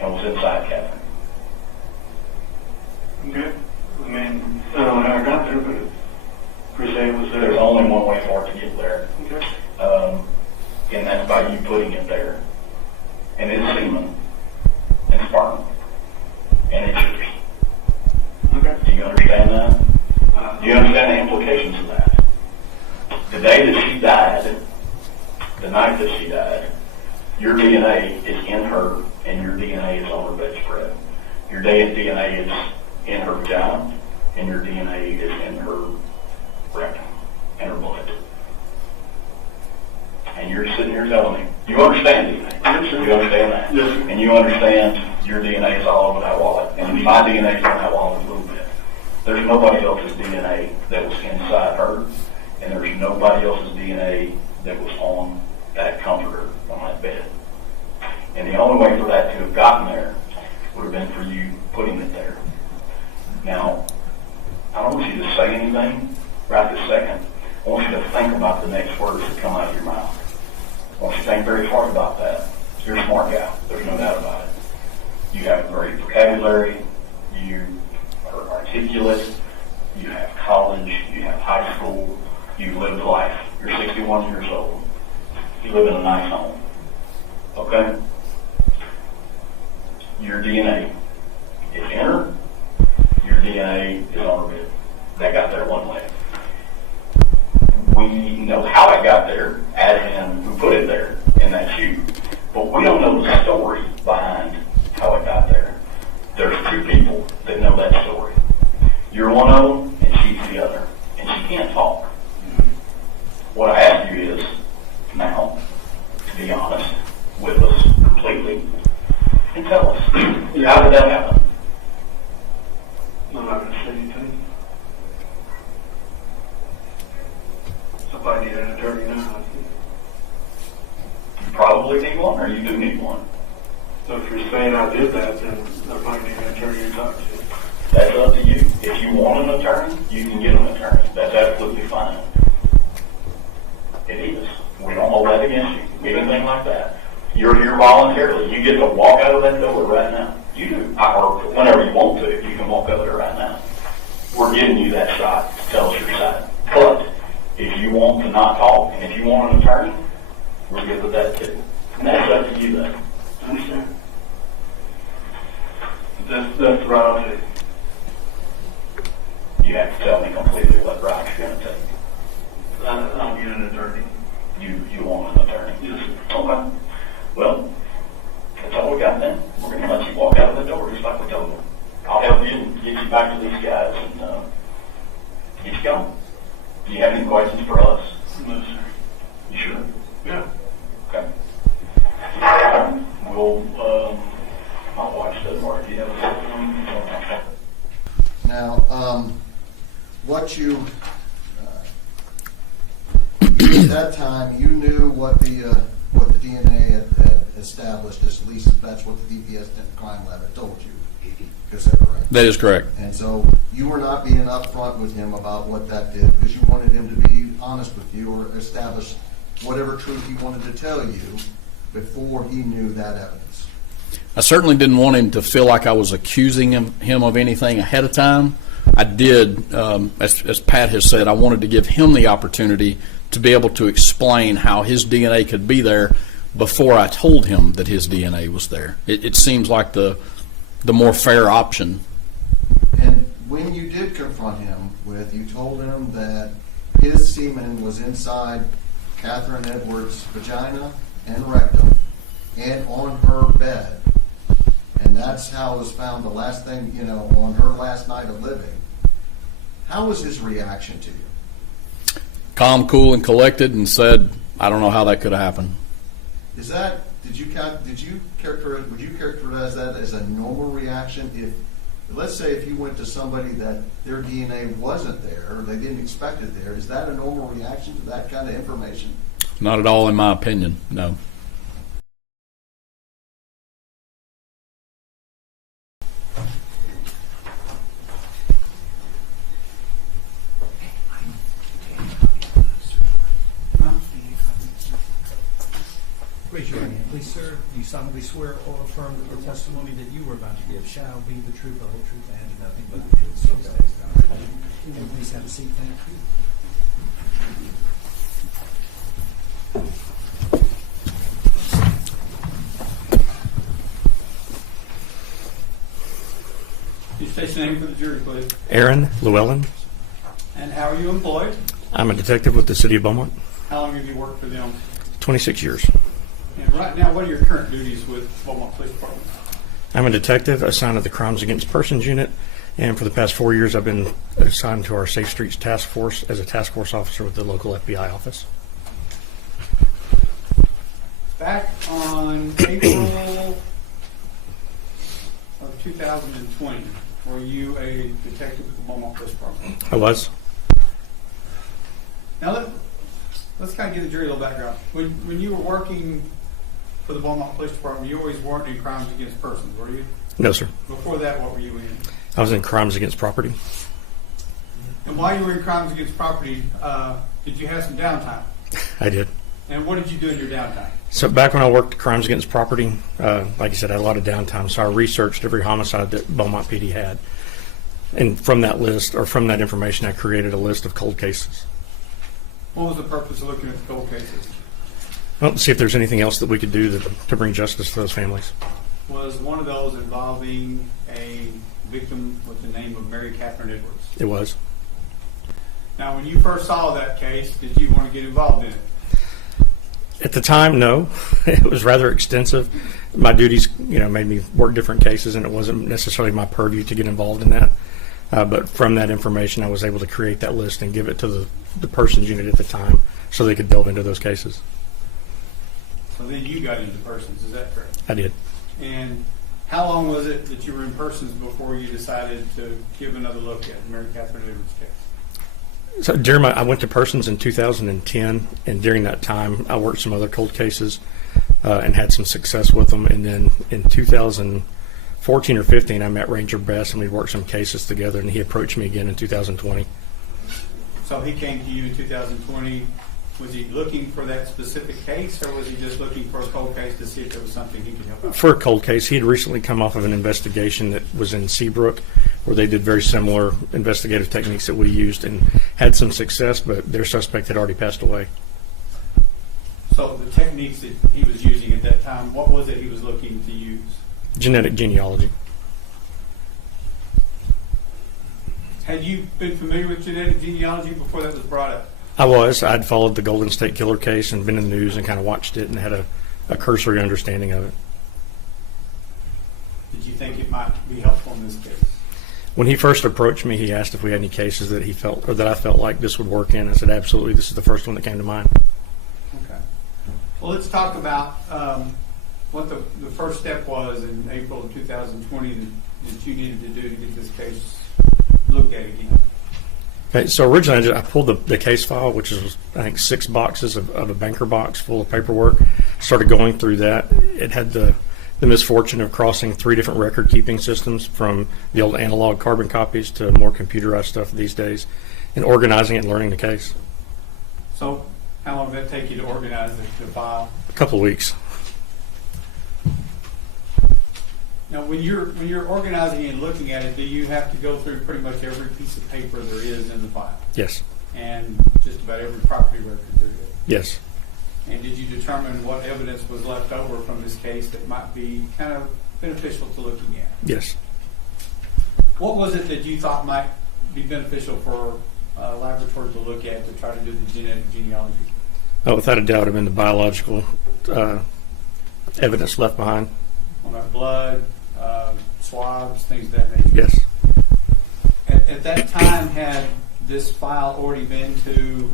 and was inside Catherine. Okay. I mean, I don't know how I got there, but per se was there. There's only one way for it to get there. Okay. And that's by you putting it there. And it's semen and sperm. And it's yours. Okay. Do you understand that? Do you understand the implications of that? The day that she died, the night that she died, your DNA is in her and your DNA is on her bedspread. Your DNA is in her vagina and your DNA is in her rectum and her blood. And you're sitting here telling me, you understand DNA. Yes, sir. You understand that. Yes, sir. And you understand your DNA is all over that wallet. And my DNA is on that wallet a little bit. There's nobody else's DNA that was inside her, and there's nobody else's DNA that was on that comforter on that bed. And the only way for that to have gotten there would have been for you putting it there. Now, I don't want you to say anything right this second. I want you to think about the next words that come out of your mouth. I want you to think very hard about that. You're a smart guy. There's no doubt about it. You have a great vocabulary. You are articulate. You have college. You have high school. You've lived life. You're 61 years old. You live in a nice home. Okay? Your DNA is in her. Your DNA is on her bed. That got there one way. We know how it got there, as in who put it there, and that's you. But we don't know the story behind how it got there. There's two people that know that story. You're one of them, and she's the other. And she can't talk. What I ask you is, now, to be honest with us completely, and tell us, how did that happen? I'm not going to say anything. Somebody need an attorney now. You probably need one, or you do need one. So if you're saying I did that, then I might need an attorney to talk to. That's up to you. If you want an attorney, you can get an attorney. That's absolutely fine. It is. We don't hold that against you. Anything like that. You're here voluntarily. You get to walk out of that door right now. You do. Or whenever you want to, you can walk out there right now. We're giving you that shot to tell us your side. But if you want to not talk, and if you want an attorney, we're good with that too. And that's up to you then. I understand. That's the route I'll take. You have to tell me completely what route you're going to take. I'll get an attorney. You want an attorney? Yes, sir. Okay. Well, that's all we got then. We're going to let you walk out of the door just like we told you. I'll help you and get you back to these guys and get you going. Do you have any questions for us? No, sir. You sure? Yeah. Okay. We'll, my watch doesn't work. Do you have a cell phone? Now, what you, at that time, you knew what the DNA had established, at least that's what the DPS crime lab had told you. Is that correct? That is correct. And so you were not being upfront with him about what that did because you wanted him to be honest with you or establish whatever truth he wanted to tell you before he knew that evidence. I certainly didn't want him to feel like I was accusing him of anything ahead of time, I did, as Pat has said, I wanted to give him the opportunity to be able to explain how his DNA could be there before I told him that his DNA was there. It seems like the more fair option. And when you did confront him with, you told him that his semen was inside Catherine Edwards' vagina and rectum and on her bed. And that's how it was found the last thing, on her last night of living. How was his reaction to you? Calm, cool, and collected, and said, I don't know how that could have happened. Is that, would you characterize that as a normal reaction? Let's say if you went to somebody that their DNA wasn't there, or they didn't expect it there, is that a normal reaction to that kind of information? Not at all, in my opinion, no. Raise your right hand, please, sir. Do you solemnly swear or affirm that the testimony that you are about to give shall be the truth, the whole truth, and nothing but the truth? So help you God. And please have a seat. Thank you. You state your name for the jury, please. Aaron Llewellyn. And how are you employed? I'm a detective with the City of Beaumont. How long have you worked for them? 26 years. And right now, what are your current duties with Beaumont Police Department? I'm a detective assigned to the Crimes Against Persons Unit, and for the past 4 years I've been assigned to our Safe Streets Task Force as a task force officer with the local FBI office. Back on April of 2020, were you a detective with the Beaumont Police Department? I was. Now let's kind of give the jury a little background. When you were working for the Beaumont Police Department, you always weren't in crimes against persons, were you? No, sir. Before that, what were you in? I was in crimes against property. And while you were in crimes against property, did you have some downtime? I did. And what did you do in your downtime? So back when I worked crimes against property, like you said, I had a lot of downtime. So I researched every homicide that Beaumont PD had. And from that list, or from that information, I created a list of cold cases. What was the purpose of looking at the cold cases? Well, to see if there's anything else that we could do to bring justice to those families. Was one of those involving a victim with the name of Mary Catherine Edwards? It was. Now, when you first saw that case, did you want to get involved in it? At the time, no. It was rather extensive. My duties, made me work different cases, and it wasn't necessarily my purview to get involved in that. But from that information, I was able to create that list and give it to the persons unit at the time so they could delve into those cases. So then you got into persons, is that correct? I did. And how long was it that you were in persons before you decided to give another look at Mary Catherine Edwards' case? So I went to persons in 2010, and during that time, I worked some other cold cases and had some success with them. And then in 2014 or 15, I met Ranger Best, and we worked some cases together, and he approached me again in 2020. So he came to you in 2020. Was he looking for that specific case, or was he just looking for a cold case to see if there was something he could help out? For a cold case, he had recently come off of an investigation that was in Seabrook, where they did very similar investigative techniques that we used and had some success, but their suspect had already passed away. So the techniques that he was using at that time, what was it he was looking to use? Genetic genealogy. Had you been familiar with genetic genealogy before that was brought up? I'd followed the Golden State Killer case and been in the news and kind of watched it and had a cursory understanding of it. Did you think it might be helpful in this case? When he first approached me, he asked if we had any cases that he felt, or that I felt like this would work in. I said, absolutely, this is the first one that came to mind. Okay. Well, let's talk about what the first step was in April of 2020 that you needed to do to get this case looked at again. Okay, so originally I pulled the case file, which is, I think, 6 boxes of a banker box full of paperwork, started going through that. It had the misfortune of crossing 3 different record-keeping systems, from the old analog carbon copies to more computerized stuff these days, and organizing it and learning the case. So how long did that take you to organize the file? A couple of weeks. Now, when you're organizing and looking at it, do you have to go through pretty much every piece of paper there is in the file? Yes. And just about every property record there is? Yes. And did you determine what evidence was left over from this case that might be kind of beneficial to looking at? Yes. What was it that you thought might be beneficial for a laboratory to look at to try to do the genetic genealogy? Without a doubt, it would have been the biological evidence left behind. What about blood, swabs, things of that nature? Yes. At that time, had this file already been to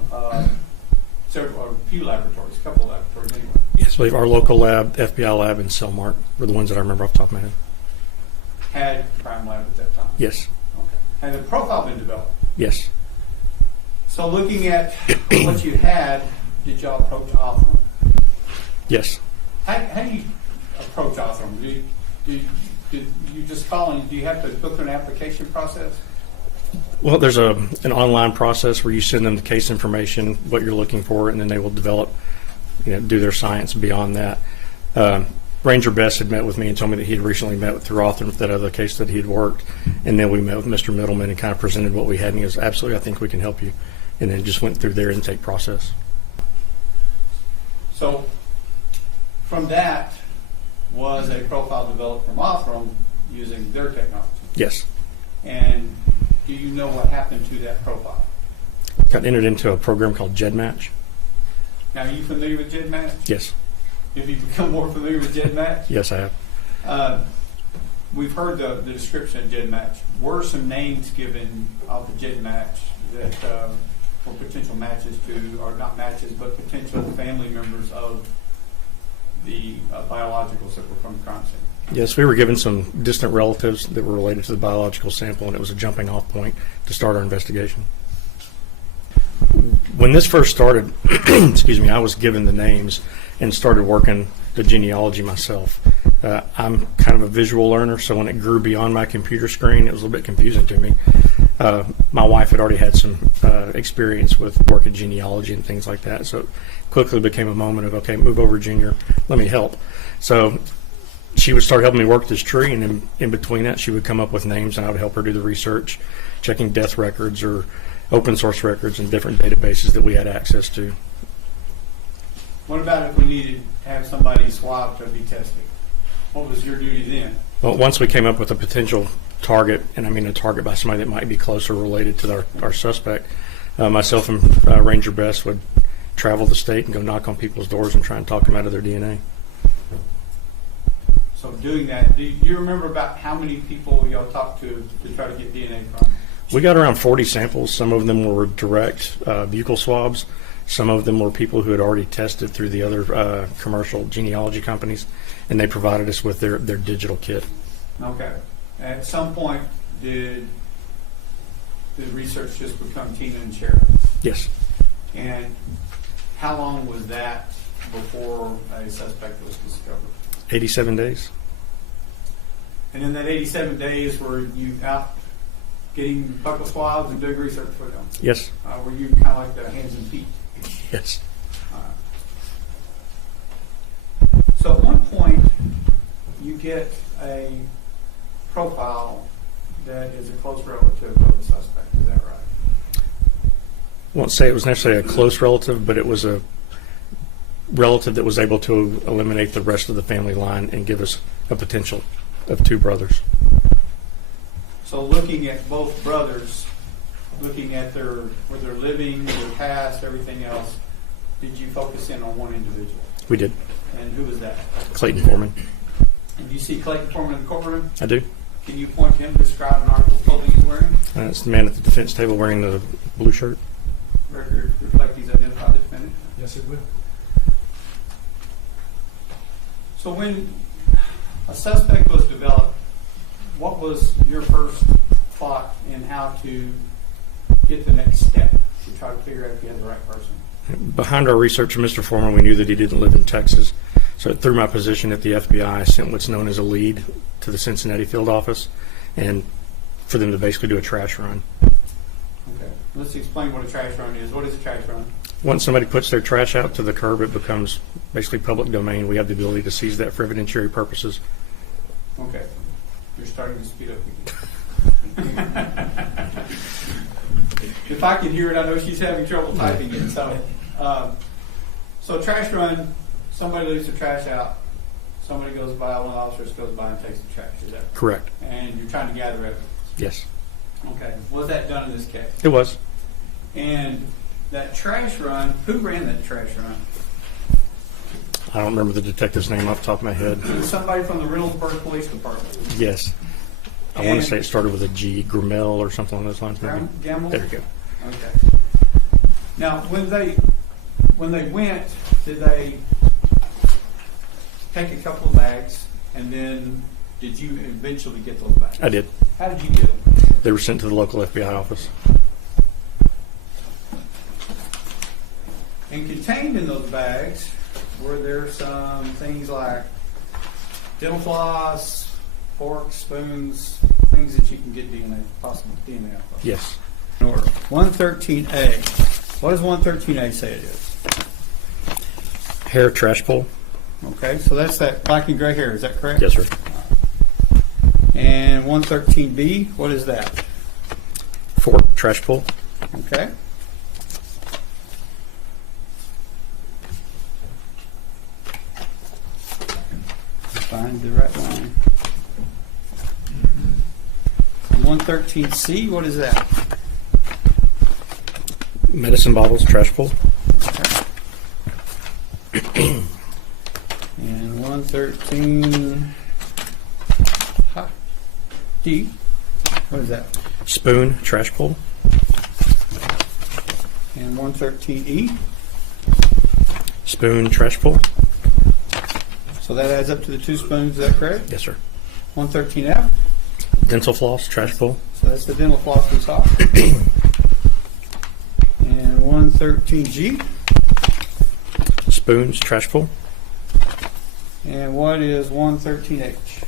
several, or a few laboratories, a couple of laboratories anyway? Yes, I believe our local lab, FBI lab, and Cellmark were the ones that I remember off the top of my head. Had crime lab at that time? Yes. Okay. Had the profile been developed? Yes. So looking at what you had, did y'all approach Othram? Yes. How do you approach Othram? Do you just call and do you have to go through an application process? Well, there's an online process where you send them the case information, what you're looking for, and then they will develop, do their science beyond that. Ranger Best had met with me and told me that he had recently met with through Othram with that other case that he had worked, and then we met with Mr. Middleman and kind of presented what we had, and he goes, absolutely, I think we can help you, and then just went through their intake process. So from that was a profile developed from Othram using their technology? Yes. And do you know what happened to that profile? Got entered into a program called GEDmatch. Now, are you familiar with GEDmatch? Yes. Have you become more familiar with GEDmatch? Yes, I have. We've heard the description of GEDmatch. Were some names given of the GEDmatch that were potential matches to, or not matches, but potential family members of the biologicals that were from the crime scene? Yes, we were given some distant relatives that were related to the biological sample, and it was a jumping off point to start our investigation. When this first started, excuse me, I was given the names and started working the genealogy myself. I'm kind of a visual learner, so when it grew beyond my computer screen, it was a little bit confusing to me. My wife had already had some experience with working genealogy and things like that, so it quickly became a moment of, okay, move over, Junior, let me help. So she would start helping me work this tree, and in between that, she would come up with names, and I would help her do the research, checking death records or open source records and different databases that we had access to. What about if we needed to have somebody swabbed to be tested? What was your duty then? Well, once we came up with a potential target, and I mean a target by somebody that might be closer related to our suspect, myself and Ranger Best would travel the state and go knock on people's doors and try and talk them out of their DNA. So doing that, do you remember about how many people y'all talked to try to get DNA from? We got around 40 samples. Some of them were direct buccal swabs. Some of them were people who had already tested through the other commercial genealogy companies, and they provided us with their digital kit. Okay. At some point, did the research just become Tina and Sheriff? Yes. And how long was that before a suspect was discovered? 87 days. And in that 87 days, were you out getting buccal swabs and doing research for them? Yes. Were you kind of like the hands and feet? Yes. So at one point, you get a profile that is a close relative of the suspect. Is that right? I won't say it was necessarily a close relative, but it was a relative that was able to eliminate the rest of the family line and give us a potential of two brothers. So looking at both brothers, looking at where they're living, their past, everything else, did you focus in on one individual? We did. And who was that? Clayton Foreman. And do you see Clayton Foreman in the courtroom? I do. Can you point to him, describe an article of clothing he's wearing? It's the man at the defense table wearing the blue shirt. Record reflect he's identified the defendant? Yes, it will. So when a suspect was developed, what was your first thought in how to get the next step to try to figure out if you had the right person? Behind our research of Mr. Foreman, we knew that he didn't live in Texas. So through my position at the FBI, I sent what's known as a lead to the Cincinnati field office, and for them to basically do a trash run. Okay. Let's explain what a trash run is. What is a trash run? Once somebody puts their trash out to the curb, it becomes basically public domain. We have the ability to seize that for evidentiary purposes. Okay. You're starting to speed up again. If I can hear it, I know she's having trouble typing it. So trash run, somebody leaves the trash out, somebody goes by, one of the officers goes by and takes the trash. Is that Correct. And you're trying to gather evidence. Yes. Okay. Was that done in this case? It was. And that trash run, who ran that trash run? I don't remember the detective's name off the top of my head. It was somebody from the Reynoldsburg Police Department. Yes. I want to say it started with a G, Grimmel or something along those lines. Maybe. Gamble? There you go. Okay. Now, when they went, did they take a couple of bags, and then did you eventually get those bags? I did. How did you get them? They were sent to the local FBI office. And contained in those bags, were there some things like dental floss, forks, spoons, things that you can get DNA, possible DNA off of? Yes. In order. 113A. What does 113A say it is? Hair trash pull. Okay, so that's that black and gray hair, is that correct? Yes, sir. And 113B, what is that? Fork trash pull. Okay. Find the right line. 113C, what is that? Medicine bottles trash pull. Okay. And 113D, what is that? Spoon trash pull. And 113E. Spoon trash pull. So that adds up to the 2 spoons, is that correct? Yes, sir. 113F. Dental floss trash pull. So that's the dental floss we saw. And 113G. Spoons trash pull. And what is 113H?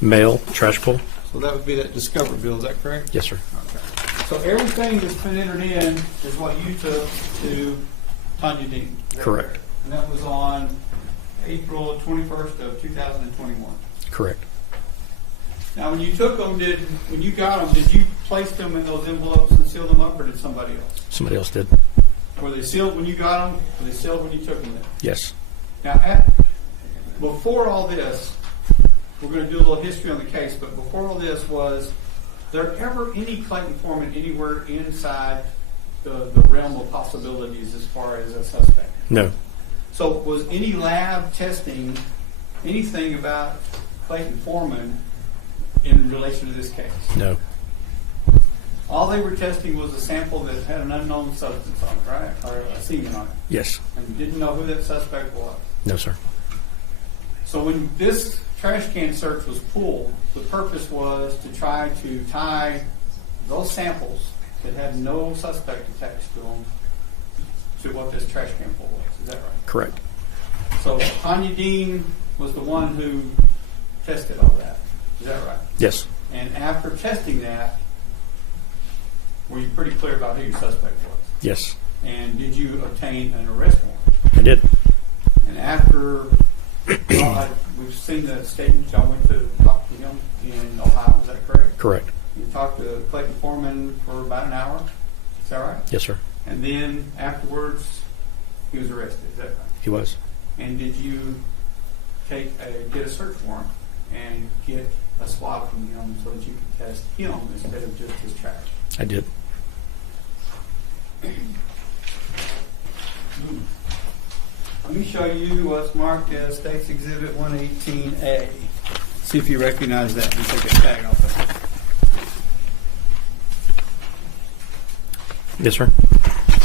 Mail trash pull. So that would be that Discover bill, is that correct? Yes, sir. Okay. So everything that's been entered in is what you took to Tanya Dean. Correct. And that was on April 21st of 2021. Correct. Now, when you took them, when you got them, did you place them in those envelopes and seal them up, or did somebody else? Somebody else did. Were they sealed when you got them? Were they sealed when you took them? Yes. Now, before all this, we're going to do a little history on the case, but before all this, was there ever any Clayton Foreman anywhere inside the realm of possibilities as far as a suspect? No. So was any lab testing anything about Clayton Foreman in relation to this case? No. All they were testing was a sample that had an unknown substance on it, right? Or a semen on it. Yes. And you didn't know who that suspect was. No, sir. So when this trash can search was pulled, the purpose was to try to tie those samples that had no suspect attached to them to what this trash can pull was. Is that right? Correct. So Tanya Dean was the one who tested all that. Is that right? Yes. And after testing that, were you pretty clear about who your suspect was? Yes. And did you obtain an arrest warrant? I did. And after, we've seen the statement, y'all went to talk to him in Ohio, is that correct? Correct. You talked to Clayton Foreman for about an hour, is that right? Yes, sir. And then afterwards, he was arrested, is that right? He was. And did you get a search warrant and get a swab from him so that you could test him instead of just his trash? I did. Let me show you what's marked as State's Exhibit 118A. See if you recognize that. Let me take a tag off that. Yes, sir.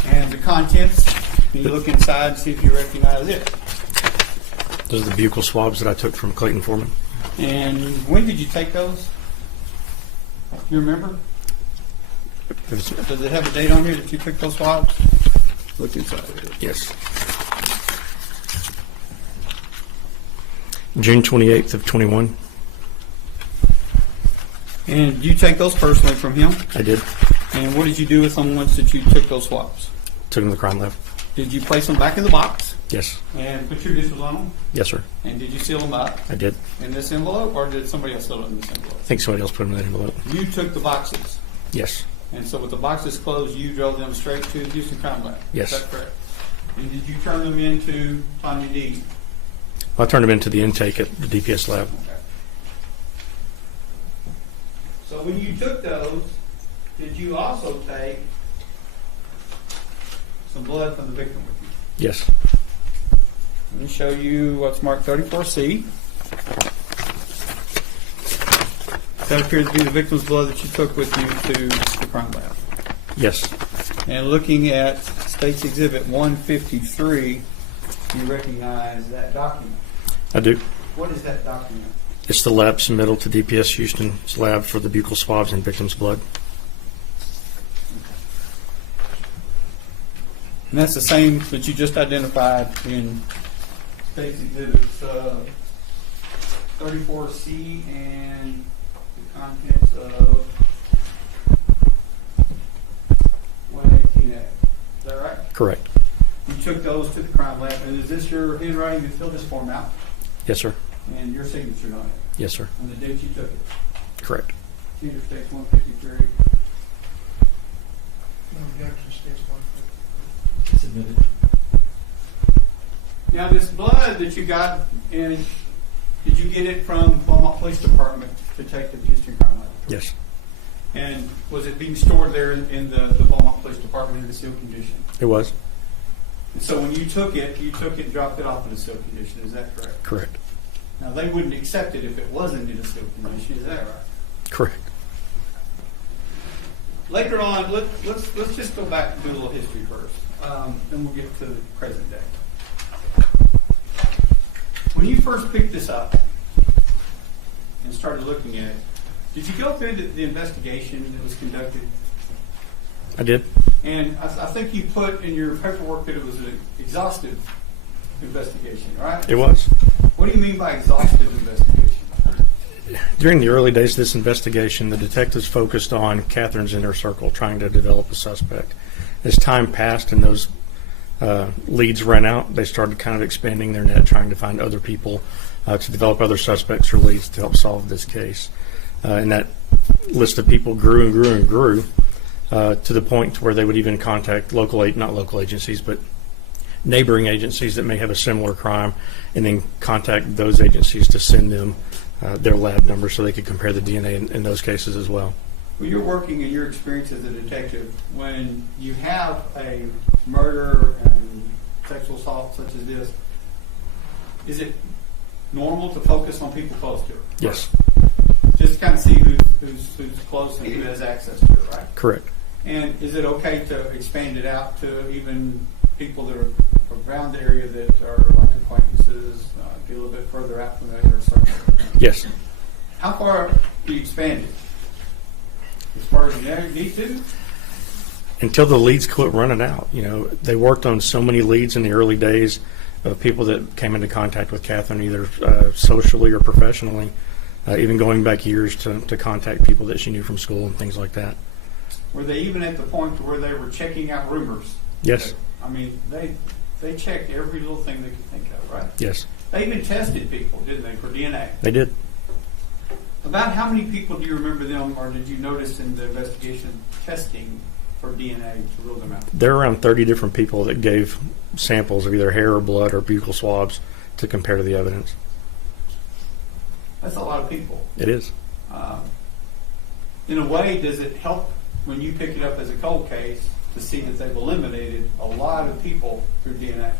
And the contents, can you look inside and see if you recognize it? Those are the buccal swabs that I took from Clayton Foreman. And when did you take those? You remember? Does it have a date on here that you took those swabs? Look inside of it. Yes. June 28th of 21. And did you take those personally from him? I did. And what did you do with them once that you took those swabs? Took them to the crime lab. Did you place them back in the box? Yes. And put your initials on them? Yes, sir. And did you seal them up? I did. In this envelope, or did somebody else seal it in this envelope? I think somebody else put them in that envelope. You took the boxes. Yes. And so with the boxes closed, you drove them straight to the Houston Crime Lab. Yes. Is that correct? And did you turn them into Tanya D? I turned them into the intake at the DPS lab. Okay. So when you took those, did you also take some blood from the victim with you? Yes. Let me show you what's marked 34C. That appears to be the victim's blood that you took with you to the crime lab. Yes. And looking at State's Exhibit 153, you recognize that document. I do. What is that document? It's the lab submittal to DPS Houston's lab for the buccal swabs and victim's blood. And that's the same that you just identified in State's Exhibits 34C and the contents of 118A. Is that right? Correct. You took those to the crime lab, and is this your handwriting that filled this form out? Yes, sir. And your signature on it? Yes, sir. On the date you took it? Correct. Cedar States 153. No objection, states 150. Submitted. Now, this blood that you got in, did you get it from Beaumont Police Department to take to the Houston Crime Lab? Yes. And was it being stored there in the Beaumont Police Department in a sealed condition? It was. And so when you took it and dropped it off in a sealed condition. Is that correct? Correct. Now, they wouldn't accept it if it wasn't in a sealed condition. Is that right? Correct. Later on, let's just go back and do a little history first. Then we'll get to the present day. When you first picked this up and started looking at it, did you go through the investigation that was conducted? I did. And I think you put in your paperwork that it was an exhaustive investigation, right? It was. What do you mean by exhaustive investigation? During the early days of this investigation, the detectives focused on Catherine's inner circle, trying to develop a suspect. As time passed and those leads ran out, they started kind of expanding their net, trying to find other people to develop other suspects or leads to help solve this case. And that list of people grew and grew and grew to the point where they would even contact not local agencies, but neighboring agencies that may have a similar crime, and then contact those agencies to send them their lab numbers so they could compare the DNA in those cases as well. Well, you're working in your experience as a detective. When you have a murder and sexual assault such as this, is it normal to focus on people close to it? Yes. Just kind of see who's close and who has access to it, right? Correct. And is it okay to expand it out to even people that are around the area that are like acquaintances, be a little bit further out from the inner circle? Yes. How far do you expand it? As far as you need to? Until the leads quit running out. You know, they worked on so many leads in the early days of people that came into contact with Catherine, either socially or professionally, even going back years to contact people that she knew from school and things like that. Were they even at the point where they were checking out rumors? Yes. I mean, they checked every little thing they could think of, right? Yes. They even tested people, didn't they, for DNA? They did. About how many people do you remember them, or did you notice in the investigation testing for DNA to rule them out? There are around 30 different people that gave samples of either hair or blood or buccal swabs to compare to the evidence. That's a lot of people. It is. In a way, does it help when you pick it up as a cold case to see that they've eliminated a lot of people through DNA?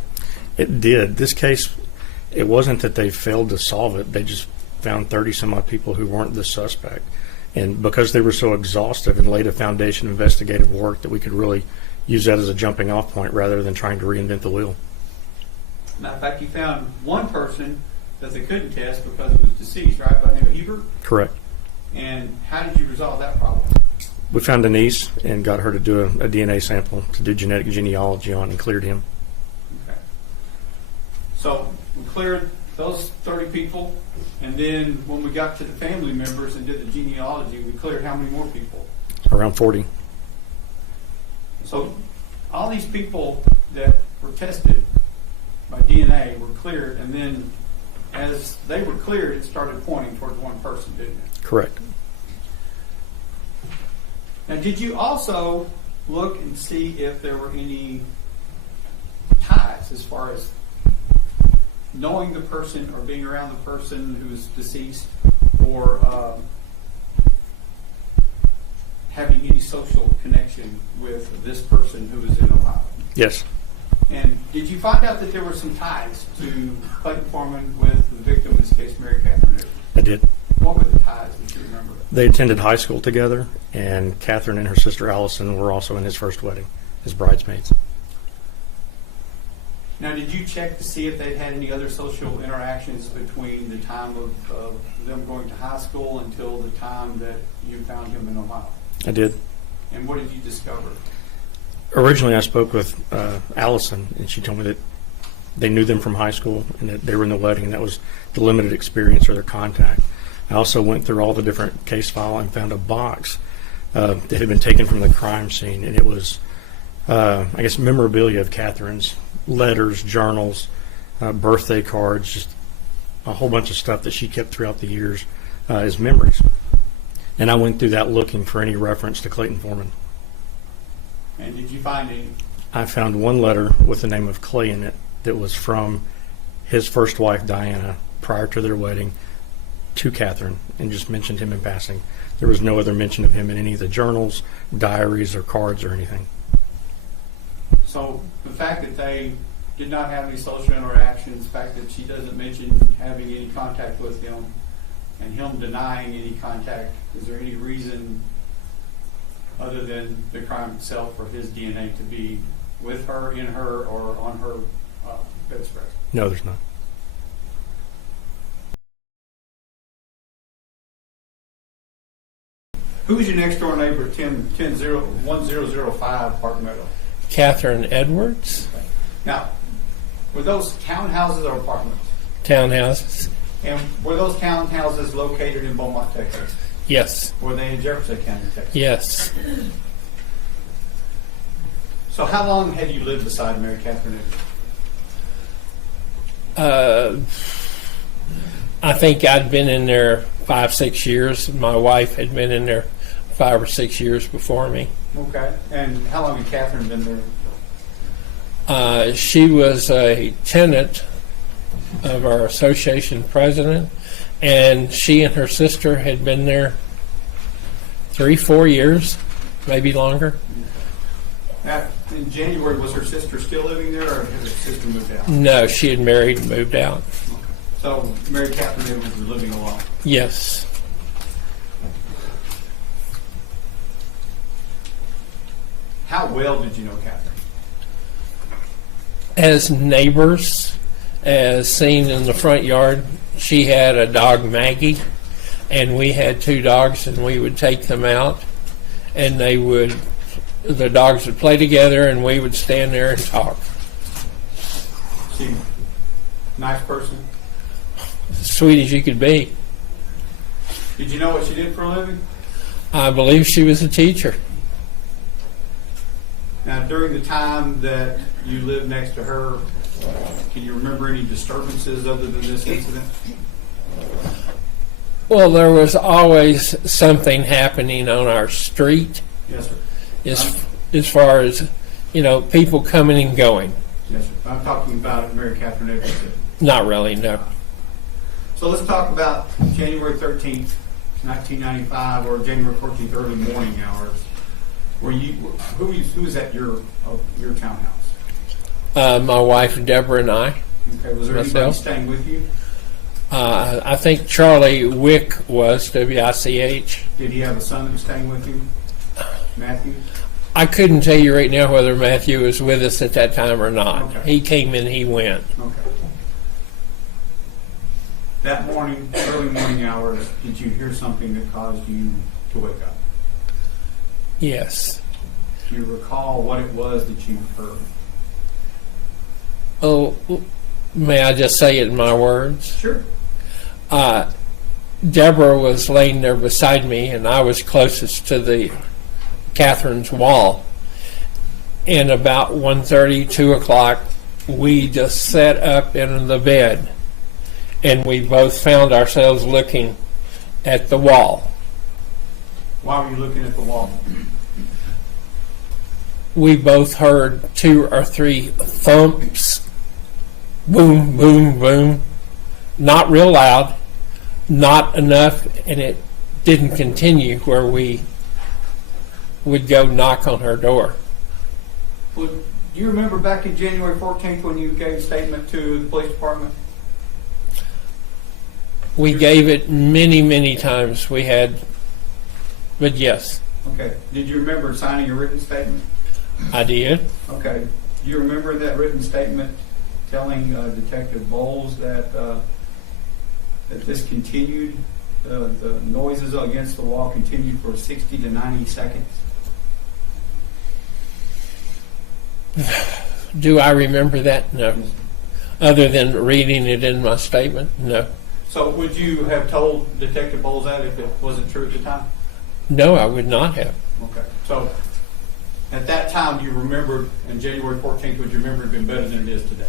It did. This case, it wasn't that they failed to solve it. They just found 30 some odd people who weren't the suspect. And because they were so exhaustive and laid a foundation of investigative work, that we could really use that as a jumping off point rather than trying to reinvent the wheel. Matter of fact, you found one person that they couldn't test because it was deceased, right, by the name of Hebert? Correct. And how did you resolve that problem? We found Denise and got her to do a DNA sample to do genetic genealogy on and cleared him. Okay. So we cleared those 30 people, and then when we got to the family members and did the genealogy, we cleared how many more people? Around 40. So all these people that were tested by cleared, and then as they were cleared, it started pointing towards one person, didn't it? Correct. Now, did you also look and see if there were any ties as far as knowing the person or being around the person who is deceased, or having any social connection with this person who is in Ohio? Yes. And did you find out that there were some ties to Clayton Foreman with the victim, in this case, Mary Catherine Edwards? I did. What were the ties that you remember? They attended high school together, and Catherine and her sister Allison were also in his first wedding, his bridesmaids. Now, did you check to see if they'd had any other social interactions between the time of them going to high school until the time that you found him in Ohio? I did. And what did you discover? Originally, I spoke with Allison, and she told me that they knew them from high school and that they were in the wedding, and that was the limited experience or their contact. I also went through all the different case file and found a box that had been taken from the crime scene, and it was, I guess, memorabilia of Catherine's, letters, journals, birthday cards, just a whole bunch of stuff that she kept throughout the years as memories. And I went through that looking for any reference to Clayton Foreman. And did you find any? I found one letter with the name of Clay in it that was from his first wife, Diana, prior to their wedding, to Catherine, and just mentioned him in passing. There was no other mention of him in any of the journals, diaries, or cards or anything. So the fact that they did not have any social interactions, the fact that she doesn't mention having any contact with him, and him denying any contact, is there any reason other than the crime itself for his DNA to be with her, in her, or on her bedspread? No, there's not. Who was your next door neighbor at 1005 Park Meadow? Catherine Edwards. Now, were those townhouses or apartments? Townhouses. And were those townhouses located in Beaumont, Texas? Yes. Were they in Jefferson County, Texas? Yes. So how long had you lived beside Mary Catherine Edwards? I think I'd been in there 5-6 years. My wife had been in there 5 or 6 years before me. Okay. And how long had Catherine been there? She was a tenant of our association president, and she and her sister had been there 3-4 years, maybe longer. Now, in January, was her sister still living there, or had her sister moved out? No, she had married and moved out. Okay. So Mary Catherine Edwards was living alone? Yes. How well did you know Catherine? As neighbors, as seen in the front yard, she had a dog, Maggie, and we had 2 dogs, and we would take them out, and the dogs would play together, and we would stand there and talk. She nice person? As sweet as you could be. Did you know what she did for a living? I believe she was a teacher. Now, during the time that you lived next to her, can you remember any disturbances other than this incident? Well, there was always something happening on our street. Yes, sir. As far as, people coming and going. Yes, sir. I'm talking about Mary Catherine Edwards. Not really, no. So let's talk about January 13th, 1995, or January 14th, early morning hours. Who was at your townhouse? My wife, Deborah, and I. Okay. Was there anybody staying with you? I think Charlie Wick was, W-I-C-H. Did he have a son that was staying with you? Matthew? I couldn't tell you right now whether Matthew was with us at that time or not. Okay. He came and he went. Okay. That morning, early morning hours, did you hear something that caused you to wake up? Yes. Do you recall what it was that you heard? Oh, may I just say it in my words? Sure. Deborah was laying there beside me, and I was closest to the Catherine's wall. And about 1:30, 2 o'clock, we just sat up in the bed, and we both found ourselves looking at the wall. Why were you looking at the wall? We both heard 2 or 3 thumps, boom, boom, boom, not real loud, not enough, and it didn't continue where we would go knock on her door. Well, do you remember back in January 14th when you gave a statement to the police department? We gave it many, many times. We had, but yes, Okay. Did you remember signing a written statement? I did. Okay. Do you remember that written statement telling Detective Bowles that that this continued, the noises against the wall continued for 60 to 90 seconds? Do I remember that? No. Other than reading it in my statement? No. So would you have told Detective Bowles that if it wasn't true at the time? No, I would not have. Okay. So at that time, you remembered, and January 14th, would you remember it been better than it is today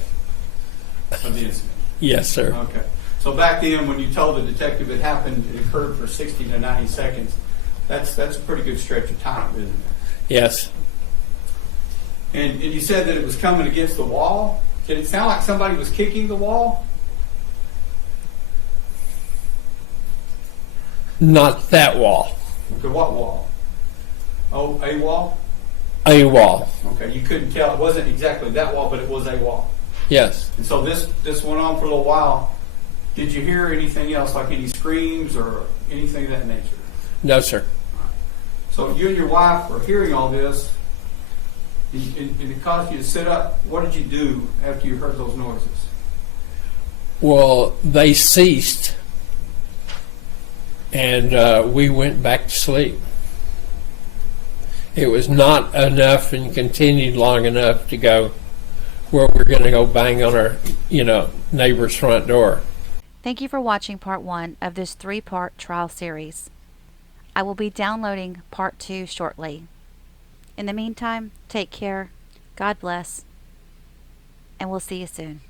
of the incident? Yes, sir. Okay. So back then, when you told the detective it happened, it occurred for 60 to 90 seconds, that's a pretty good stretch of time, isn't it? Yes. And you said that it was coming against the wall. Did it sound like somebody was kicking the wall? Not that wall. Okay, what wall? Oh, a wall? A wall. Okay, you couldn't tell. It wasn't exactly that wall, but it was a wall. Yes. And so this went on for a little while. Did you hear anything else, like any screams or anything of that nature? No, sir. So you and your wife were hearing all this, and it caused you to sit up. What did you do after you heard those noises? Well, they ceased, and we went back to sleep. It was not enough and continued long enough to go where we're going to go bang on our, neighbor's front door. Thank you for watching part 1 of this 3-part trial series. I will be downloading part 2 shortly. In the meantime, take care, God bless, and we'll see you soon.